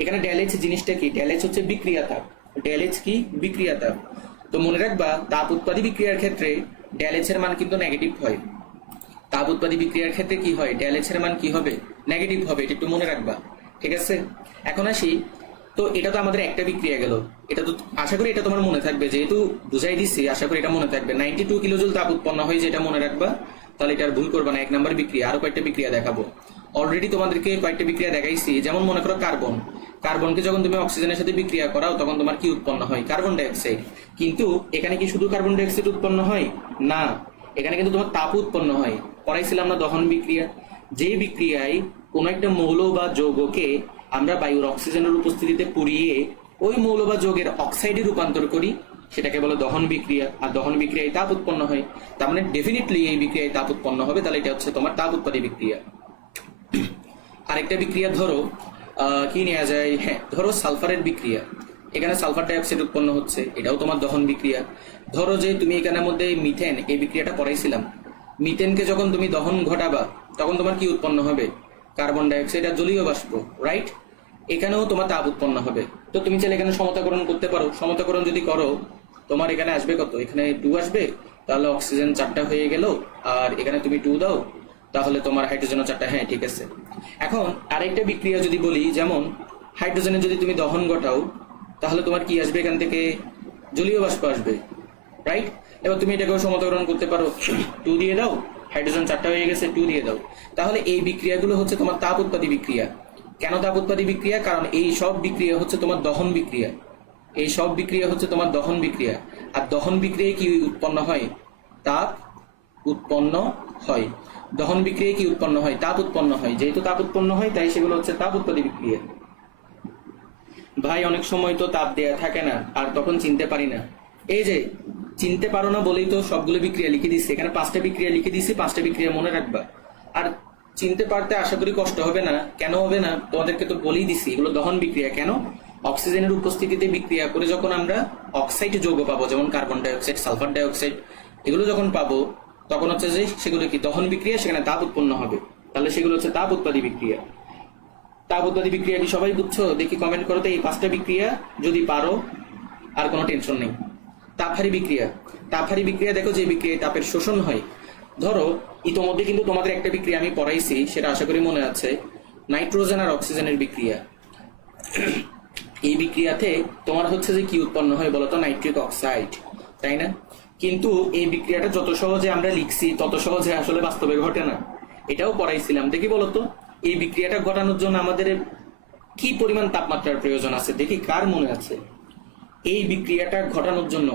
এখানে ডেলএইচ জিনিসটা কি, ডেলএইচ হচ্ছে বিক্রিয়া তাপ, ডেলএইচ কি, বিক্রিয়া তাপ। তো মনে রাখবা, তাপ উৎপাদী বিক্রিয়ার ক্ষেত্রে ডেলএইচ এর মান কিন্তু নেগেটিভ হয়। তাপ উৎপাদী বিক্রিয়ার ক্ষেত্রে কি হয়, ডেলএইচ এর মান কি হবে, নেগেটিভ হবে। এটা একটু মনে রাখবা, ঠিক আছে? এখন আসি, তো এটা তো আমাদের একটা বিক্রিয়া গেল। এটা তো আশা করি এটা তোমার মনে থাকবে, যেহেতু বুঝাই দিচ্ছি আশা করি এটা মনে থাকবে। 92 কিলোজুল তাপ উৎপন্ন হয়, যেটা মনে রাখবা। তাহলে এটা আর ভুল করবা না। 1 নম্বর বিক্রিয়া, আরো কয়েকটা বিক্রিয়া দেখাবো। অলরেডি তোমাদেরকে কয়েকটা বিক্রিয়া দেখাইছি। যেমন মনে করো কার্বন, কার্বনকে যখন তুমি অক্সিজেনের সাথে বিক্রিয়া করাও তখন তোমার কি উৎপন্ন হয়, কার্বন ডাইঅক্সাইড। কিন্তু এখানে কি শুধু কার্বন ডাইঅক্সাইড উৎপন্ন হয়? না, এখানে কিন্তু তোমার তাপ উৎপন্ন হয়। পড়াইছিলাম না দহন বিক্রিয়া, যে বিক্রিয়ায় কোনো একটা মৌল বা যৌগকে আমরা বায়ুর অক্সিজেনের উপস্থিতিতে পুড়িয়ে ওই মৌল বা যৌগের অক্সাইডে রূপান্তর করি, সেটাকে বলে দহন বিক্রিয়া। আর দহন বিক্রিয়ায় তাপ উৎপন্ন হয়, তার মানে ডেফিনেটলি এই বিক্রিয়ায় তাপ উৎপন্ন হবে। তাহলে এটা হচ্ছে তোমার তাপ উৎপাদী বিক্রিয়া। আরেকটা বিক্রিয়া ধরো, কি নেওয়া যায়, হ্যাঁ ধরো সালফারের বিক্রিয়া। এখানে সালফার ডাইঅক্সাইড উৎপন্ন হচ্ছে, এটাও তোমার দহন বিক্রিয়া। ধরো যে তুমি এখানের মধ্যে মিথেন, এই বিক্রিয়াটা পড়াইছিলাম। মিথেনকে যখন তুমি দহন ঘটাবা তখন তোমার কি উৎপন্ন হবে, কার্বন ডাইঅক্সাইড আর জলীয় বাষ্প, রাইট? এখানেও তোমার তাপ উৎপন্ন হবে। তো তুমি চাইলে এখানে সমতাকরণ করতে পারো। সমতাকরণ যদি করো তোমার এখানে আসবে কত, এখানে 2 আসবে। তাহলে অক্সিজেন 4টা হয়ে গেল, আর এখানে তুমি 2 দাও, তাহলে তোমার হাইড্রোজেনও 4টা। হ্যাঁ ঠিক আছে। এখন আরেকটা বিক্রিয়া যদি বলি, যেমন হাইড্রোজেনের যদি তুমি দহন ঘটাও তাহলে তোমার কি আসবে, এখান থেকে জলীয় বাষ্প আসবে, রাইট? এবার তুমি এটাকেও সমতাকরণ করতে পারো, 2 দিয়ে দাও, হাইড্রোজেন 4টা হয়ে গেছে, 2 দিয়ে দাও। তাহলে এই বিক্রিয়াগুলো হচ্ছে তোমার তাপ উৎপাদী বিক্রিয়া। কেন তাপ উৎপাদী বিক্রিয়া? কারণ এই সব বিক্রিয়া হচ্ছে তোমার দহন বিক্রিয়া। এই সব বিক্রিয়া হচ্ছে তোমার দহন বিক্রিয়া। আর দহন বিক্রিয়ায় কি উৎপন্ন হয়, তাপ উৎপন্ন হয়। দহন বিক্রিয়ায় কি উৎপন্ন হয়, তাপ উৎপন্ন হয়। যেহেতু তাপ উৎপন্ন হয় তাই সেগুলো হচ্ছে তাপ উৎপাদী বিক্রিয়া। ভাই অনেক সময় তো তাপ দেয়া থাকে না, আর তখন চিনতে পারি না। এই যে চিনতে পারো না বলেই তো সবগুলো বিক্রিয়া লিখে দিচ্ছি। এখানে 5টা বিক্রিয়া লিখে দিচ্ছি, 5টা বিক্রিয়া মনে রাখবা। আর চিনতে পারতে আশা করি কষ্ট হবে না। কেন হবে না, তোমাদেরকে তো বলেই দিছি এগুলো দহন বিক্রিয়া। কেন? অক্সিজেনের উপস্থিতিতে বিক্রিয়া করে যখন আমরা অক্সাইড যৌগ পাবো, যেমন কার্বন ডাইঅক্সাইড, সালফার ডাইঅক্সাইড, এগুলো যখন পাবো তখন হচ্ছে যে সেগুলো কি দহন বিক্রিয়া, সেখানে তাপ উৎপন্ন হবে। তাহলে সেগুলো হচ্ছে তাপ উৎপাদী বিক্রিয়া। তাপ উৎপাদী বিক্রিয়া কি সবাই বুঝছো? দেখি কমেন্ট করো তো এই 5টা বিক্রিয়া, যদি পারো আর কোনো টেনশন নেই। তাপহারী বিক্রিয়া, তাপহারী বিক্রিয়া দেখো যে বিক্রিয়ায় তাপের শোষণ হয়। ধরো ইতোমধ্যে কিন্তু তোমাদের একটা বিক্রিয়া আমি পড়াইছি, সেটা আশা করি মনে আছে, নাইট্রোজেন আর অক্সিজেনের বিক্রিয়া। এই বিক্রিয়াতে তোমার হচ্ছে যে কি উৎপন্ন হয় বলতো? নাইট্রিক অক্সাইড, তাই না? কিন্তু এই বিক্রিয়াটা যত সহজে আমরা লিখছি তত সহজে আসলে বাস্তবে ঘটে না। এটাও পড়াইছিলাম। দেখি বলতো এই বিক্রিয়াটা ঘটানোর জন্য আমাদের কি পরিমাণ তাপমাত্রার প্রয়োজন আছে? দেখি কার মনে আছে। এই বিক্রিয়াটা ঘটানোর জন্য,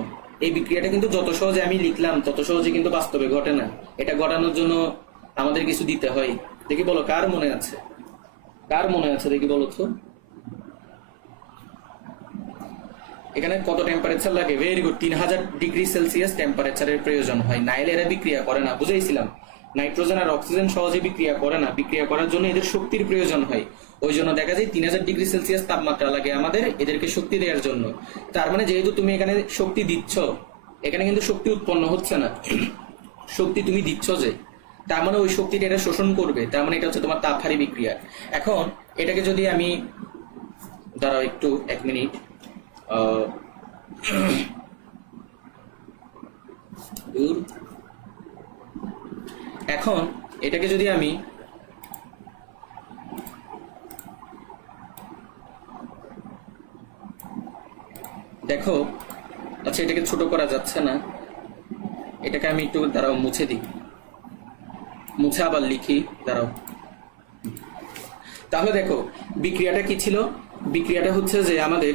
এই বিক্রিয়াটা কিন্তু যত সহজে আমি লিখলাম তত সহজে কিন্তু বাস্তবে ঘটে না। এটা ঘটানোর জন্য আমাদের কিছু দিতে হয়। দেখি বলো কার মনে আছে, কার মনে আছে দেখি বলো তো। এখানে কত টেম্পারেচার লাগে? ভেরি গুড, 3000 ডিগ্রি সেলসিয়াস টেম্পারেচারের প্রয়োজন হয়, নাইলে এরা বিক্রিয়া করে না। বুঝাইছিলাম নাইট্রোজেন আর অক্সিজেন সহজে বিক্রিয়া করে না, বিক্রিয়া করার জন্য এদের শক্তির প্রয়োজন হয়। ওই জন্য দেখা যায় 3000 ডিগ্রি সেলসিয়াস তাপমাত্রা লাগে আমাদের এদেরকে শক্তি দেওয়ার জন্য। তার মানে যেহেতু তুমি এখানে শক্তি দিচ্ছ, এখানে কিন্তু শক্তি উৎপন্ন হচ্ছে না, শক্তি তুমি দিচ্ছ যে, তার মানে ওই শক্তিটা এটা শোষণ করবে। তার মানে এটা হচ্ছে তোমার তাপহারী বিক্রিয়া। এখন এটাকে যদি আমি, দাঁড়াও একটু 1 মিনিট, এখন এটাকে যদি আমি দেখো, আচ্ছা এটাকে ছোট করা যাচ্ছে না, এটাকে আমি একটু দাঁড়াও মুছে দিই, মুছে আবার লিখি, দাঁড়াও। তাহলে দেখো বিক্রিয়াটা কি ছিল? বিক্রিয়াটা হচ্ছে যে আমাদের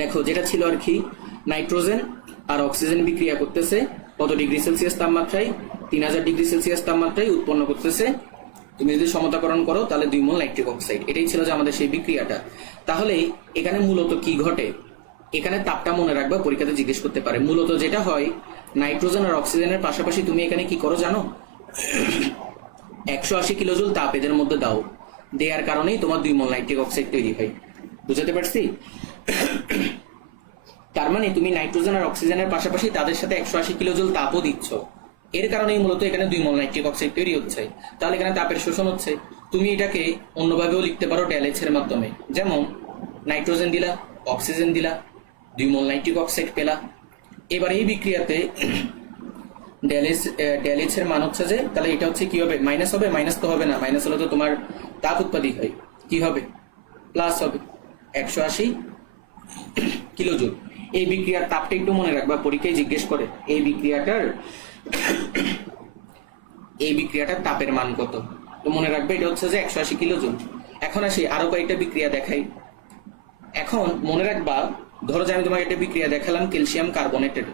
দেখো যেটা ছিল আর কি, নাইট্রোজেন আর অক্সিজেন বিক্রিয়া করতেছে কত ডিগ্রি সেলসিয়াস তাপমাত্রায়? 3000 ডিগ্রি সেলসিয়াস তাপমাত্রায় উৎপন্ন করতেছে। তুমি যদি সমতাকরণ করো তাহলে 2 মোল নাইট্রিক অক্সাইড। এটাই ছিল যে আমাদের সেই বিক্রিয়াটা। তাহলে এখানে মূলত কি ঘটে? এখানে তাপটা মনে রাখবা, পরীক্ষাতে জিজ্ঞেস করতে পারে। মূলত যেটা হয়, নাইট্রোজেন আর অক্সিজেনের পাশাপাশি তুমি এখানে কি করো জানো? 180 কিলোজুল তাপ এদের মধ্যে দাও, দেওয়ার কারণেই তোমার 2 মোল নাইট্রিক অক্সাইড তৈরি হয়। বুঝতে পারছি? তার মানে তুমি নাইট্রোজেন আর অক্সিজেনের পাশাপাশি তাদের সাথে 180 কিলোজুল তাপও দিচ্ছ, এর কারণেই মূলত এখানে 2 মোল নাইট্রিক অক্সাইড তৈরি হচ্ছে। তাহলে এখানে তাপের শোষণ হচ্ছে। তুমি এটাকে অন্যভাবেও লিখতে পারো ডেলএইচ এর মাধ্যমে, যেমন নাইট্রোজেন দিলা, অক্সিজেন দিলা, 2 মোল নাইট্রিক অক্সাইড পেলা। এবার এই বিক্রিয়াতে ডেলএইচ এর মান হচ্ছে যে, তাহলে এটা হচ্ছে কি হবে? মাইনাস হবে? মাইনাস তো হবে না, মাইনাস হলে তো তোমার তাপ উৎপাদী হয়। কি হবে? প্লাস হবে, 180 কিলোজুল। এই বিক্রিয়ার তাপটা একটু মনে রাখবা, পরীক্ষায় জিজ্ঞেস করে এই বিক্রিয়াটার তাপের মান কত, তো মনে রাখবে এটা হচ্ছে যে 180 কিলোজুল। এখন আসি আরো কয়েকটা বিক্রিয়া দেখাই। এখন মনে রাখবা, ধরো যে আমি তোমাকে একটা বিক্রিয়া দেখালাম ক্যালসিয়াম কার্বনেটের।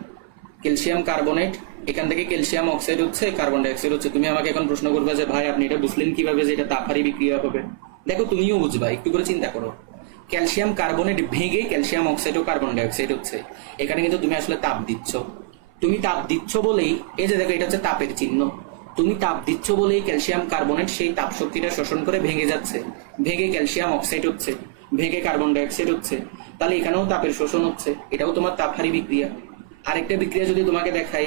ক্যালসিয়াম কার্বনেট, এখান থেকে ক্যালসিয়াম অক্সাইড হচ্ছে, কার্বন ডাইঅক্সাইড হচ্ছে। তুমি আমাকে এখন প্রশ্ন করবে যে ভাই আপনি এটা বুঝলেন কিভাবে যে এটা তাপহারী বিক্রিয়া হবে? দেখো তুমিও বুঝবা, একটু করে চিন্তা করো। ক্যালসিয়াম কার্বনেট ভেঙে ক্যালসিয়াম অক্সাইড ও কার্বন ডাইঅক্সাইড হচ্ছে। এখানে কিন্তু তুমি আসলে তাপ দিচ্ছ। তুমি তাপ দিচ্ছ বলেই, এই যে দেখো এটা হচ্ছে তাপের চিহ্ন, তুমি তাপ দিচ্ছ বলেই ক্যালসিয়াম কার্বনেট সেই তাপ শক্তিটা শোষণ করে ভেঙে যাচ্ছে, ভেঙে ক্যালসিয়াম অক্সাইড হচ্ছে, ভেঙে কার্বন ডাইঅক্সাইড হচ্ছে। তাহলে এখানেও তাপের শোষণ হচ্ছে, এটাও তোমার তাপহারী বিক্রিয়া। আরেকটা বিক্রিয়া যদি তোমাকে দেখাই,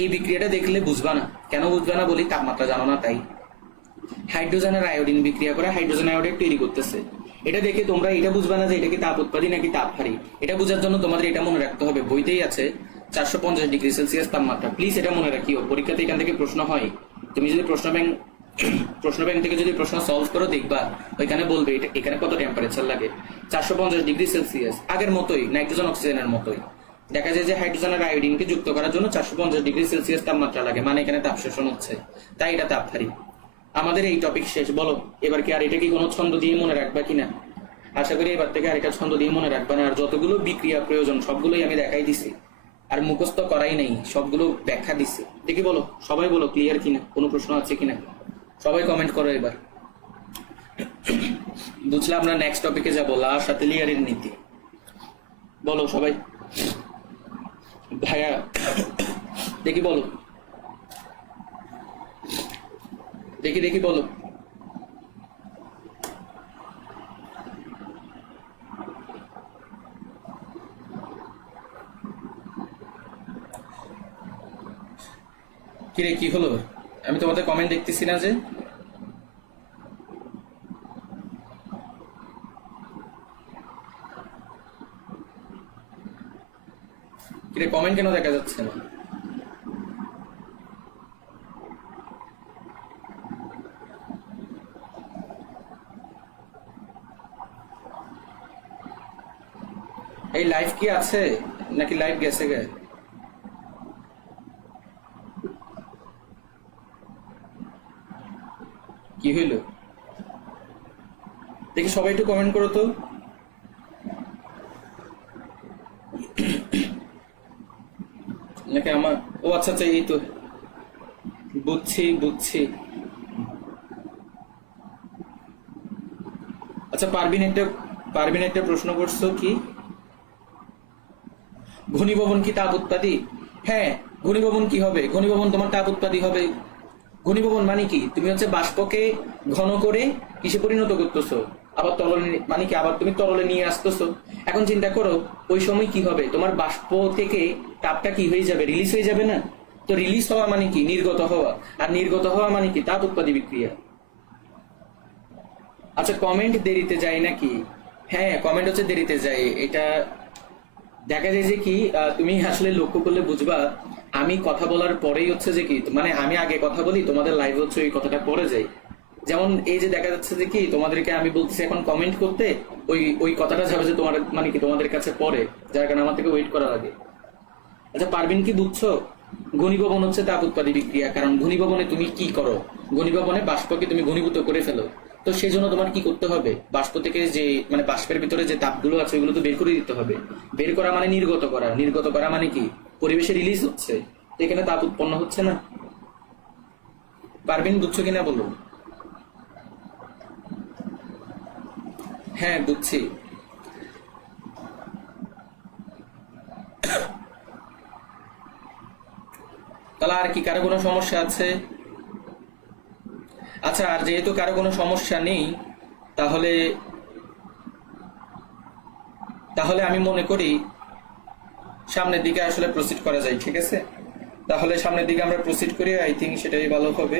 এই বিক্রিয়াটা দেখলে বুঝবা না। কেন বুঝবা না বলি? তাপমাত্রা জানো না তাই। হাইড্রোজেন আর আয়োডিন বিক্রিয়া করে হাইড্রোজেন আয়োডাইড তৈরি করতেছে। এটা দেখে তোমরা এটা বুঝবা না যে এটা কি তাপ উৎপাদী নাকি তাপহারী। এটা বোঝার জন্য তোমাদের এটা মনে রাখতে হবে, বইতেই আছে 450 ডিগ্রি সেলসিয়াস তাপমাত্রা। প্লিজ এটা মনে রাখিও, পরীক্ষাতে এখান থেকে প্রশ্ন হয়। তুমি যদি প্রশ্ন ব্যাংক থেকে যদি প্রশ্ন সলভ করো, দেখবা ওইখানে বলবে এটা এখানে কত টেম্পারেচার লাগে, 450 ডিগ্রি সেলসিয়াস। আগের মতোই, নাইট্রোজেন অক্সিজেনের মতোই। দেখা যায় যে হাইড্রোজেন আর আয়োডিনকে যুক্ত করার জন্য 450 ডিগ্রি সেলসিয়াস তাপমাত্রা লাগে, মানে এখানে তাপ শোষণ হচ্ছে, তাই এটা তাপহারী। আমাদের এই টপিক শেষ। বলো এবার কি আর এটা কি কোনো ছন্দ দিয়ে মনে রাখবা কিনা? আশা করি এবার থেকে আর এটা ছন্দ দিয়ে মনে রাখবা না। আর যতগুলো বিক্রিয়া প্রয়োজন সবগুলোই আমি দেখাই দিছি, আর মুখস্থ করাই নেই, সবগুলো ব্যাখ্যা দিছি। দেখি বলো, সবাই বলো ক্লিয়ার কিনা, কোনো প্রশ্ন আছে কিনা? সবাই কমেন্ট করো এবার। বুঝলে আমরা নেক্সট টপিকে যাবো, লাশ আতেলিয়ারের নীতি। বলো সবাই। ভাইয়া দেখি বলো, দেখি বলো। কিরে কি হলো? আমি তোমাদের কমেন্ট দেখতেছি না যে। কিরে কমেন্ট কেন দেখা যাচ্ছে না? এই লাইভ কি আছে নাকি লাইভ গেছে গে? কি হইল দেখি, সবাই একটু কমেন্ট করো তো। নাকি আমার, ও আচ্ছা আচ্ছা, এই তো বুঝছি বুঝছি। আচ্ছা পারবিন একটা প্রশ্ন করছো কি, ঘনীভবন কি তাপ উৎপাদী? হ্যাঁ, ঘনীভবন কি হবে? ঘনীভবন তোমার তাপ উৎপাদী হবে। ঘনীভবন মানে কি, তুমি হচ্ছে বাষ্পকে ঘন করে কিসে পরিণত করতেছো, আবার তরলে, মানে কি আবার তুমি তরলে নিয়ে আসতেছো। এখন চিন্তা করো ওই সময় কি হবে, তোমার বাষ্প থেকে তাপটা কি হয়ে যাবে, রিলিজ হয়ে যাবে না? তো রিলিজ হওয়া মানে কি, নির্গত হওয়া, আর নির্গত হওয়া মানে কি তাপ উৎপাদী বিক্রিয়া। আচ্ছা কমেন্ট দেরিতে যায় নাকি? হ্যাঁ কমেন্ট হচ্ছে দেরিতে যায়, এটা দেখা যায় যে কি, তুমি আসলে লক্ষ্য করলে বুঝবা, আমি কথা বলার পরেই হচ্ছে যে কি, মানে আমি আগে কথা বলি, তোমাদের লাইভ হচ্ছে ওই কথাটা পরে যায়। যেমন এই যে দেখা যাচ্ছে যে কি, তোমাদেরকে আমি বলতেছি এখন কমেন্ট করতে, ওই ওই কথাটা যাবে যে তোমার, মানে কি তোমাদের কাছে পরে, যার কারণে আমার থেকে ওয়েট করা লাগে। আচ্ছা পারবিন কি বুঝছো? ঘনীভবন হচ্ছে তাপ উৎপাদী বিক্রিয়া, কারণ ঘনীভবনে তুমি কি করো, ঘনীভবনে বাষ্পকে তুমি ঘনীভূত করে ফেলো। তো সেই জন্য তোমার কি করতে হবে, বাষ্প থেকে যে, মানে বাষ্পের ভিতরে যে তাপগুলো আছে ওইগুলো তো বের করে দিতে হবে। বের করা মানে নির্গত করা, নির্গত করা মানে কি পরিবেশে রিলিজ হচ্ছে, তো এখানে তাপ উৎপন্ন হচ্ছে না। পারবিন বুঝছো কিনা বলো? হ্যাঁ বুঝছি। তাহলে আর কি, কারো কোনো সমস্যা আছে? আচ্ছা আর যেহেতু কারো কোনো সমস্যা নেই, তাহলে তাহলে আমি মনে করি সামনের দিকে আসলে প্রসিড করা যায়, ঠিক আছে? তাহলে সামনের দিকে আমরা প্রসিড করি, আই থিঙ্ক সেটাই ভালো হবে।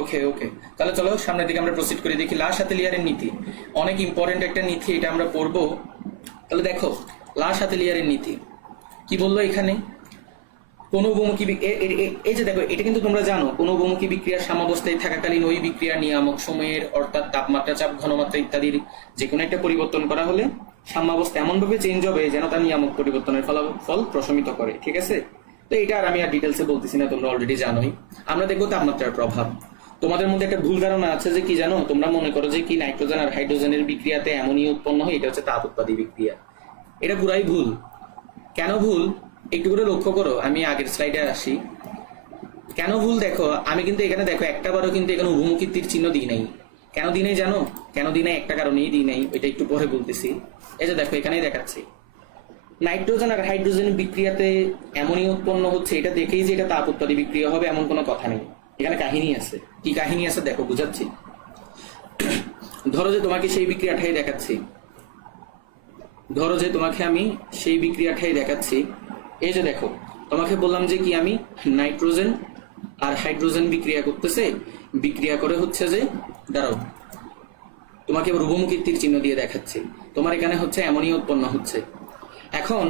ওকে ওকে, তাহলে চলো সামনের দিকে আমরা প্রসিড করি। দেখি লা শাতেলিয়ারের নীতি, অনেক ইম্পর্টেন্ট একটা নীতি, এটা আমরা পড়বো। তাহলে দেখো লা শাতেলিয়ারের নীতি কি বললো এখানে, কোন বহুমুখী এই যে দেখো, এটা কিন্তু তোমরা জানো, কোন বহুমুখী বিক্রিয়ার সাম্যাবস্থায় থাকাকালীন ওই বিক্রিয়া নিয়ামক সময়ের, অর্থাৎ তাপমাত্রা, চাপ, ঘনমাত্রা ইত্যাদির যে কোনো একটা পরিবর্তন করা হলে সাম্যাবস্থা এমন ভাবে চেঞ্জ হবে যেন তার নিয়ামক পরিবর্তনের ফলাফল প্রশমিত করে, ঠিক আছে? তো এটা আর আমি আর ডিটেলসে বলতেছি না, তোমরা অলরেডি জানোই। আমরা দেখবো তাপমাত্রার প্রভাব। তোমাদের মধ্যে একটা ভুল ধারণা আছে যে কি জানো, তোমরা মনে করো যে কি নাইট্রোজেন আর হাইড্রোজেনের বিক্রিয়াতে অ্যামোনিয়া উৎপন্ন হয়, এটা হচ্ছে তাপ উৎপাদী বিক্রিয়া। এটা পুরাই ভুল। কেন ভুল একটু করে লক্ষ্য করো, আমি আগের স্লাইডে আসি। কেন ভুল দেখো, আমি কিন্তু এখানে দেখো একটা বারও কিন্তু এখানে উভমুখী তীর চিহ্ন দিই নাই। কেন দিই নাই জানো? কেন দিই নাই, একটা কারণেই দিই নাই, ওইটা একটু পরে বলতেছি। এই যে দেখো এখানেই দেখাচ্ছি, নাইট্রোজেন আর হাইড্রোজেন বিক্রিয়াতে অ্যামোনিয়া উৎপন্ন হচ্ছে, এটা দেখেই যে এটা তাপ উৎপাদী বিক্রিয়া হবে এমন কোনো কথা নেই। এখানে কাহিনী আছে। কি কাহিনী আছে দেখো, বুঝাচ্ছি। ধরো যে তোমাকে সেই বিক্রিয়াটাই দেখাচ্ছি, ধরো যে তোমাকে আমি সেই বিক্রিয়াটাই দেখাচ্ছি। এই যে দেখো, তোমাকে বললাম যে কি আমি নাইট্রোজেন আর হাইড্রোজেন বিক্রিয়া করতেছে, বিক্রিয়া করে হচ্ছে যে, দাঁড়াও তোমাকে এবার উভমুখী তীর চিহ্ন দিয়ে দেখাচ্ছি, তোমার এখানে হচ্ছে অ্যামোনিয়া উৎপন্ন হচ্ছে। এখন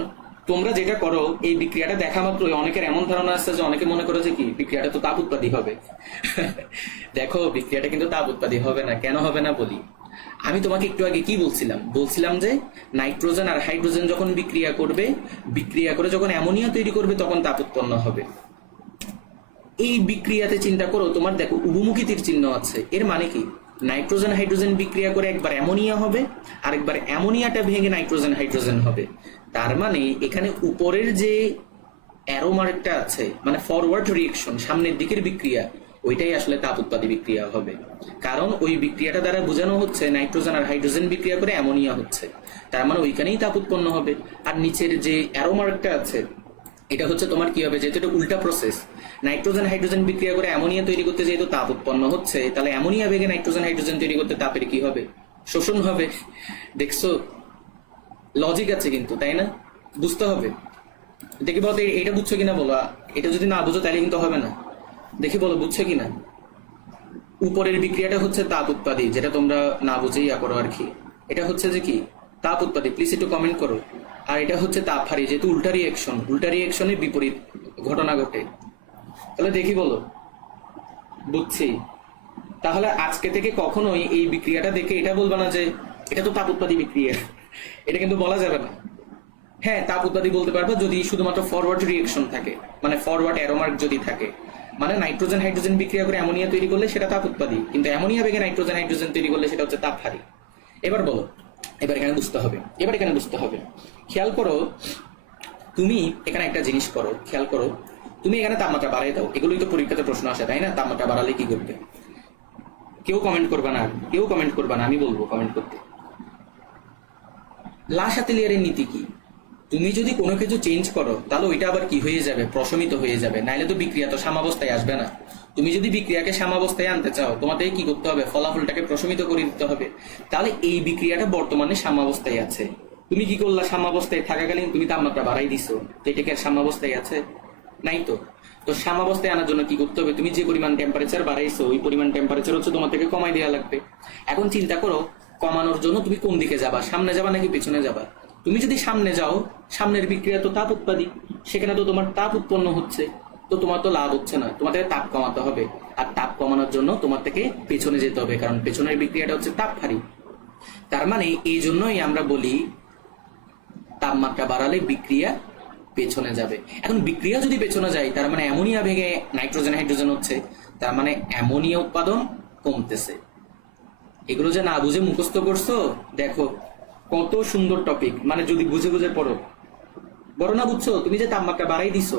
তোমরা যেটা করো, এই বিক্রিয়াটা দেখা মাত্রই অনেকের এমন ধারণা আছে যে অনেকে মনে করে যে কি বিক্রিয়াটা তো তাপ উৎপাদী হবে। দেখো বিক্রিয়াটা কিন্তু তাপ উৎপাদী হবে না। কেন হবে না বলি, আমি তোমাকে একটু আগে কি বলছিলাম যে নাইট্রোজেন আর হাইড্রোজেন যখন বিক্রিয়া করবে, বিক্রিয়া করে যখন অ্যামোনিয়া তৈরি করবে তখন তাপ উৎপন্ন হবে। এই বিক্রিয়াতে চিন্তা করো, তোমার দেখো উভমুখী তীর চিহ্ন আছে, এর মানে কি নাইট্রোজেন হাইড্রোজেন বিক্রিয়া করে একবার অ্যামোনিয়া হবে, আর একবার অ্যামোনিয়াটা ভেঙে নাইট্রোজেন হাইড্রোজেন হবে। তার মানে এখানে উপরের যে অ্যারো মার্কটা আছে, মানে ফরওয়ার্ড রিয়েকশন, সামনের দিকের বিক্রিয়া, ওইটাই আসলে তাপ উৎপাদী বিক্রিয়া হবে। কারণ ওই বিক্রিয়াটা দ্বারা বোঝানো হচ্ছে নাইট্রোজেন আর হাইড্রোজেন বিক্রিয়া করে অ্যামোনিয়া হচ্ছে, তার মানে ওইখানেই তাপ উৎপন্ন হবে। আর নিচের যে অ্যারো মার্কটা আছে, এটা হচ্ছে তোমার কি হবে, যেহেতু এটা উল্টা প্রসেস, নাইট্রোজেন হাইড্রোজেন বিক্রিয়া করে অ্যামোনিয়া তৈরি করতে যেহেতু তাপ উৎপন্ন হচ্ছে, তাহলে অ্যামোনিয়া বেগে নাইট্রোজেন হাইড্রোজেন তৈরি করতে তাপের কি হবে, শোষণ হবে। দেখছো লজিক আছে কিন্তু, তাই না? বুঝতে হবে। দেখি বলো তো এটা বুঝছো কিনা বলো। এটা যদি না বুঝো তাহলে কিন্তু হবে না। দেখি বলো বুঝছো কিনা। উপরের বিক্রিয়াটা হচ্ছে তাপ উৎপাদী, যেটা তোমরা না বুঝেই ইয়া করো আর কি। এটা হচ্ছে যে কি তাপ উৎপাদী, প্লিজ একটু কমেন্ট করো। আর এটা হচ্ছে তাপ হারি, যেহেতু উল্টা রিয়েকশন, উল্টা রিয়েকশনের বিপরীত ঘটনা ঘটে। তাহলে দেখি বলো বুঝছি। তাহলে আজকে থেকে কখনোই এই বিক্রিয়াটা দেখে এটা বলবা না যে এটা তো তাপ উৎপাদী বিক্রিয়া, এটা কিন্তু বলা যাবে না। হ্যাঁ, তাপ উৎপাদী বলতে পারবো যদি শুধুমাত্র ফরওয়ার্ড রিয়েকশন থাকে, মানে ফরওয়ার্ড অ্যারোমার্ক যদি থাকে, মানে নাইট্রোজেন হাইড্রোজেন বিক্রিয়া করে অ্যামোনিয়া তৈরি করলে সেটা তাপ উৎপাদী, কিন্তু অ্যামোনিয়া বেগে নাইট্রোজেন হাইড্রোজেন তৈরি করলে সেটা হচ্ছে তাপ হারি। এবার বলো, এবার এখানে বুঝতে হবে, খেয়াল করো। তুমি এখানে একটা জিনিস করো, খেয়াল করো। তুমি এখানে তাপমাত্রা বাড়াই দাও, এগুলোই তো পরীক্ষাতে প্রশ্ন আসে তাই না? তাপমাত্রা বাড়ালে কি করবে? কেউ কমেন্ট করবা না, আমি বলবো কমেন্ট করতে। লা শাতেলিয়ারের নীতি কি? তুমি যদি কোনো কিছু চেঞ্জ করো তাহলে ওইটা আবার কি হয়ে যাবে? প্রশমিত হয়ে যাবে, নাইলে তো বিক্রিয়া তো সাম্যাবস্থায় আসবে না। তুমি যদি বিক্রিয়াকে সাম্যাবস্থায় আনতে চাও, তোমাদের কি করতে হবে? ফলাফলটাকে প্রশমিত করে দিতে হবে। তাহলে এই বিক্রিয়াটা বর্তমানে সাম্যাবস্থায় আছে। তুমি কি করলা? সাম্যাবস্থায় থাকাকালীন তুমি তাপমাত্রা বাড়াই দিছো, তো এটা কি আর সাম্যাবস্থায় আছে? নাই তো। তো সাম্যাবস্থায় আনার জন্য কি করতে হবে? তুমি যে পরিমাণ টেম্পারেচার বাড়াইছো ওই পরিমাণ টেম্পারেচার হচ্ছে তোমার থেকে কমাই দেওয়া লাগবে। এখন চিন্তা করো, কমানোর জন্য তুমি কোন দিকে যাবা? সামনে যাবা নাকি পিছনে যাবা? তুমি যদি সামনে যাও, সামনের বিক্রিয়া তো তাপ উৎপাদী, সেখানে তো তোমার তাপ উৎপন্ন হচ্ছে, তো তোমার তো লাভ হচ্ছে না, তোমার থেকে তাপ কমাতে হবে। আর তাপ কমানোর জন্য তোমার থেকে পেছনে যেতে হবে, কারণ পেছনের বিক্রিয়াটা হচ্ছে তাপ হারি। তার মানে এই জন্যই আমরা বলি তাপমাত্রা বাড়ালে বিক্রিয়া পেছনে যাবে। এখন বিক্রিয়া যদি পেছনে যায়, তার মানে অ্যামোনিয়া ভেঙে নাইট্রোজেন হাইড্রোজেন হচ্ছে, তার মানে অ্যামোনিয়া উৎপাদন কমতেছে। এগুলো যে না বুঝে মুখস্থ করছো, দেখো কত সুন্দর টপিক, মানে যদি বুঝে বুঝে পড়ো। বড় না বুঝছো, তুমি যে তাপমাত্রা বাড়াই দিছো,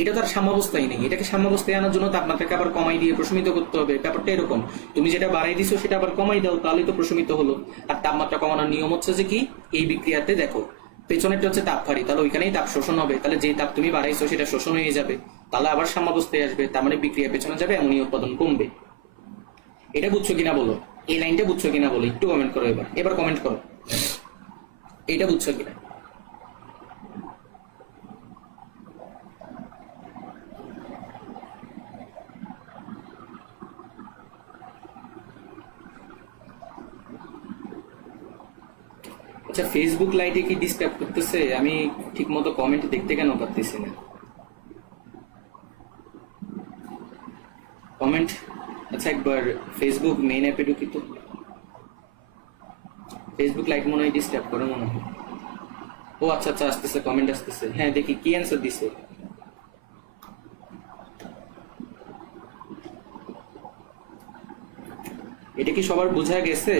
এটা তো আর সাম্যাবস্থায় নেই। এটাকে সাম্যাবস্থায় আনার জন্য তাপমাত্রাকে আবার কমাই দিয়ে প্রশমিত করতে হবে। ব্যাপারটা এরকম, তুমি যেটা বাড়াই দিছো সেটা আবার কমাই দাও, তাহলেই তো প্রশমিত হলো। আর তাপমাত্রা কমানোর নিয়ম হচ্ছে যে কি, এই বিক্রিয়াতে দেখো পেছনেরটা হচ্ছে তাপ হারি, তাহলে ওইখানেই তাপ শোষণ হবে, তাহলে যে তাপ তুমি বাড়াইছো সেটা শোষণ হয়ে যাবে, তাহলে আবার সাম্যাবস্থায় আসবে, তার মানে বিক্রিয়া পেছনে যাবে, অ্যামোনিয়া উৎপাদন কমবে। এটা বুঝছো কিনা বলো, এই লাইনটা বুঝছো কিনা বলো, একটু কমেন্ট করো। এবার কমেন্ট করো এটা বুঝছো কিনা। আচ্ছা, ফেসবুক লাইটে কি ডিস্টার্ব করতেছে? আমি ঠিক মতো কমেন্ট দেখতে কেন পারতেছি না কমেন্ট। আচ্ছা, একবার ফেসবুক মেইন অ্যাপে ঢুকি তো। ফেসবুক লাইট মনে হয় ডিস্টার্ব করে মনে হয়। ও আচ্ছা আচ্ছা, আসতেছে, কমেন্ট আসতেছে। হ্যাঁ, দেখি কি অ্যান্সার দিছে। এটা কি সবার বোঝা গেছে?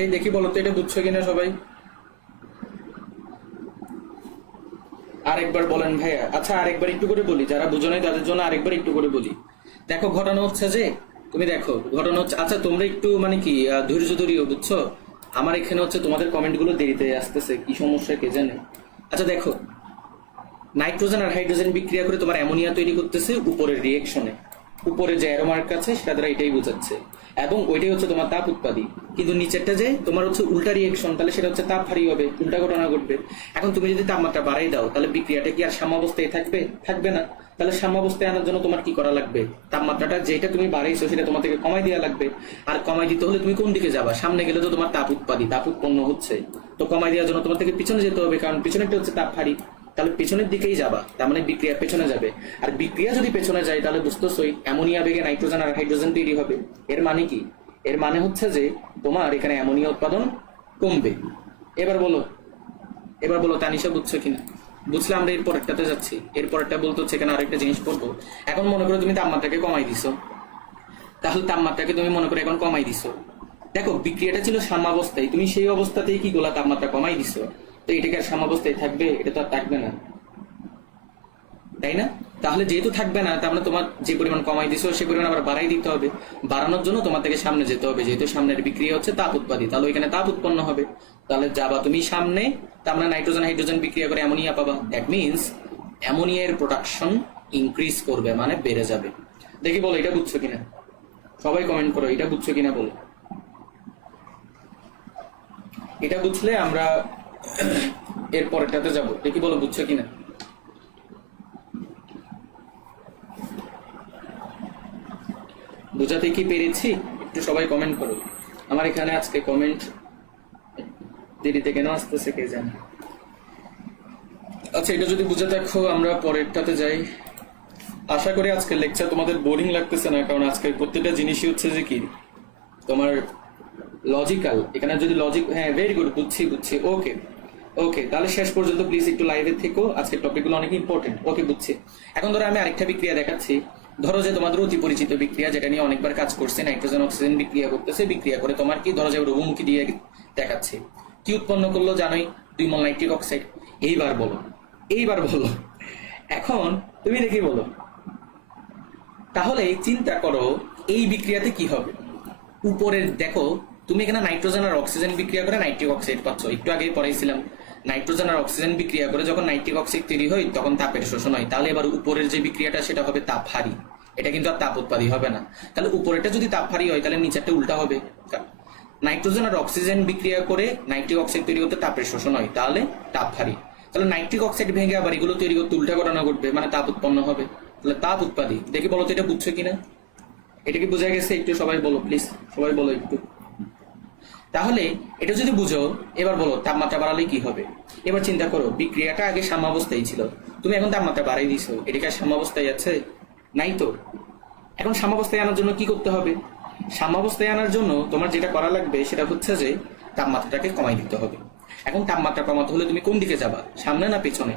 এই দেখি বলো তো এটা বুঝছো কিনা সবাই, আরেকবার বলেন ভাইয়া। আচ্ছা, আরেকবার একটু করে বলি, যারা বুঝো নাই তাদের জন্য আরেকবার একটু করে বলি। দেখো ঘটনা হচ্ছে যে, তুমি দেখো ঘটনা হচ্ছে, আচ্ছা তোমরা একটু মানে কি ধৈর্য ধরিও, বুঝছো? আমার এখানে হচ্ছে তোমাদের কমেন্ট গুলো দেরিতে আসতেছে, কি সমস্যা কে জানে। আচ্ছা দেখো, নাইট্রোজেন আর হাইড্রোজেন বিক্রিয়া করে তোমার অ্যামোনিয়া তৈরি করতেছে উপরের রিয়েকশনে, উপরে যে অ্যারোমার্ক আছে সেটা দ্বারা এটাই বোঝাচ্ছে, এবং ওইটাই হচ্ছে তোমার তাপ উৎপাদী। কিন্তু নিচেরটা যে তোমার হচ্ছে উল্টা রিয়েকশন, তাহলে সেটা হচ্ছে তাপ হারি হবে, উল্টা ঘটনা ঘটবে। এখন তুমি যদি তাপমাত্রা বাড়াই দাও, তাহলে বিক্রিয়াটা কি আর সাম্যাবস্থায় থাকবে? থাকবে না। তাহলে সাম্যাবস্থায় আনার জন্য তোমার কি করা লাগবে? তাপমাত্রাটা যেটা তুমি বাড়াইছো সেটা তোমার থেকে কমাই দেওয়া লাগবে। আর কমাই দিতে হলে তুমি কোন দিকে যাবা? সামনে গেলে তো তোমার তাপ উৎপাদী, তাপ উৎপন্ন হচ্ছে, তো কমাই দেওয়ার জন্য তোমার থেকে পিছনে যেতে হবে, কারণ পিছনেরটা হচ্ছে তাপ হারি, তাহলে পেছনের দিকেই যাবা, তার মানে বিক্রিয়া পেছনে যাবে। আর বিক্রিয়া যদি পেছনে যায়, তাহলে বুঝতেছই অ্যামোনিয়া বেগে নাইট্রোজেন আর হাইড্রোজেন তৈরি হবে। এর মানে কি? এর মানে হচ্ছে যে তোমার এখানে অ্যামোনিয়া উৎপাদন কমবে। এবার বলো তানিশা বুঝছো কিনা? বুঝলে আমরা এর পরেরটাতে যাচ্ছি। এর পরেরটা বলতে হচ্ছে এখানে আরেকটা জিনিস বলবো। এখন মনে করো তুমি তাপমাত্রাকে কমাই দিছো, তাহলে তাপমাত্রাকে তুমি মনে করো এখন কমাই দিছো। দেখো বিক্রিয়াটা ছিল সাম্যাবস্থায়, তুমি সেই অবস্থাতেই কি গোলা তাপমাত্রা কমাই দিছো, তো এটাকে আর সাম্যাবস্থায় থাকবে? এটা তো আর থাকবে না, তাই না? তাহলে যেহেতু থাকবে না, তার মানে তোমার যে পরিমাণ কমাই দিছো সে পরিমাণ আবার বাড়াই দিতে হবে। বাড়ানোর জন্য তোমার থেকে সামনে যেতে হবে, যেহেতু সামনের বিক্রিয়া হচ্ছে তাপ উৎপাদী, তাহলে ওইখানে তাপ উৎপন্ন হবে। তাহলে যাবা তুমি সামনে, তার মানে নাইট্রোজেন হাইড্রোজেন বিক্রিয়া করে অ্যামোনিয়া পাবা। দ্যাট মিনস অ্যামোনিয়ার প্রোডাকশন ইনক্রিজ করবে, মানে বেড়ে যাবে। দেখি বলো এটা বুঝছো কিনা, সবাই কমেন্ট করো এটা বুঝছো কিনা বলো। এটা বুঝলে আমরা এর পরেরটাতে যাবো। দেখি বলো বুঝছো কিনা। বুঝাতে কি পেরেছি? একটু সবাই কমেন্ট করো। আমার এখানে আজকে কমেন্ট দেরিতে কেন আসতেছে কে জানে। আচ্ছা, এটা যদি বুঝে দেখো, আমরা পরেরটাতে যাই। আশা করি আজকের লেকচার তোমাদের বোরিং লাগতেছে না, কারণ আজকের প্রত্যেকটা জিনিসই হচ্ছে যে কি তোমার লজিক্যাল। এখানে যদি লজিক, হ্যাঁ ভেরি গুড, বুঝছি বুঝছি। ওকে ওকে, তাহলে শেষ পর্যন্ত প্লিজ একটু লাইভে থেকো, আজকের টপিকগুলো অনেক ইম্পর্টেন্ট। ওকে বুঝছি। এখন ধরো আমি আরেকটা বিক্রিয়া দেখাচ্ছি। ধরো যে তোমাদের অতি পরিচিত বিক্রিয়া, যেটা নিয়ে অনেকবার কাজ করছে, নাইট্রোজেন অক্সিজেন বিক্রিয়া করতেছে, বিক্রিয়া করে তোমার কি ধরো যে বহুমুখী দিয়ে দেখাচ্ছে। কি উৎপন্ন করলো জানোই? 2 মোল নাইট্রিক অক্সাইড। এইবার বলো, এইবার বলো, এখন তুমি দেখি বলো। তাহলে চিন্তা করো এই বিক্রিয়াতে কি হবে। উপরের দেখো, তুমি এখানে নাইট্রোজেন আর অক্সিজেন বিক্রিয়া করে নাইট্রিক অক্সাইড পাচ্ছ। একটু আগেই পড়াইছিলাম, নাইট্রোজেন আর অক্সিজেন বিক্রিয়া করে যখন নাইট্রিক অক্সাইড তৈরি হয় তখন তাপের শোষণ হয়। তাহলে এবার উপরের যে বিক্রিয়াটা সেটা হবে তাপহারী, এটা কিন্তু আর তাপ উৎপাদী হবে না। তাহলে উপরেরটা যদি তাপহারী হয় তাহলে নিচেরটা উল্টা হবে। নাইট্রোজেন আর অক্সিজেন বিক্রিয়া করে নাইট্রিক অক্সাইড তৈরি হতে তাপের শোষণ হয়, তাহলে তাপহারী। তাহলে নাইট্রিক অক্সাইড ভেঙে আবার এগুলো তৈরি করতে উল্টা ঘটনা ঘটবে, মানে তাপ উৎপন্ন হবে, তাহলে তাপ উৎপাদী। দেখি বলো তো এটা বুঝছো কিনা, এটা কি বোঝা গেছে? একটু সবাই বলো প্লিজ, সবাই বলো একটু। তাহলে এটা যদি বুঝো, এবার বলো তাপমাত্রা বাড়ালে কি হবে। এবার চিন্তা করো, বিক্রিয়াটা আগে সাম্যাবস্থায় ছিল, তুমি এখন তাপমাত্রা বাড়াই দিছো, এটা কি আর সাম্যাবস্থায় আছে? নাই তো। এখন সাম্যাবস্থায় আনার জন্য কি করতে হবে? সাম্যাবস্থায় আনার জন্য তোমার যেটা করা লাগবে সেটা হচ্ছে যে তাপমাত্রাটাকে কমাই দিতে হবে। এখন তাপমাত্রা কমাতে হলে তুমি কোন দিকে যাবা, সামনে না পেছনে?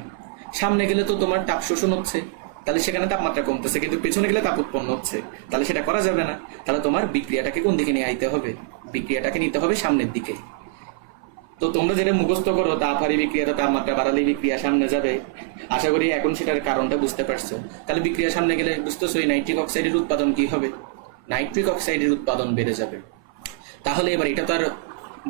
সামনে গেলে তো তোমার তাপ শোষণ হচ্ছে, তাহলে সেখানে তাপমাত্রা কমতেছে, কিন্তু পেছনে গেলে তাপ উৎপন্ন হচ্ছে, তাহলে সেটা করা যাবে না। তাহলে তোমার বিক্রিয়াটাকে কোন দিকে নিয়ে আইতে হবে? বিক্রিয়াটাকে নিতে হবে সামনের দিকে। তো তোমরা যেটা মুখস্থ করো, তাপহারী বিক্রিয়াটা তাপমাত্রা বাড়ালে বিক্রিয়া সামনে যাবে, আশা করি এখন সেটার কারণটা বুঝতে পারছো। তাহলে বিক্রিয়া সামনে গেলে বুঝতেছো এই নাইট্রিক অক্সাইডের উৎপাদন কি হবে? নাইট্রিক অক্সাইডের উৎপাদন বেড়ে যাবে। তাহলে এবার এটা তো আর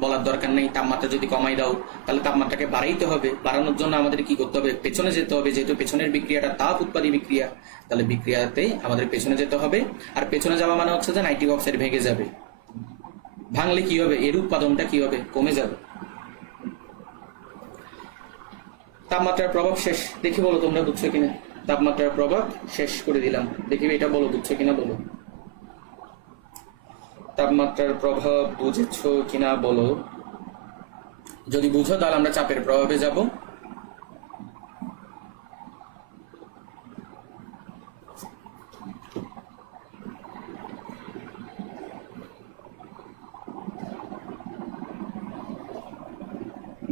বলার দরকার নেই, তাপমাত্রা যদি কমাই দাও তাহলে তাপমাত্রাকে বাড়াইতে হবে। বাড়ানোর জন্য আমাদের কি করতে হবে? পেছনে যেতে হবে, যেহেতু পেছনের বিক্রিয়াটা তাপ উৎপাদী বিক্রিয়া, তাহলে বিক্রিয়াতে আমাদের পেছনে যেতে হবে। আর পেছনে যাওয়া মানে হচ্ছে যে নাইট্রিক অক্সাইড ভেঙে যাবে। ভাঙলে কি হবে? এর উৎপাদনটা কি হবে? কমে যাবে। তাপমাত্রার প্রভাব শেষ। দেখি বলো তোমরা বুঝছো কিনা। তাপমাত্রার প্রভাব শেষ করে দিলাম, দেখি এটা বলো বুঝছো কিনা বলো। তাপমাত্রার প্রভাব বুঝেছো কিনা বলো। যদি বুঝো তাহলে আমরা চাপের প্রভাবে যাব।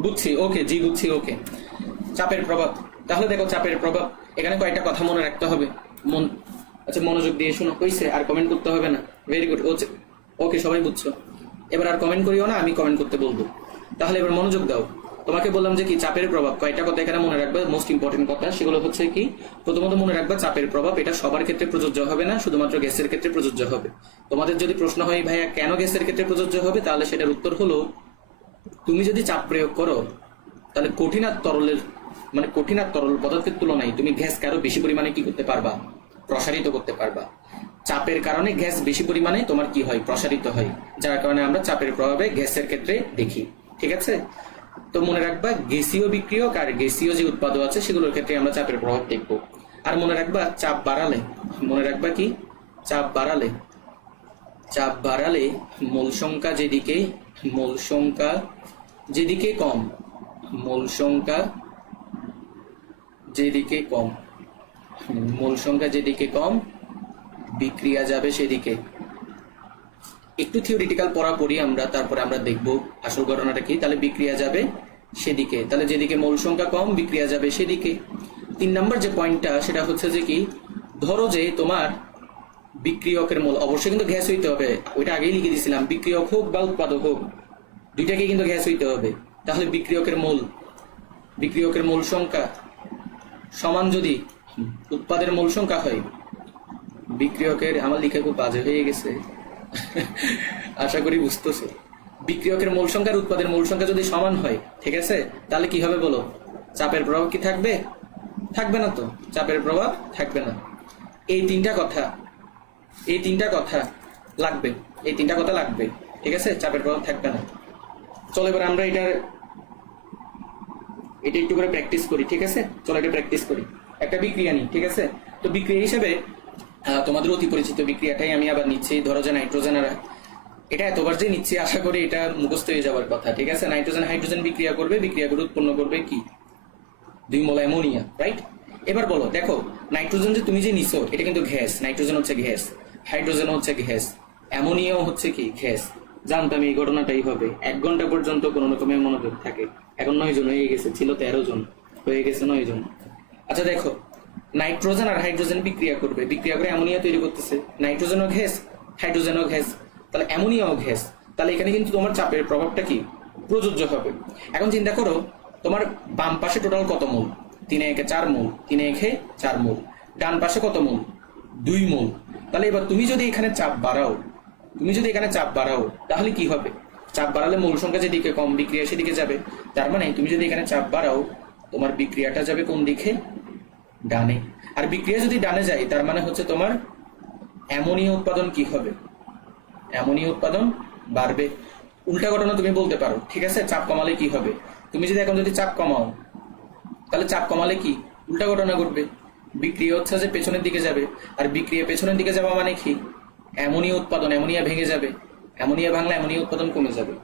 বুঝছি, ওকে জি বুঝছি, ওকে। চাপের প্রভাব, তাহলে দেখো চাপের প্রভাব, এখানে কয়েকটা কথা মনে রাখতে হবে। আচ্ছা মনোযোগ দিয়ে শোনো, কইছে আর কমেন্ট করতে হবে না। ভেরি গুড, ওকে সবাই বুঝছো। এবার আর কমেন্ট করিও না, আমি কমেন্ট করতে বলবো। তাহলে এবার মনোযোগ দাও। তোমাকে বললাম যে কি চাপের প্রভাব, কয়েকটা কথা এখানে মনে রাখবে, মোস্ট ইম্পর্টেন্ট কথা। সেগুলো হচ্ছে কি, প্রথমত মনে রাখবা চাপের প্রভাব এটা সবার ক্ষেত্রে প্রযোজ্য হবে না, শুধুমাত্র গ্যাসের ক্ষেত্রে প্রযোজ্য হবে। তোমাদের যদি প্রশ্ন হয় ভাইয়া কেন গ্যাসের ক্ষেত্রে প্রযোজ্য হবে, তাহলে সেটার উত্তর হলো, তুমি যদি চাপ প্রয়োগ করো তাহলে কঠিন আর তরল পদার্থের তুলনায় তুমি গ্যাসকে আরো বেশি পরিমাণে কি করতে পারবা? প্রসারিত করতে পারবা। চাপের কারণে গ্যাস বেশি পরিমাণে তোমার কি হয়? প্রসারিত হয়, যার কারণে আমরা চাপের প্রভাবে গ্যাসের ক্ষেত্রে দেখি। ঠিক আছে, তো মনে রাখবা গ্যাসীয় বিক্রিয়ক আর গ্যাসীয় যে উৎপাদক আছে সেগুলোর ক্ষেত্রে আমরা চাপের প্রভাব দেখব। আর মনে রাখবা চাপ বাড়ালে, মনে রাখবা কি চাপ বাড়ালে মোল সংখ্যা যেদিকে কম, মোল সংখ্যা যেদিকে কম বিক্রিয়া যাবে সেদিকে। একটু থিওরিটিক্যাল পড়া পড়ি আমরা, তারপরে আমরা দেখব আসল ঘটনাটা কি। তাহলে বিক্রিয়া যাবে সেদিকে, তাহলে যেদিকে মোল সংখ্যা কম বিক্রিয়া যাবে সেদিকে। 3 নম্বর যে পয়েন্টটা সেটা হচ্ছে যে কি, ধরো যে তোমার বিক্রিয়কের মোল অবশ্যই কিন্তু গ্যাস হইতে হবে, ওইটা আগেই লিখে দিয়েছিলাম, বিক্রিয়ক হোক বা উৎপাদক হোক দুইটাকে কিন্তু গ্যাস হইতে হবে। তাহলে বিক্রিয়কের মোল সংখ্যা সমান যদি উৎপাদের মূল সংখ্যা হয় বিক্রিয়কের, আমার লিখে খুব বাজে হয়ে গেছে আশা করি বুঝতেছো। বিক্রিয়কের মূল সংখ্যা আর উৎপাদের মূল সংখ্যা যদি সমান হয়, ঠিক আছে, তাহলে কি হবে বলো? চাপের প্রভাব কি থাকবে? থাকবে না তো, চাপের প্রভাব থাকবে না। এই তিনটা কথা লাগবে, এই তিনটা কথা লাগবে, ঠিক আছে, চাপের প্রভাব থাকবে না। চলো এবার আমরা এটা একটু করে প্র্যাকটিস করি, ঠিক আছে। চলো এটা প্র্যাকটিস করি, একটা বিক্রিয়া নিই, ঠিক আছে। তো বিক্রিয়া হিসেবে তোমাদের অতি পরিচিত বিক্রিয়াটাই আমি আবার নিচ্ছি। ধরো যে নাইট্রোজেন আর, এটা এতবার যে নিচ্ছি আশা করি এটা মুখস্থ হয়ে যাওয়ার কথা, ঠিক আছে। নাইট্রোজেন হাইড্রোজেন বিক্রিয়া করবে, বিক্রিয়া করে উৎপন্ন করবে কি? 2 মোল অ্যামোনিয়া, রাইট। এবার বলো, দেখো নাইট্রোজেন যে তুমি যে নিছো এটা কিন্তু গ্যাস, নাইট্রোজেন হচ্ছে গ্যাস, হাইড্রোজেন হচ্ছে গ্যাস, অ্যামোনিয়াও হচ্ছে কি গ্যাস। জানতাম এই ঘটনাটাই হবে। 1 ঘন্টা পর্যন্ত কোনো রকমের মনোযোগ থাকে। এখন 9 জন হয়ে গেছে, ছিল 13 জন, হয়ে গেছে 9 জন। আচ্ছা দেখো, নাইট্রোজেন আর হাইড্রোজেন বিক্রিয়া করবে, বিক্রিয়া করে অ্যামোনিয়া তৈরি করতেছে। নাইট্রোজেনও গ্যাস, হাইড্রোজেনও গ্যাস, তাহলে অ্যামোনিয়াও গ্যাস। তাহলে এখানে কিন্তু তোমার চাপের প্রভাবটা কি প্রযোজ্য হবে। এখন চিন্তা করো, তোমার বাম পাশে টোটাল কত মোল? 3 একে 4 মোল, 3 একে 4 মোল। ডান পাশে কত মোল? 2 মোল। তাহলে এবার তুমি যদি এখানে চাপ বাড়াও, তাহলে কি হবে? চাপ বাড়ালে মূল সংখ্যা যেদিকে কম, বিক্রিয়া সেদিকে যাবে। তার মানে তুমি যদি এখানে চাপ বাড়াও, তোমার বিক্রিয়াটা যাবে কোন দিকে? ডানে। আর বিক্রিয়া যদি ডানে যায়, তার মানে হচ্ছে তোমার অ্যামোনিয়া উৎপাদন কি হবে? অ্যামোনিয়া উৎপাদন বাড়বে। উল্টা ঘটনা তুমি বলতে পারো, ঠিক আছে, চাপ কমালে কি হবে? তুমি যদি এখন যদি চাপ কমাও, তাহলে চাপ কমালে কি উল্টা ঘটনা ঘটবে? বিক্রিয়া হচ্ছে যে পেছনের দিকে যাবে, আর বিক্রিয়া পেছনের দিকে যাওয়া মানে কি? অ্যামোনিয়া উৎপাদন, অ্যামোনিয়া ভেঙে যাবে। অ্যামোনিয়া ভাঙলে অ্যামোনিয়া উৎপাদন কমে যাবে।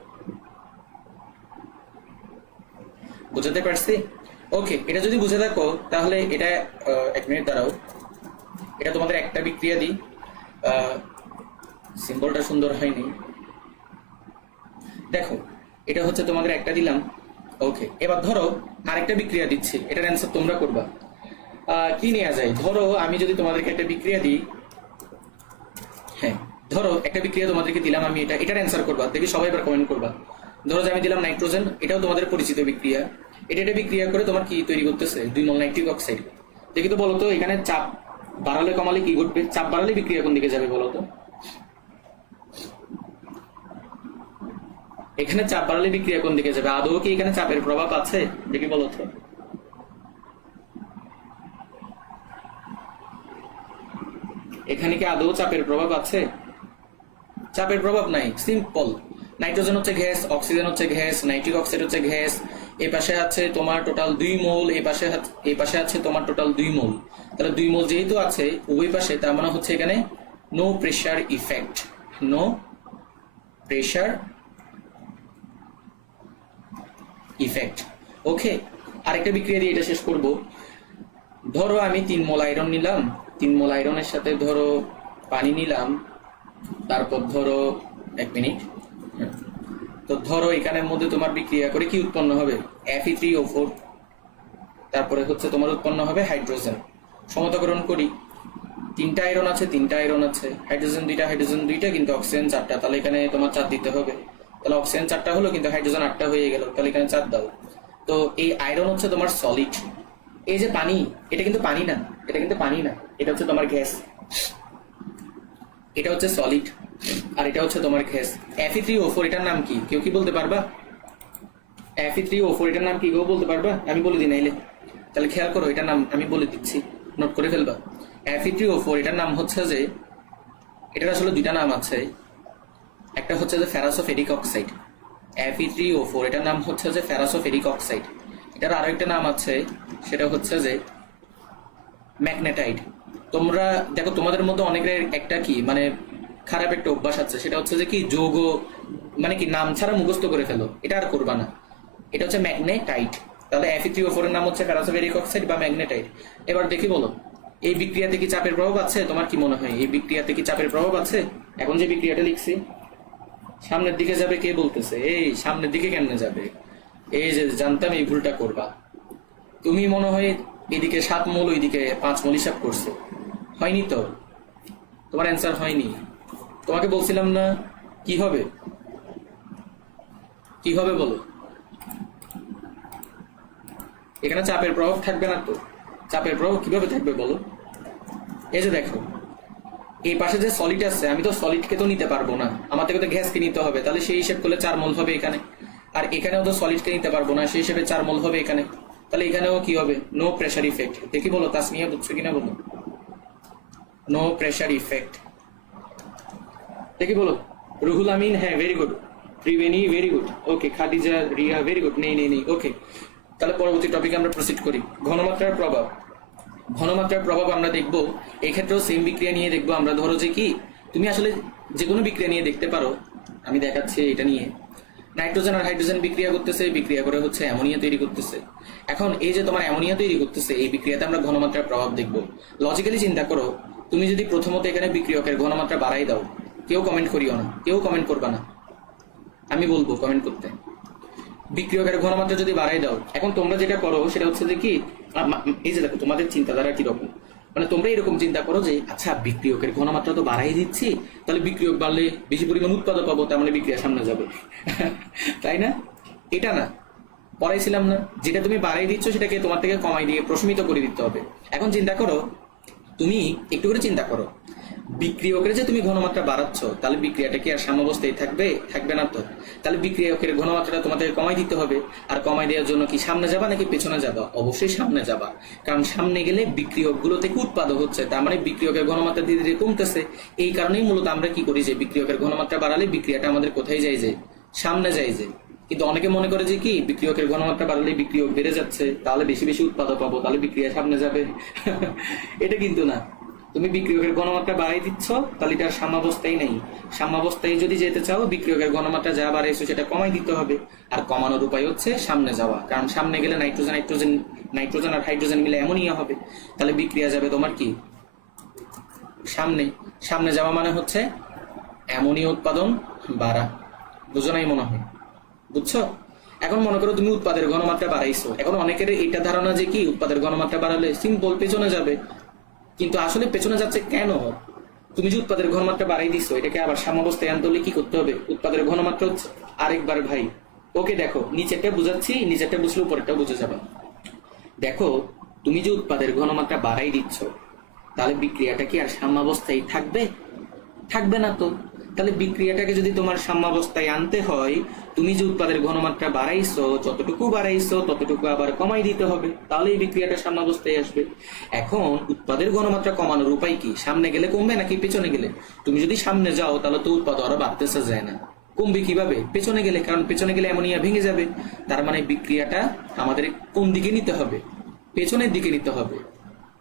বুঝাতে পারছি? ওকে, এটা যদি বুঝে থাকো তাহলে এটা 1 মিনিট দাঁড়াও, এটা তোমাদের একটা বিক্রিয়া দিই। সিম্বলটা সুন্দর হয়নি, দেখো এটা হচ্ছে তোমাদের একটা দিলাম। ওকে, এবার ধরো আরেকটা বিক্রিয়া দিচ্ছি, এটার অ্যান্সার তোমরা করবা। কি নেওয়া যায়? ধরো আমি যদি তোমাদেরকে একটা বিক্রিয়া দিই, হ্যাঁ ধরো একটা বিক্রিয়া তোমাদেরকে দিলাম আমি, এটার অ্যান্সার করবা, দেখি সবাই এবার কমেন্ট করবা। ধরো যে আমি দিলাম নাইট্রোজেন, এটাও তোমাদের পরিচিত বিক্রিয়া। এটা বিক্রিয়া করে তোমার কি তৈরি করতেছে? 2 মোল নাইট্রিক অক্সাইড। দেখি তো বলতো এখানে চাপ বাড়ালে কমালে কি ঘটবে? চাপ বাড়ালে বিক্রিয়া কোন দিকে যাবে বলতো? এখানে চাপ বাড়ালে বিক্রিয়া কোন দিকে যাবে? আদৌ কি এখানে চাপের প্রভাব আছে? দেখি বলতো। এখানে কি আদৌ চাপের প্রভাব আছে? চাপের প্রভাব নাই, সিম্পল। নাইট্রোজেন হচ্ছে গ্যাস, অক্সিজেন হচ্ছে গ্যাস, নাইট্রিক অক্সাইড হচ্ছে গ্যাস। এই পাশে আছে তোমার টোটাল 2 মোল, এই পাশে আছে তোমার টোটাল 2 মোল। তাহলে 2 মোল যেহেতু আছে উভয় পাশে, তার মানে হচ্ছে এখানে no pressure effect, no pressure effect. Okay, আরেকটা বিক্রিয়া দিয়ে এটা শেষ করব। ধরো আমি 3 মোল আয়রন নিলাম, 3 মোল আয়রনের সাথে ধরো পানি নিলাম, তারপর ধরো 1 মিনিট। তো ধরো এখানের মধ্যে তোমার বিক্রিয়া করে কি উৎপন্ন হবে? Fe3O4। তারপরে হচ্ছে তোমার উৎপন্ন হবে হাইড্রোজেন। সমতাকরণ করি, 3টা আয়রন আছে, 3টা আয়রন আছে, হাইড্রোজেন 2টা, হাইড্রোজেন 2টা, কিন্তু অক্সিজেন 4টা। তাহলে এখানে তোমার 4 দিতে হবে। তাহলে অক্সিজেন 4টা হলো, কিন্তু হাইড্রোজেন 8টা হয়ে গেল, তাহলে এখানে 4 দাও। তো এই আয়রন হচ্ছে তোমার সলিড। এই যে পানি, এটা কিন্তু পানি না, এটা হচ্ছে তোমার গ্যাস। এটা হচ্ছে সলিড আর এটা হচ্ছে তোমার গ্যাস। Fe3O4 এটার নাম কি? কেউ কি বলতে পারবা? Fe3O4 এটার নাম কি কেউ বলতে পারবা? আমি বলে দিই নাইলে। তাহলে খেয়াল করো, এটার নাম আমি বলে দিচ্ছি, নোট করে ফেলবা। Fe3O4 এটার নাম হচ্ছে যে, এটার আসলে 2টা নাম আছে। একটা হচ্ছে যে ফেরাসোফেরিক অক্সাইড। Fe3O4 এটার নাম হচ্ছে যে ফেরাসোফেরিক অক্সাইড। এটার আরো একটা নাম আছে, সেটা হচ্ছে যে ম্যাগনেটাইট। তোমরা দেখো তোমাদের মধ্যে অনেকের একটা কি মানে খারাপ একটা অভ্যাস আছে, সেটা হচ্ছে যে কি যৌগ মানে কি নাম ছাড়া মুখস্থ করে ফেলো, এটা আর করবা না। এটা হচ্ছে ম্যাগনেটাইট। তাহলে Fe3O4 এর নাম হচ্ছে ফেরাসোফেরিক অক্সাইড বা ম্যাগনেটাইট। এবার দেখি বলো, এই বিক্রিয়াতে কি চাপের প্রভাব আছে? তোমার কি মনে হয় এই বিক্রিয়াতে কি চাপের প্রভাব আছে? এখন যে বিক্রিয়াটা লিখছি সামনের দিকে যাবে, কে বলতেছে? এই সামনের দিকে কেমনে যাবে? এই যে জানতাম এই ভুলটা করবা। তুমি মনে হয় এদিকে 7 মোল, ওইদিকে 5 মোল হিসাব করছো। হয়নি তো, তোমার অ্যান্সার হয়নি। তোমাকে বলছিলাম না কি হবে, কি হবে বলো? এখানে চাপের প্রভাব থাকবে না তো, চাপের প্রভাব কিভাবে থাকবে বলো? এই যে দেখো, এই পাশে যে সলিড আছে, আমি তো সলিডকে তো নিতে পারবো না, আমার থেকে তো গ্যাসকে নিতে হবে, তাহলে সেই হিসেব করলে 4 মোল হবে এখানে। আর এখানেও তো সলিডকে নিতে পারবো না, সেই হিসেবে 4 মোল হবে এখানে। তাহলে এখানেও কি হবে? No pressure effect. দেখি বলো তাসমিয়া, বুঝছো কিনা বলো। নো প্রেসার ইফেক্ট, দেখি বলো। রুহুল আমিন, হ্যাঁ very good. Tribeni, very good. Okay, Khadija, Riya, very good. নেই, ওকে। তাহলে পরবর্তী টপিকে আমরা প্রসিড করি। ঘনমাত্রার প্রভাব। ঘনমাত্রার প্রভাব আমরা দেখব, এই ক্ষেত্রেও সেম বিক্রিয়া নিয়ে দেখবো আমরা। ধরো যে কি, তুমি আসলে যে কোনো বিক্রিয়া নিয়ে দেখতে পারো। আমি দেখাচ্ছি এটা নিয়ে। নাইট্রোজেন আর হাইড্রোজেন বিক্রিয়া করতেছে, বিক্রিয়া করে হচ্ছে অ্যামোনিয়া তৈরি করতেছে। এখন এই যে তোমার অ্যামোনিয়া তৈরি করতেছে, এই বিক্রিয়াতে আমরা ঘনমাত্রার প্রভাব দেখব। লজিক্যালি চিন্তা করো, তুমি যদি প্রথমত এখানে বিক্রিয়কের ঘনমাত্রা বাড়াই দাও, কেউ কমেন্ট করিও না, কেউ কমেন্ট করবা না, আমি বলবো কমেন্ট করতে। বিক্রিয়কের ঘনমাত্রা যদি বাড়াই দাও, এখন তোমরা যেটা করো সেটা হচ্ছে যে কি, এই যে দেখো তোমাদের চিন্তাধারা কিরকম, মানে তোমরা এরকম চিন্তা করো যে আচ্ছা বিক্রিয়কের ঘনমাত্রা তো বাড়াই দিচ্ছি, তাহলে বিক্রিয়ক বাড়লে বেশি পরিমাণ উৎপাদক পাবো, তার মানে বিক্রিয়া সামনে যাবে। তাই না? এটা না, পড়াইছিলাম না, যেটা তুমি বাড়াই দিচ্ছ সেটাকে তোমার থেকে কমাই দিয়ে প্রশমিত করে দিতে হবে। এখন চিন্তা করো, তুমি একটু করে চিন্তা করো, বিক্রিয়কের যে তুমি ঘনমাত্রা বাড়াচ্ছ, তাহলে বিক্রিয়াটা কি আর সাম্যাবস্থায় থাকবে? থাকবে না তো। তাহলে বিক্রিয়কের ঘনমাত্রাটা তোমাদেরকে কমাই দিতে হবে। আর কমাই দেওয়ার জন্য কি সামনে যাবা নাকি পেছনে যাবা? অবশ্যই সামনে যাবা, কারণ সামনে গেলে বিক্রিয়কগুলো থেকে উৎপাদক হচ্ছে, তার মানে বিক্রিয়কের ঘনমাত্রা ধীরে ধীরে কমতেছে। এই কারণেই মূলত আমরা কি করি, যে বিক্রিয়কের ঘনমাত্রা বাড়ালে বিক্রিয়াটা আমাদের কোথায় যায়, যে সামনে যায় যে। কিন্তু অনেকে মনে করে যে কি, বিক্রিয়কের ঘনমাত্রা বাড়ালে বিক্রিয়ক বেড়ে যাচ্ছে, তাহলে বেশি বেশি উৎপাদক পাবো, তাহলে বিক্রিয়া সামনে যাবে। এটা কিন্তু না। তুমি বিক্রিয়কের ঘনমাত্রা বাড়াই দিচ্ছ, তাহলে এটা সাম্যাবস্থায় নেই। সাম্যাবস্থায় যদি যেতে চাও, বিক্রিয়কের ঘনমাত্রা যা বাড়াইছো সেটা কমাই দিতে হবে। আর কমানোর উপায় হচ্ছে সামনে যাওয়া, কারণ সামনে গেলে নাইট্রোজেন আর হাইড্রোজেন মিলে অ্যামোনিয়া হবে, তাহলে বিক্রিয়া যাবে তোমার কি সামনে। সামনে যাওয়া মানে হচ্ছে অ্যামোনিয়া উৎপাদন বাড়া। বুঝো নাই মনে হয়? বুঝছো? এখন মনে করো তুমি উৎপাদের ঘনমাত্রা বাড়াইছো, এখন অনেকের এটা ধারণা যে কি, উৎপাদের ঘনমাত্রা বাড়ালে সিম্পল পেছনে যাবে, কিন্তু আসলে পেছনে যাচ্ছে কেন? তুমি যে উৎপাদের ঘনমাত্রা বাড়াই দিচ্ছ, এটাকে আবার সাম্যাবস্থায় আনতে হলে কি করতে হবে? উৎপাদের ঘনমাত্রা হচ্ছে আরেকবার ভাই। ওকে দেখো, নিচেরটা বুঝাচ্ছি, নিচেরটা বুঝলে উপরেরটা বুঝে যাবে। দেখো, তুমি যে উৎপাদের ঘনমাত্রা বাড়াই দিচ্ছ, তাহলে বিক্রিয়াটা কি আর সাম্যাবস্থায় থাকবে? থাকবে না তো। তাহলে বিক্রিয়াটাকে যদি তোমার সাম্যাবস্থায় আনতে হয়, তুমি যে উৎপাদের ঘনমাত্রা বাড়াইছো, যতটুকু বাড়াইছো ততটুকু আবার কমাই দিতে হবে, তাহলে এই বিক্রিয়াটা সাম্যাবস্থায় আসবে। এখন উৎপাদের ঘনমাত্রা কমানোর উপায় কি? সামনে গেলে কমবে নাকি পেছনে গেলে? তুমি যদি সামনে যাও, তাহলে তো উৎপাদ আরো বাড়তেছে যায় না, কমবে কিভাবে? পেছনে গেলে, কারণ পেছনে গেলে অ্যামোনিয়া ভেঙে যাবে। তার মানে বিক্রিয়াটা আমাদের কোন দিকে নিতে হবে? পেছনের দিকে নিতে হবে,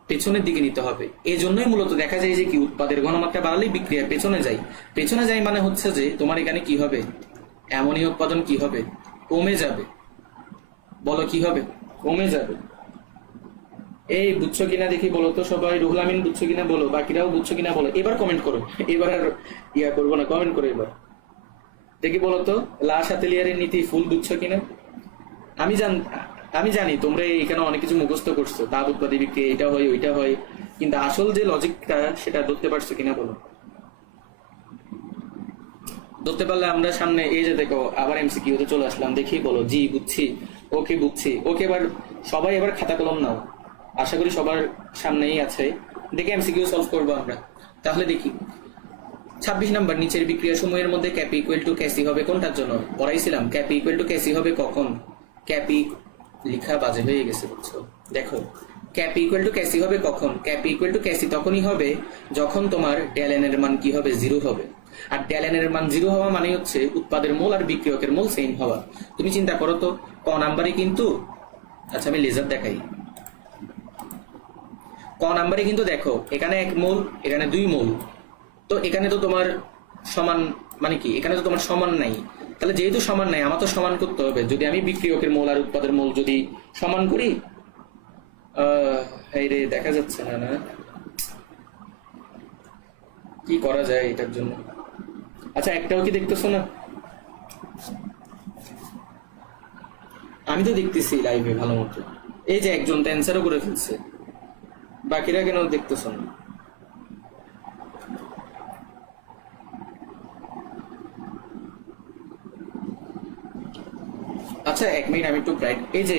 পেছনের দিকে নিতে হবে। এই জন্যই মূলত দেখা যায় যে কি, উৎপাদের ঘনমাত্রা বাড়ালে বিক্রিয়া পেছনে যায়। পেছনে যায় মানে হচ্ছে যে তোমার এখানে কি হবে, অ্যামোনিয়া উৎপাদন কি হবে, কমে যাবে। বলো কি হবে? কমে যাবে। এই বুঝছো কিনা দেখি বলো তো সবাই। রুহুল আমিন বুঝছো কিনা বলো, বাকিরাও বুঝছো কিনা বলো। এবার কমেন্ট করো, এবার আর ইয়া করবো না, কমেন্ট করো এবার দেখি বলো তো। লাশ আতেলিয়ারের নীতি ফুল বুঝছো কিনা? আমি জানি তোমরা এখানে অনেক কিছু মুখস্থ করছো, তাপ উৎপাদী বিক্রিয়া এটা হয় ওইটা হয়, কিন্তু আসল যে লজিকটা সেটা ধরতে পারছো কিনা বলো। ধরতে পারলে আমরা সামনে, এই যে দেখো আবার এমসিকিউতে চলে আসলাম। দেখি বলো, জি বুঝছি, ওকে বুঝছি, ওকে। এবার সবাই এবার খাতা কলম নাও, আশা করি সবার সামনেই আছে। দেখে এমসিকিউ সলভ করবো আমরা। তাহলে দেখি 26 নাম্বার, নিচের বিক্রিয়া সমূহের মধ্যে ক্যাপি ইকুয়াল টু ক্যাসি হবে কোনটার জন্য? পড়াইছিলাম ক্যাপি ইকুয়াল টু ক্যাসি হবে কখন। ক্যাপি লিখা বাজে হয়ে গেছে বুঝছো। দেখো, ক্যাপি ইকুয়াল টু ক্যাসি হবে কখন? ক্যাপি ইকুয়াল টু ক্যাসি তখনই হবে যখন তোমার ডেল এর মান কি হবে, 0 হবে। আর ডেল এর মান 0 হওয়া মানে হচ্ছে উৎপাদের মোল আর বিক্রিয়কের মোল সেম হওয়া। তুমি চিন্তা করো তো, ক নাম্বারে কিন্তু, আচ্ছা আমি লেজার দেখাই। ক নাম্বারে কিন্তু দেখো, এখানে 1 মোল, এখানে 2 মোল, তো এখানে তো তোমার সমান, মানে কি এখানে তো তোমার সমান নাই। তাহলে যেহেতু সমান নাই, আমার তো সমান করতে হবে। যদি আমি বিক্রিয়কের মোল আর উৎপাদের মোল যদি সমান করি, এই রে দেখা যাচ্ছে না, না কি করা যায় এটার জন্য? আচ্ছা একটাও কি দেখতেছো না? আমি তো দেখতেছি লাইভে ভালো মতো। এই যে একজন তো অ্যান্সারও করে ফেলছে, বাকিরা কেন দেখতেছো না? আচ্ছা 1 মিনিট, আমি একটু ব্রাইট, এই যে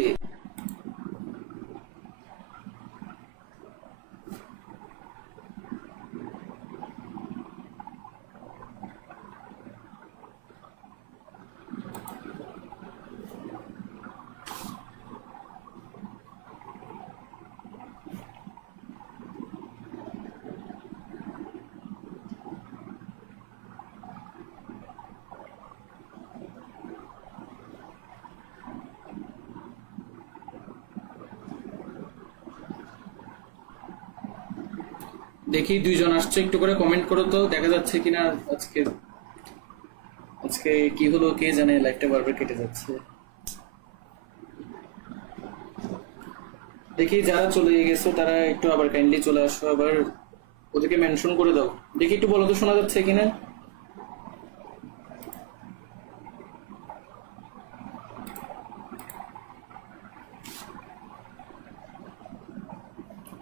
দেখি দুইজন আসছে, একটু করে কমেন্ট করো তো, দেখা যাচ্ছে কিনা। আজকে আজকে কি হলো কে জানে, লাইভটা বারবার কেটে যাচ্ছে। দেখি যারা চলে গেছো তারা একটু আবার কাইন্ডলি চলে আসো, আবার ওদেরকে মেনশন করে দাও। দেখি একটু বলো তো শোনা যাচ্ছে কিনা।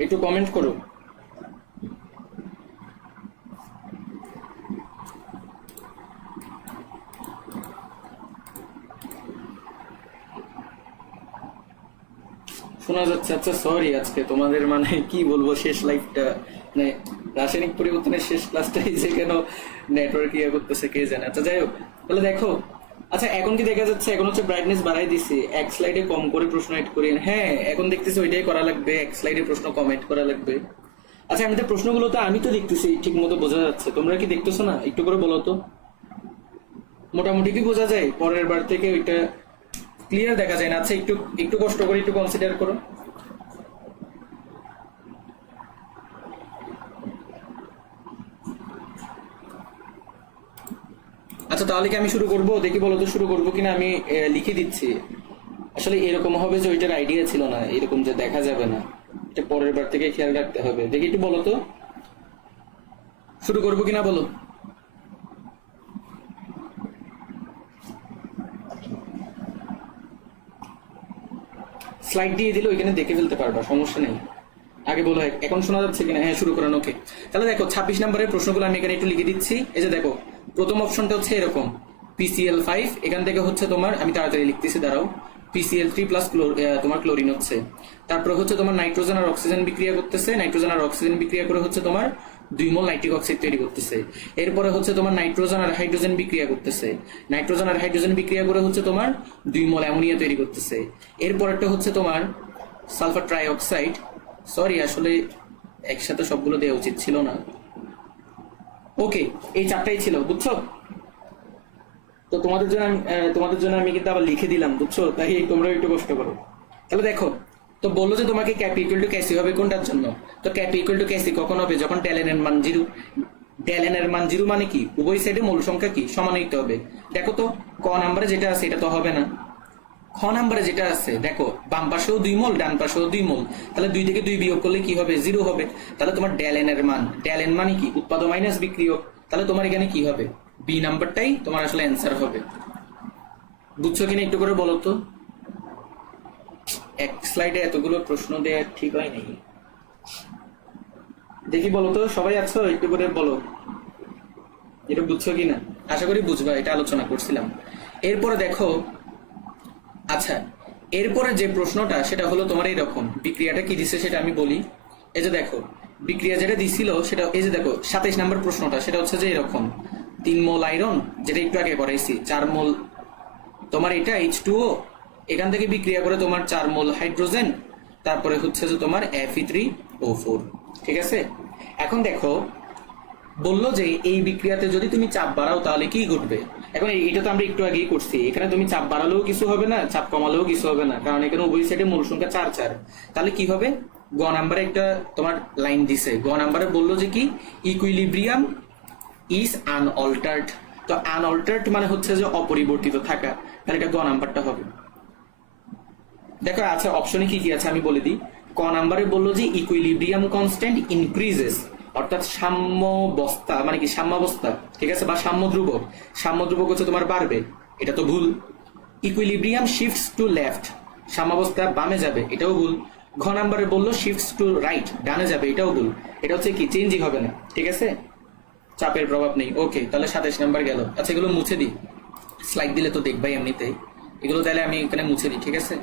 একটু কমেন্ট করো। শোনা যাচ্ছে, আচ্ছা সরি, আজকে তোমাদের মানে কি বলবো, শেষ লাইফটা মানে রাসায়নিক পরিবর্তনের শেষ ক্লাসটাই যে কেন নেটওয়ার্ক ইয়ে করতেছে কে জানে। আচ্ছা যাই হোক, তাহলে দেখো। আচ্ছা এখন কি দেখা যাচ্ছে? এখন হচ্ছে ব্রাইটনেস বাড়াই দিছি, এক স্লাইডে কম করে প্রশ্ন এড করি। হ্যাঁ এখন দেখতেছি ওইটাই করা লাগবে, এক স্লাইডে প্রশ্ন কম এড করা লাগবে। আচ্ছা আমি তো প্রশ্নগুলো তো আমি তো দেখতেছি ঠিক মতো বোঝা যাচ্ছে, তোমরা কি দেখতেছো না? একটু করে বলো তো, মোটামুটি কি বোঝা যায়? পরের বার থেকে ওইটা ক্লিয়ার দেখা যায় না। আচ্ছা একটু একটু কষ্ট করে একটু কনসিডার করো। আচ্ছা তাহলে কি আমি শুরু করবো? দেখি বলো তো শুরু করবো কিনা। আমি লিখে দিচ্ছি। আসলে এরকম হবে যে ওইটার আইডিয়া ছিল না, এরকম যে দেখা যাবে না, এটা পরের বার থেকে খেয়াল রাখতে হবে। দেখি একটু বলো তো শুরু করবো কিনা, বলো। স্লাইড দিয়ে দিলে ওইখানে দেখে ফেলতে পারবা, সমস্যা নেই। আগে বলো এখন শোনা যাচ্ছে কিনা। হ্যাঁ শুরু করেন, ওকে। তাহলে দেখো 26 নম্বরের প্রশ্নগুলো আমি এখানে একটু লিখে দিচ্ছি। এই যে দেখো প্রথম অপশনটা হচ্ছে এরকম, PCl5। এখান থেকে হচ্ছে তোমার, আমি তাড়াতাড়ি লিখতেছি দাঁড়াও, PCl3 প্লাস তোমার ক্লোরিন হচ্ছে। তারপর হচ্ছে তোমার নাইট্রোজেন আর অক্সিজেন বিক্রিয়া করতেছে, নাইট্রোজেন আর অক্সিজেন বিক্রিয়া করে হচ্ছে তোমার 2 মোল নাইট্রিক অক্সাইড তৈরি করতেছে। এরপরে হচ্ছে তোমার নাইট্রোজেন আর হাইড্রোজেন বিক্রিয়া করতেছে, নাইট্রোজেন আর হাইড্রোজেন বিক্রিয়া করে হচ্ছে তোমার 2 মোল অ্যামোনিয়া তৈরি করতেছে। এরপরেরটা হচ্ছে তোমার সালফার ট্রাই অক্সাইড। সরি আসলে একসাথে সবগুলো দেওয়া উচিত ছিল না। ওকে, এই চারটাই ছিল, বুঝছো? তো তোমাদের জন্য আমি কিন্তু আবার লিখে দিলাম, বুঝছো? তাই তোমরা একটু কষ্ট করো। তাহলে দেখো, তো বললো যে তোমাকে ক্যাপ ইকুয়াল টু ক্যাসি হবে কোনটার জন্য? তো ক্যাপ ইকুয়াল টু ক্যাসি কখন হবে? যখন ট্যালেনের মান 0। ট্যালেনের মান 0 মানে কি? উভয় সাইডে মূল সংখ্যা কি সমান হইতে হবে। দেখো তো ক নাম্বারে যেটা আছে এটা তো হবে না। খ নাম্বারে যেটা আছে দেখো, বাম পাশেও 2 মোল, ডান পাশেও 2 মোল, তাহলে 2 থেকে 2 বিয়োগ করলে কি হবে? 0 হবে। তাহলে তোমার ড্যালেনের মান, ড্যালেন মানে কি? উৎপাদক মাইনাস বিক্রিয়ক। তাহলে তোমার এখানে কি হবে? বি নাম্বারটাই তোমার আসলে অ্যান্সার হবে। বুঝছো কিনা একটু করে বলো তো। এক স্লাইডে এতগুলো প্রশ্ন দেওয়া ঠিক হয় নাকি? দেখি বলো তো, সবাই আছো? একটু করে বলো এটা বুঝছো কিনা। আশা করি বুঝবা, এটা আলোচনা করছিলাম। এরপরে দেখো, আচ্ছা এরপরে যে প্রশ্নটা সেটা হলো তোমার এইরকম, বিক্রিয়াটা কি দিছে সেটা আমি বলি। এই যে দেখো বিক্রিয়া যেটা দিছিল সেটা, এই যে দেখো 27 নম্বর প্রশ্নটা, সেটা হচ্ছে যে এরকম 3 মোল আয়রন, যেটা একটু আগে করাইছি, 4 মোল তোমার এটা H2O, এখান থেকে বিক্রিয়া করে তোমার 4 মোল হাইড্রোজেন, তারপরে হচ্ছে যে তোমার Fe3O4। ঠিক আছে, এখন দেখো বললো যে এই বিক্রিয়াতে যদি তুমি চাপ বাড়াও তাহলে কি ঘটবে। এখন এটা তো আমরা একটু আগেই করছি, এখানে তুমি চাপ বাড়ালেও কিছু হবে না, চাপ কমালেও কিছু হবে না, কারণ এখানে উভয় সাইডে মূল সংখ্যা 4 তাহলে কি হবে? গ নাম্বারে একটা তোমার লাইন দিছে, গ নাম্বারে বললো যে কি ইকুইলিব্রিয়াম ইজ আনঅল্টার্ড। তো আনঅল্টার্ড মানে হচ্ছে যে অপরিবর্তিত থাকা, তাহলে এটা গ নাম্বারটা হবে। দেখো আচ্ছা অপশনে কি কি আছে আমি বলে দিই। ক নাম্বারে বললো যে ইকুইলিব্রিয়াম কনস্ট্যান্ট ইনক্রিজেস, অর্থাৎ সাম্যাবস্থা মানে কি? সাম্যাবস্থা, ঠিক আছে, বা সাম্যধ্রুবক। সাম্যধ্রুবক হচ্ছে তোমার বাড়বে, এটা তো ভুল। ইকুইলিব্রিয়াম শিফটস টু লেফট, সাম্যাবস্থা বামে যাবে, এটাও ভুল। ঘ নাম্বারে বললো শিফটস টু রাইট, ডানে যাবে, এটাও ভুল। এটা হচ্ছে কি? চেঞ্জই হবে না, ঠিক আছে, চাপের প্রভাব নেই। ওকে, তাহলে 27 নাম্বার গেল। আচ্ছা এগুলো মুছে দিই, স্লাইড দিলে তো দেখবাই এমনিতেই, এগুলো তাহলে আমি এখানে মুছে দিই, ঠিক আছে,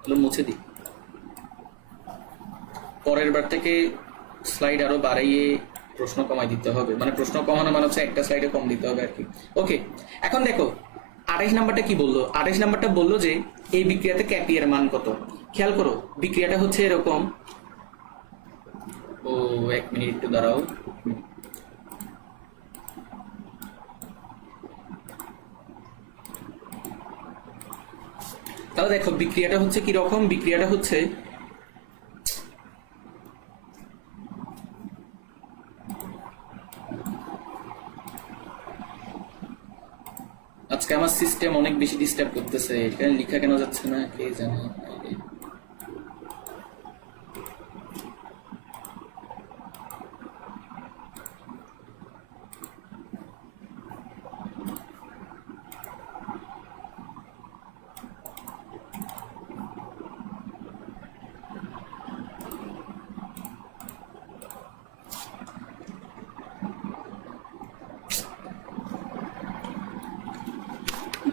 এগুলো মুছে দিই। পরের বার থেকে স্লাইড আরো বাড়াইয়ে প্রশ্ন কমাই দিতে হবে, মানে প্রশ্ন কমানো মানে হচ্ছে একটা স্লাইডে কম দিতে হবে আর কি। ওকে, এখন দেখো 28 নাম্বারটা কি বললো। 28 নাম্বারটা বললো যে এই বিক্রিয়াতে ক্যাপি এর মান কত। খেয়াল করো বিক্রিয়াটা হচ্ছে এরকম। ও এক মিনিট একটু দাঁড়াও। তাহলে দেখো বিক্রিয়াটা হচ্ছে কি রকম, বিক্রিয়াটা হচ্ছে আজকে আমার সিস্টেম অনেক বেশি ডিস্টার্ব করতেছে, এখানে লেখা কেন যাচ্ছে না কে জানে।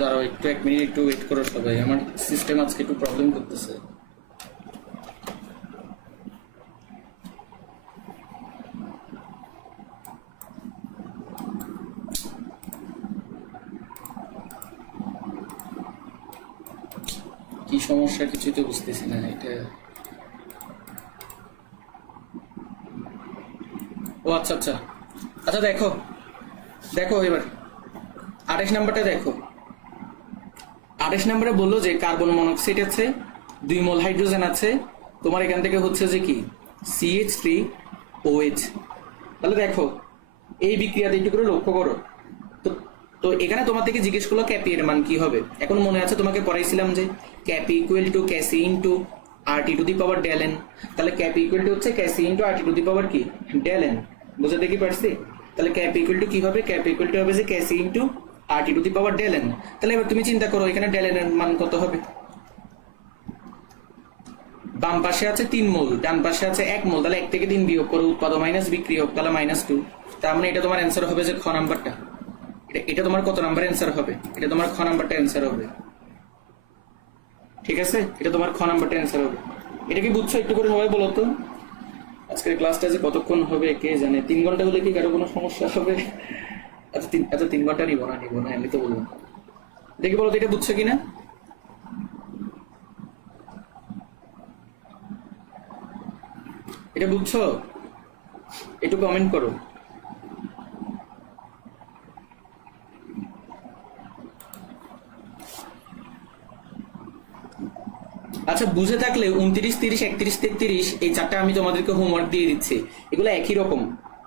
দাঁড়াও একটু, 1 মিনিট একটু ওয়েট করো সবাই, আমার সিস্টেম আজকে একটু প্রবলেম করতেছে। কি সমস্যা কিছুই তো বুঝতেছি না এটা। ও আচ্ছা আচ্ছা আচ্ছা, দেখো দেখো এবার 28 নাম্বারটা দেখো। 28 নম্বরে বললো যে কার্বন মনোক্সাইড আছে, 2 মোল হাইড্রোজেন আছে, তোমার এখান থেকে হচ্ছে যে কি CH3OH। তাহলে দেখো এই বিক্রিয়াতে একটু করে লক্ষ্য করো তো। তো এখানে তোমার থেকে জিজ্ঞেস করলো ক্যাপি এর মান কি হবে। এখন মনে আছে তোমাকে পড়াইছিলাম যে K P equal to K C into RT to the power del N. তাহলে ক্যাপি ইকুয়াল টু হচ্ছে K C into RT to the power কি ডেল এন। বুঝতে কি পারছি? তাহলে ক্যাপি ইকুয়াল টু কি হবে? ক্যাপি ইকুয়াল টু হবে যে KC into RT to the power del N. তাহলে এবার তুমি চিন্তা করো এখানে ডেল এন এর মান কত হবে। বাম পাশে আছে 3 মোল, ডান পাশে আছে 1 মোল, তাহলে 1 থেকে 3 বিয়োগ করো, উৎপাদক মাইনাস বিক্রিয়ক, তাহলে -2। তার মানে এটা তোমার অ্যান্সার হবে যে খ নাম্বারটা। এটা তোমার কত নাম্বার অ্যান্সার হবে? এটা তোমার খ নাম্বারটা অ্যান্সার হবে। ঠিক আছে, এটা তোমার খ নাম্বারটা অ্যান্সার হবে। এটা কি বুঝছো? একটু করে সবাই বলো তো। আজকের ক্লাসটা যে কতক্ষণ হবে কে জানে। 3 ঘন্টা হলে কি কারো কোনো সমস্যা হবে? আচ্ছা 3 ঘন্টা নিব না, এমনি তো বলবো। দেখি বলো তো এটা বুঝছো কিনা। এটা বুঝছো? একটু কমেন্ট করো। আচ্ছা বুঝে থাকলে 29, 30, 31, 33 এই চারটা আমি তোমাদেরকে হোমওয়ার্ক দিয়ে দিচ্ছি। এগুলো একই রকম,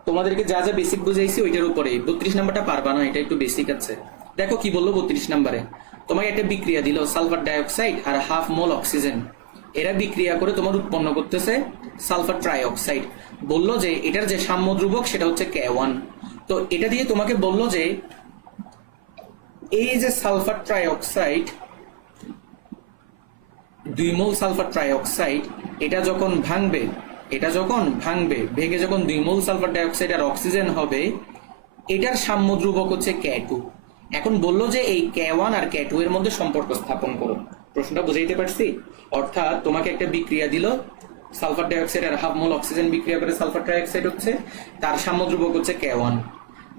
তোমাদেরকে যা যা বেসিক বুঝাইছি ওইটার উপরে। 32 নাম্বারটা পারবা না, এটা একটু বেসিক আছে। দেখো কি বললো 32 নাম্বারে। তোমাকে একটা বিক্রিয়া দিল, সালফার ডাইঅক্সাইড আর ½ মোল অক্সিজেন। এরা বিক্রিয়া করে তোমার উৎপন্ন করতেছে সালফার ট্রাইঅক্সাইড। বললো যে এটার যে সাম্য ধ্রুবক সেটা হচ্ছে K1। তো এটা দিয়ে তোমাকে বললো যে এই যে সালফার ট্রাইঅক্সাইড 2 মোল সালফার ট্রাইঅক্সাইড, এটা যখন ভাঙবে, ভেঙে যখন 2 মোল সালফার ডাইঅক্সাইড আর অক্সিজেন হবে, এটার সাম্য ধ্রুবক হচ্ছে K2। এখন বললো যে এই K1 আর K2 এর মধ্যে সম্পর্ক স্থাপন করো। প্রশ্নটা বুঝাইতে পারছি? অর্থাৎ তোমাকে একটা বিক্রিয়া দিল, সালফার ডাইঅক্সাইড আর ½ মোল অক্সিজেন বিক্রিয়া করে সালফার ট্রাইঅক্সাইড হচ্ছে, তার সাম্য ধ্রুবক হচ্ছে K1।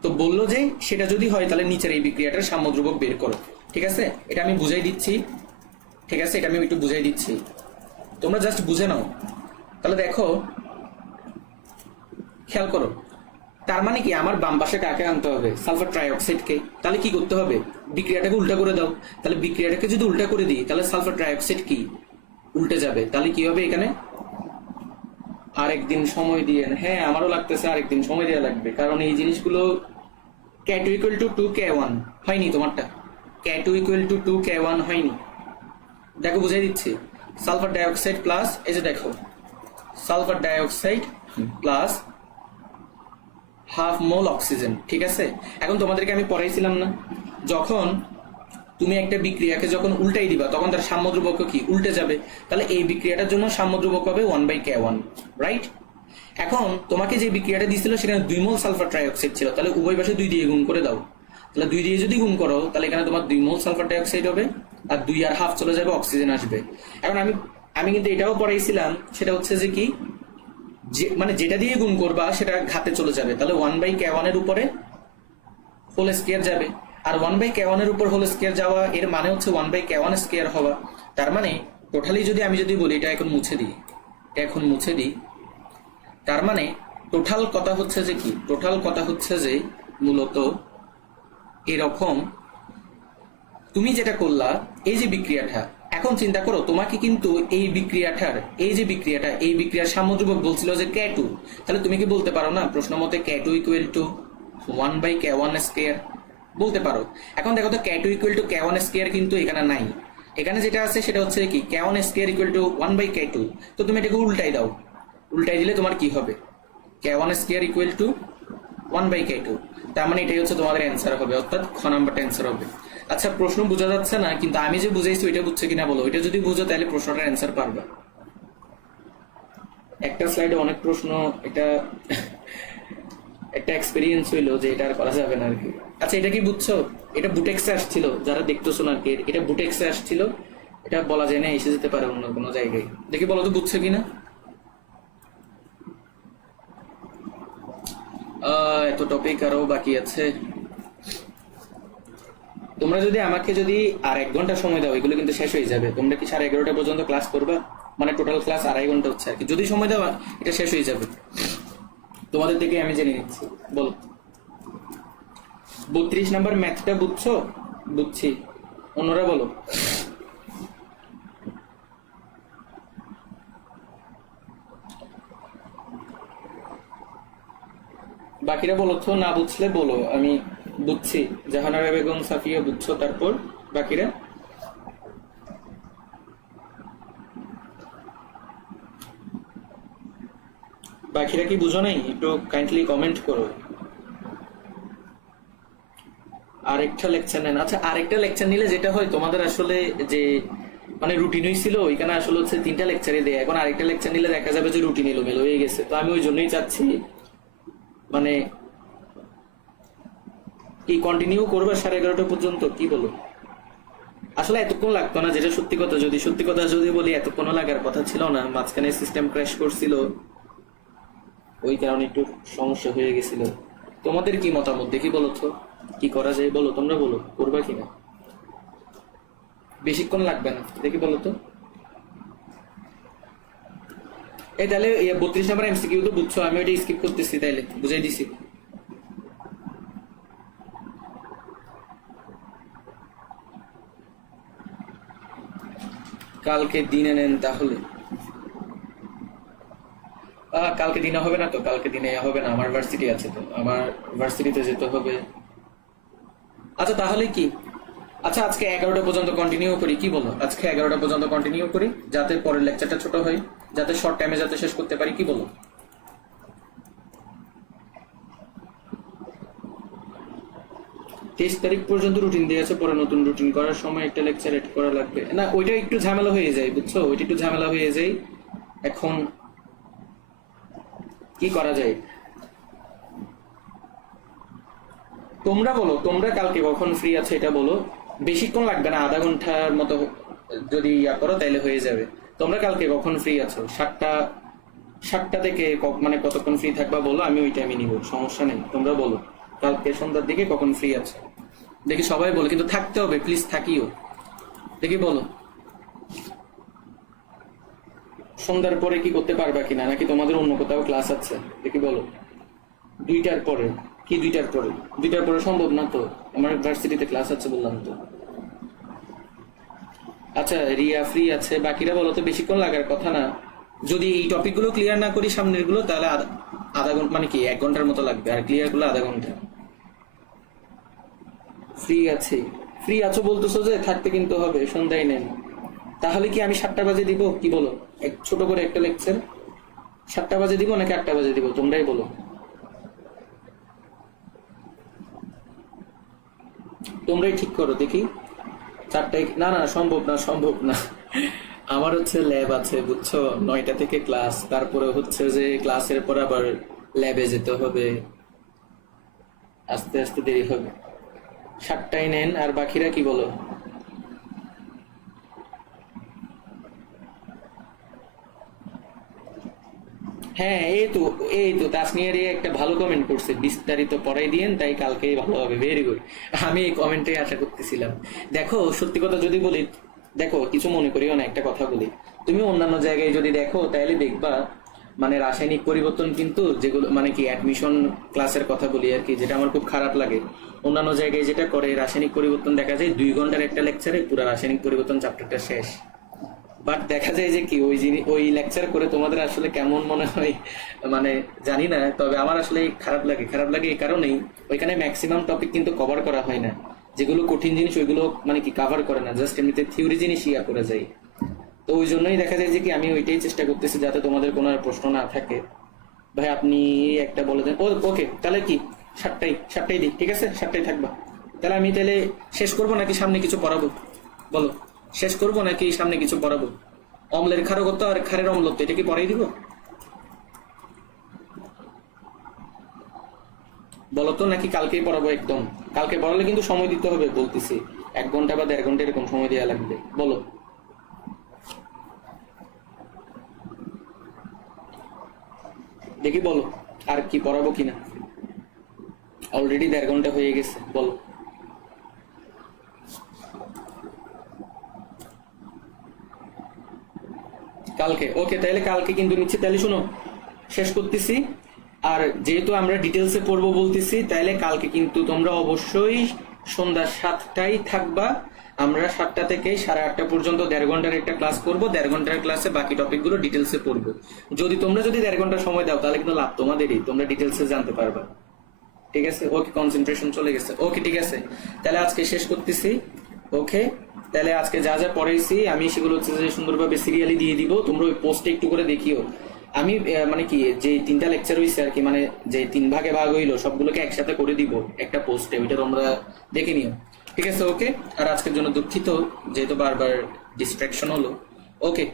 তো বললো যে সেটা যদি হয় তাহলে নিচের এই বিক্রিয়াটার সাম্য ধ্রুবক বের করো। ঠিক আছে, এটা আমি বুঝাই দিচ্ছি। ঠিক আছে, এটা আমি একটু বুঝাই দিচ্ছি, তোমরা জাস্ট বুঝে নাও। তাহলে দেখো খেয়াল করো, তার মানে কি আমার বাম পাশে কাকে আনতে হবে? সালফার ট্রাইঅক্সাইডকে। তাহলে কি করতে হবে? বিক্রিয়াটাকে উল্টা করে দাও। তাহলে বিক্রিয়াটাকে যদি উল্টা করে দিই তাহলে সালফার ট্রাইঅক্সাইড কি উল্টে যাবে। তাহলে কি হবে এখানে? আরেকদিন সময় দিয়ে, হ্যাঁ আমারও লাগতেছে আরেকদিন সময় দেওয়া লাগবে, কারণ এই জিনিসগুলো K2 = 2K1 হয়নি তোমারটা। K2 = 2K1 হয়নি। দেখো বুঝাই দিচ্ছি, সালফার ডাইঅক্সাইড প্লাস, এই যে দেখো সালফার ডাইঅক্সাইড প্লাস ½ মোল অক্সিজেন। ঠিক আছে, এখন তোমাদেরকে আমি পড়াইছিলাম না, যখন তুমি একটা বিক্রিয়াকে যখন উল্টাই দিবা তখন তার সাম্য ধ্রুবক কি উল্টে যাবে। তাহলে এই বিক্রিয়াটার জন্য সাম্য ধ্রুবক হবে 1/K1, রাইট? এখন তোমাকে যে বিক্রিয়াটা দিয়েছিল সেখানে 2 মোল সালফার ট্রাইঅক্সাইড ছিল, তাহলে উভয় পাশে 2 দিয়ে গুণ করে দাও। তাহলে 2 দিয়ে যদি গুণ করো তাহলে এখানে তোমার 2 মোল সালফার ডাইঅক্সাইড হবে, আর 2 আর ½ চলে যাবে, অক্সিজেন আসবে। এখন আমি কিন্তু এটাও পড়াইছিলাম, সেটা হচ্ছে যে কি, মানে যেটা দিয়ে গুণ করবা সেটা ঘাতে চলে যাবে। তাহলে 1/K1 এর উপরে হোল স্কয়ার যাবে, আর 1/K1 এর উপর হোল স্কয়ার যাওয়া এর মানে হচ্ছে 1/K1 স্কয়ার হওয়া। তার মানে টোটালি আমি যদি বলি, এটা এখন মুছে দিই, তার মানে টোটাল কথা হচ্ছে যে কি, টোটাল কথা হচ্ছে যে মূলত এরকম তুমি যেটা করলা এই যে বিক্রিয়াটা, এখন চিন্তা করো তোমাকে কিন্তু এই বিক্রিয়ার সাম্য ধ্রুবক বলছিল যে K2। তাহলে তুমি কি বলতে পারো না প্রশ্ন মতে K2 = 1/K1 স্কয়ার, বলতে পারো। এখন দেখো তো কে2 ইকুয়াল টু কে1 স্কয়ার কিন্তু এখানে নাই, এখানে যেটা আছে সেটা হচ্ছে কি কে1 স্কয়ার ইকুয়াল টু 1/k2। তো তুমি এটাকে উল্টাই দাও, উল্টাই দিলে তোমার কি হবে, কে1 স্কয়ার ইকুয়াল টু 1/k2। তার মানে এটাই হচ্ছে তোমাদের অ্যান্সার হবে, অর্থাৎ খ নাম্বারটা অ্যান্সার হবে। আচ্ছা প্রশ্ন বোঝা যাচ্ছে না, কিন্তু আমি যে বুঝাইছি ওইটা বুঝছে কিনা বলো, ওইটা যদি বুঝো তাহলে প্রশ্নটার অ্যান্সার পারবে। একটা স্লাইডে অনেক প্রশ্ন, এটা একটা এক্সপেরিয়েন্স হইলো যে এটা আর করা যাবে না আর কি। আচ্ছা এটা কি বুঝছো, এটা বুটেক্সে আসছিল, যারা দেখতেছো না আর কি, এটা বুটেক্সে আসছিল, এটা বলা যায় না এসে যেতে পারে অন্য কোনো জায়গায়। দেখি বলো তো বুঝছো কিনা। এত টপিক আরো বাকি আছে। তোমরা যদি আমাকে যদি আর 1 ঘন্টা সময় দাও এগুলো কিন্তু শেষ হয়ে যাবে। তোমরা কি 11:30 পর্যন্ত ক্লাস করবা, মানে টোটাল ক্লাস 2.5 ঘন্টা হচ্ছে আর কি। যদি সময় দাও এটা শেষ হয়ে যাবে, তোমাদের থেকে আমি জেনে নিচ্ছি। বলো 32 নাম্বার ম্যাথটা বুঝছো? বুঝছি, অন্যরা বলো। বাকিরা বলো তো, না বুঝলে বলো, আমি বুঝছি। জাহানারা বেগম, সাফিয়া বুঝছো, তারপর বাকিরা। বাকিরা কি বুঝো নাই? একটু কাইন্ডলি কমেন্ট করো। আরেকটা লেকচার নেন। আচ্ছা আরেকটা লেকচার নিলে যেটা হয় তোমাদের আসলে যে মানে রুটিনই ছিল ওইখানে আসলে হচ্ছে 3টা লেকচারে দেয়, এখন আরেকটা লেকচার নিলে দেখা যাবে যে রুটিন এলোমেলো হয়ে গেছে। তো আমি ওই জন্যই চাচ্ছি মানে কি কন্টিনিউ করবে 11:30 পর্যন্ত, কি বলো? আসলে এতক্ষণ লাগতো না, যেটা সত্যি কথা। যদি সত্যি কথা যদি বলি এতক্ষণ লাগার কথা ছিল না, মাঝখানে সিস্টেম ক্র্যাশ করছিল, ওই কারণে একটু সমস্যা হয়ে গেছিল। তোমাদের কি মতামত দেখি বলো তো, কি করা যায় বলো, তোমরা বলো করবা কিনা। বেশিক্ষণ লাগবে না, দেখি বলো তো। এই তাহলে 32 নাম্বার এমসিকিউ তো বুঝছো, আমি ওইটা স্কিপ করতেছি, তাইলে বুঝাই দিছি। কালকে দিনে নেন তাহলে। কালকে দিনে হবে না তো, কালকে দিনে হবে না, আমার ভার্সিটি আছে তো, আমার ভার্সিটিতে যেতে হবে। আচ্ছা তাহলে কি, আচ্ছা আজকে 11টা পর্যন্ত কন্টিনিউ করি, কি বলো? আজকে 11টা পর্যন্ত কন্টিনিউ করি, যাতে পরের লেকচারটা ছোট হয়, যাতে শর্ট টাইমে যাতে শেষ করতে পারি, কি বলো? 23 তারিখ পর্যন্ত রুটিন দিয়েছে, পরে নতুন রুটিন করার সময় একটা লেকচার এড করা লাগবে না, ওইটা একটু ঝামেলা হয়ে যায় বুঝছো, ওইটা একটু ঝামেলা হয়ে যায়। এখন কি করা যায় তোমরা বলো, তোমরা কালকে কখন ফ্রি আছে এটা বলো। বেশিক্ষণ লাগবে না, আধা ঘন্টার মতো যদি ইয়া করো তাইলে হয়ে যাবে। তোমরা কালকে কখন ফ্রি আছো? 7টা থেকে মানে কতক্ষণ ফ্রি থাকবা বলো, আমি ওই টাইমে নিব, সমস্যা নেই। তোমরা বলো কালকে সন্ধ্যার দিকে কখন ফ্রি আছো, দেখি সবাই বলো, কিন্তু থাকতে হবে প্লিজ, থাকিও, দেখি বলো। সন্ধ্যার পরে কি করতে পারবা কিনা, নাকি তোমাদের অন্য কোথাও ক্লাস আছে, দেখি বলো। 2টার পরে কি 2টার পরে? 2টার পরে সম্ভব না তো, আমার ভার্সিটিতে ক্লাস আছে বললাম তো। আচ্ছা রিয়া ফ্রি আছে, বাকিরা বলো তো। বেশিক্ষণ লাগার কথা না, যদি এই টপিকগুলো ক্লিয়ার না করি সামনের গুলো তাহলে আধা ঘন্টা মানে কি 1 ঘন্টার মতো লাগবে, আর ক্লিয়ার গুলো আধা ঘন্টা। ফ্রি আছে, ফ্রি আছো বলতেছো যে থাকতে কিন্তু হবে, সন্ধ্যায় নেন। তাহলে কি আমি 7টা বাজে দিব, কি বলো? ছোট করে একটা লেকচার 7টা বাজে দিব নাকি 8টা বাজে দিব, তোমরাই বলো। তোমরাই ঠিক করো দেখি। 4টায় না, না সম্ভব না, সম্ভব না। আমার হচ্ছে ল্যাব আছে বুঝছো, 9টা থেকে ক্লাস, তারপরে হচ্ছে যে ক্লাসের পর আবার ল্যাবে যেতে হবে, আস্তে আস্তে দেরি হবে। 7টায় নেন, আর বাকিরা কি বলো? হ্যাঁ এই তো তাসনিয়ার একটা ভালো কমেন্ট করছে, বিস্তারিত পড়াই দিয়েন তাই কালকেই ভালো হবে, ভেরি গুড। আমি এই কমেন্টে আশা করতেছিলাম। দেখো সত্যি কথা যদি বলি, দেখো কিছু মনে করিও না, একটা কথা বলি, তুমি অন্যান্য জায়গায় যদি দেখো তাহলে দেখবা মানে রাসায়নিক পরিবর্তন কিন্তু যেগুলো মানে কি অ্যাডমিশন ক্লাসের কথা বলি আর কি, যেটা আমার খুব খারাপ লাগে। অন্যান্য জায়গায় যেটা করে রাসায়নিক পরিবর্তন দেখা যায় 2 ঘন্টার একটা লেকচারে পুরো রাসায়নিক পরিবর্তন চ্যাপ্টারটা শেষ, বাট দেখা যায় যে কি ওই লেকচার করে তোমাদের আসলে কেমন মনে হয় মানে জানি না, তবে আমার আসলে খারাপ লাগে এই কারণেই ওইখানে ম্যাক্সিমাম টপিক কিন্তু কভার করা হয় না, যেগুলো কঠিন জিনিস ওইগুলো মানে কি কভার করে না, জাস্ট এমনিতে থিওরি জিনিস ইয়া করে যায়। তো ওই জন্যই দেখা যায় যে কি আমি ওইটাই চেষ্টা করতেছি যাতে তোমাদের কোনো আর প্রশ্ন না থাকে। ভাই আপনি একটা বলে দেন। ওকে তাহলে কি 7টায় দিই, ঠিক আছে 7টায় থাকবা। তাহলে আমি তাহলে শেষ করবো নাকি সামনে কিছু পড়াবো? বলো, শেষ করবো নাকি সামনে কিছু পড়াবো? অম্লের ক্ষারকত্ব আর ক্ষারের অম্লত্ব এটা কি পড়াই দিব? বলো তো, নাকি কালকেই পড়াবো? একদম কালকে পড়ালে কিন্তু সময় দিতে হবে বলতেছি, 1 ঘন্টা বা 1.5 ঘন্টা এরকম সময় দেওয়া লাগবে। বলো দেখি, বলো আর কি পড়াবো কিনা। অলরেডি 1.5 ঘন্টা হয়ে গেছে, বলো। কালকে ওকে, তাহলে কালকে কিন্তু নিচ্ছি। তাহলে শুনো, শেষ করতেছি। আর যেহেতু আমরা ডিটেলসে পড়বো বলতেছি, তাহলে কালকে কিন্তু তোমরা অবশ্যই সন্ধ্যা 7টায় থাকবা। আমরা 7টা থেকে 8:30 পর্যন্ত 1.5 ঘন্টার একটা ক্লাস করবো। 1.5 ঘন্টার ক্লাসে বাকি টপিকগুলো ডিটেলসে পড়বো। তোমরা যদি 1.5 ঘন্টা সময় দাও তাহলে কিন্তু লাভ তোমাদেরই, তোমরা ডিটেলসে জানতে পারবা। ঠিক আছে, ওকে, কনসেন্ট্রেশন চলে গেছে। ওকে ঠিক আছে, তাহলে আজকে শেষ করতেছি। ওকে, তাহলে আজকে যা যা পড়াইছি আমি সেগুলো হচ্ছে যে সুন্দরভাবে সিরিয়ালি দিয়ে দিব, তোমরা ওই পোস্টে একটু করে দেখিও। আমি মানে কি যে 3টা লেকচার হইছে আর কি, মানে যে 3 ভাগে ভাগ হইলো সবগুলোকে একসাথে করে দিব একটা পোস্টে, ওইটা তোমরা দেখে নিও। ঠিক আছে, ওকে। আর আজকের জন্য দুঃখিত যেহেতু বারবার ডিস্ট্রাকশন হলো। ওকে।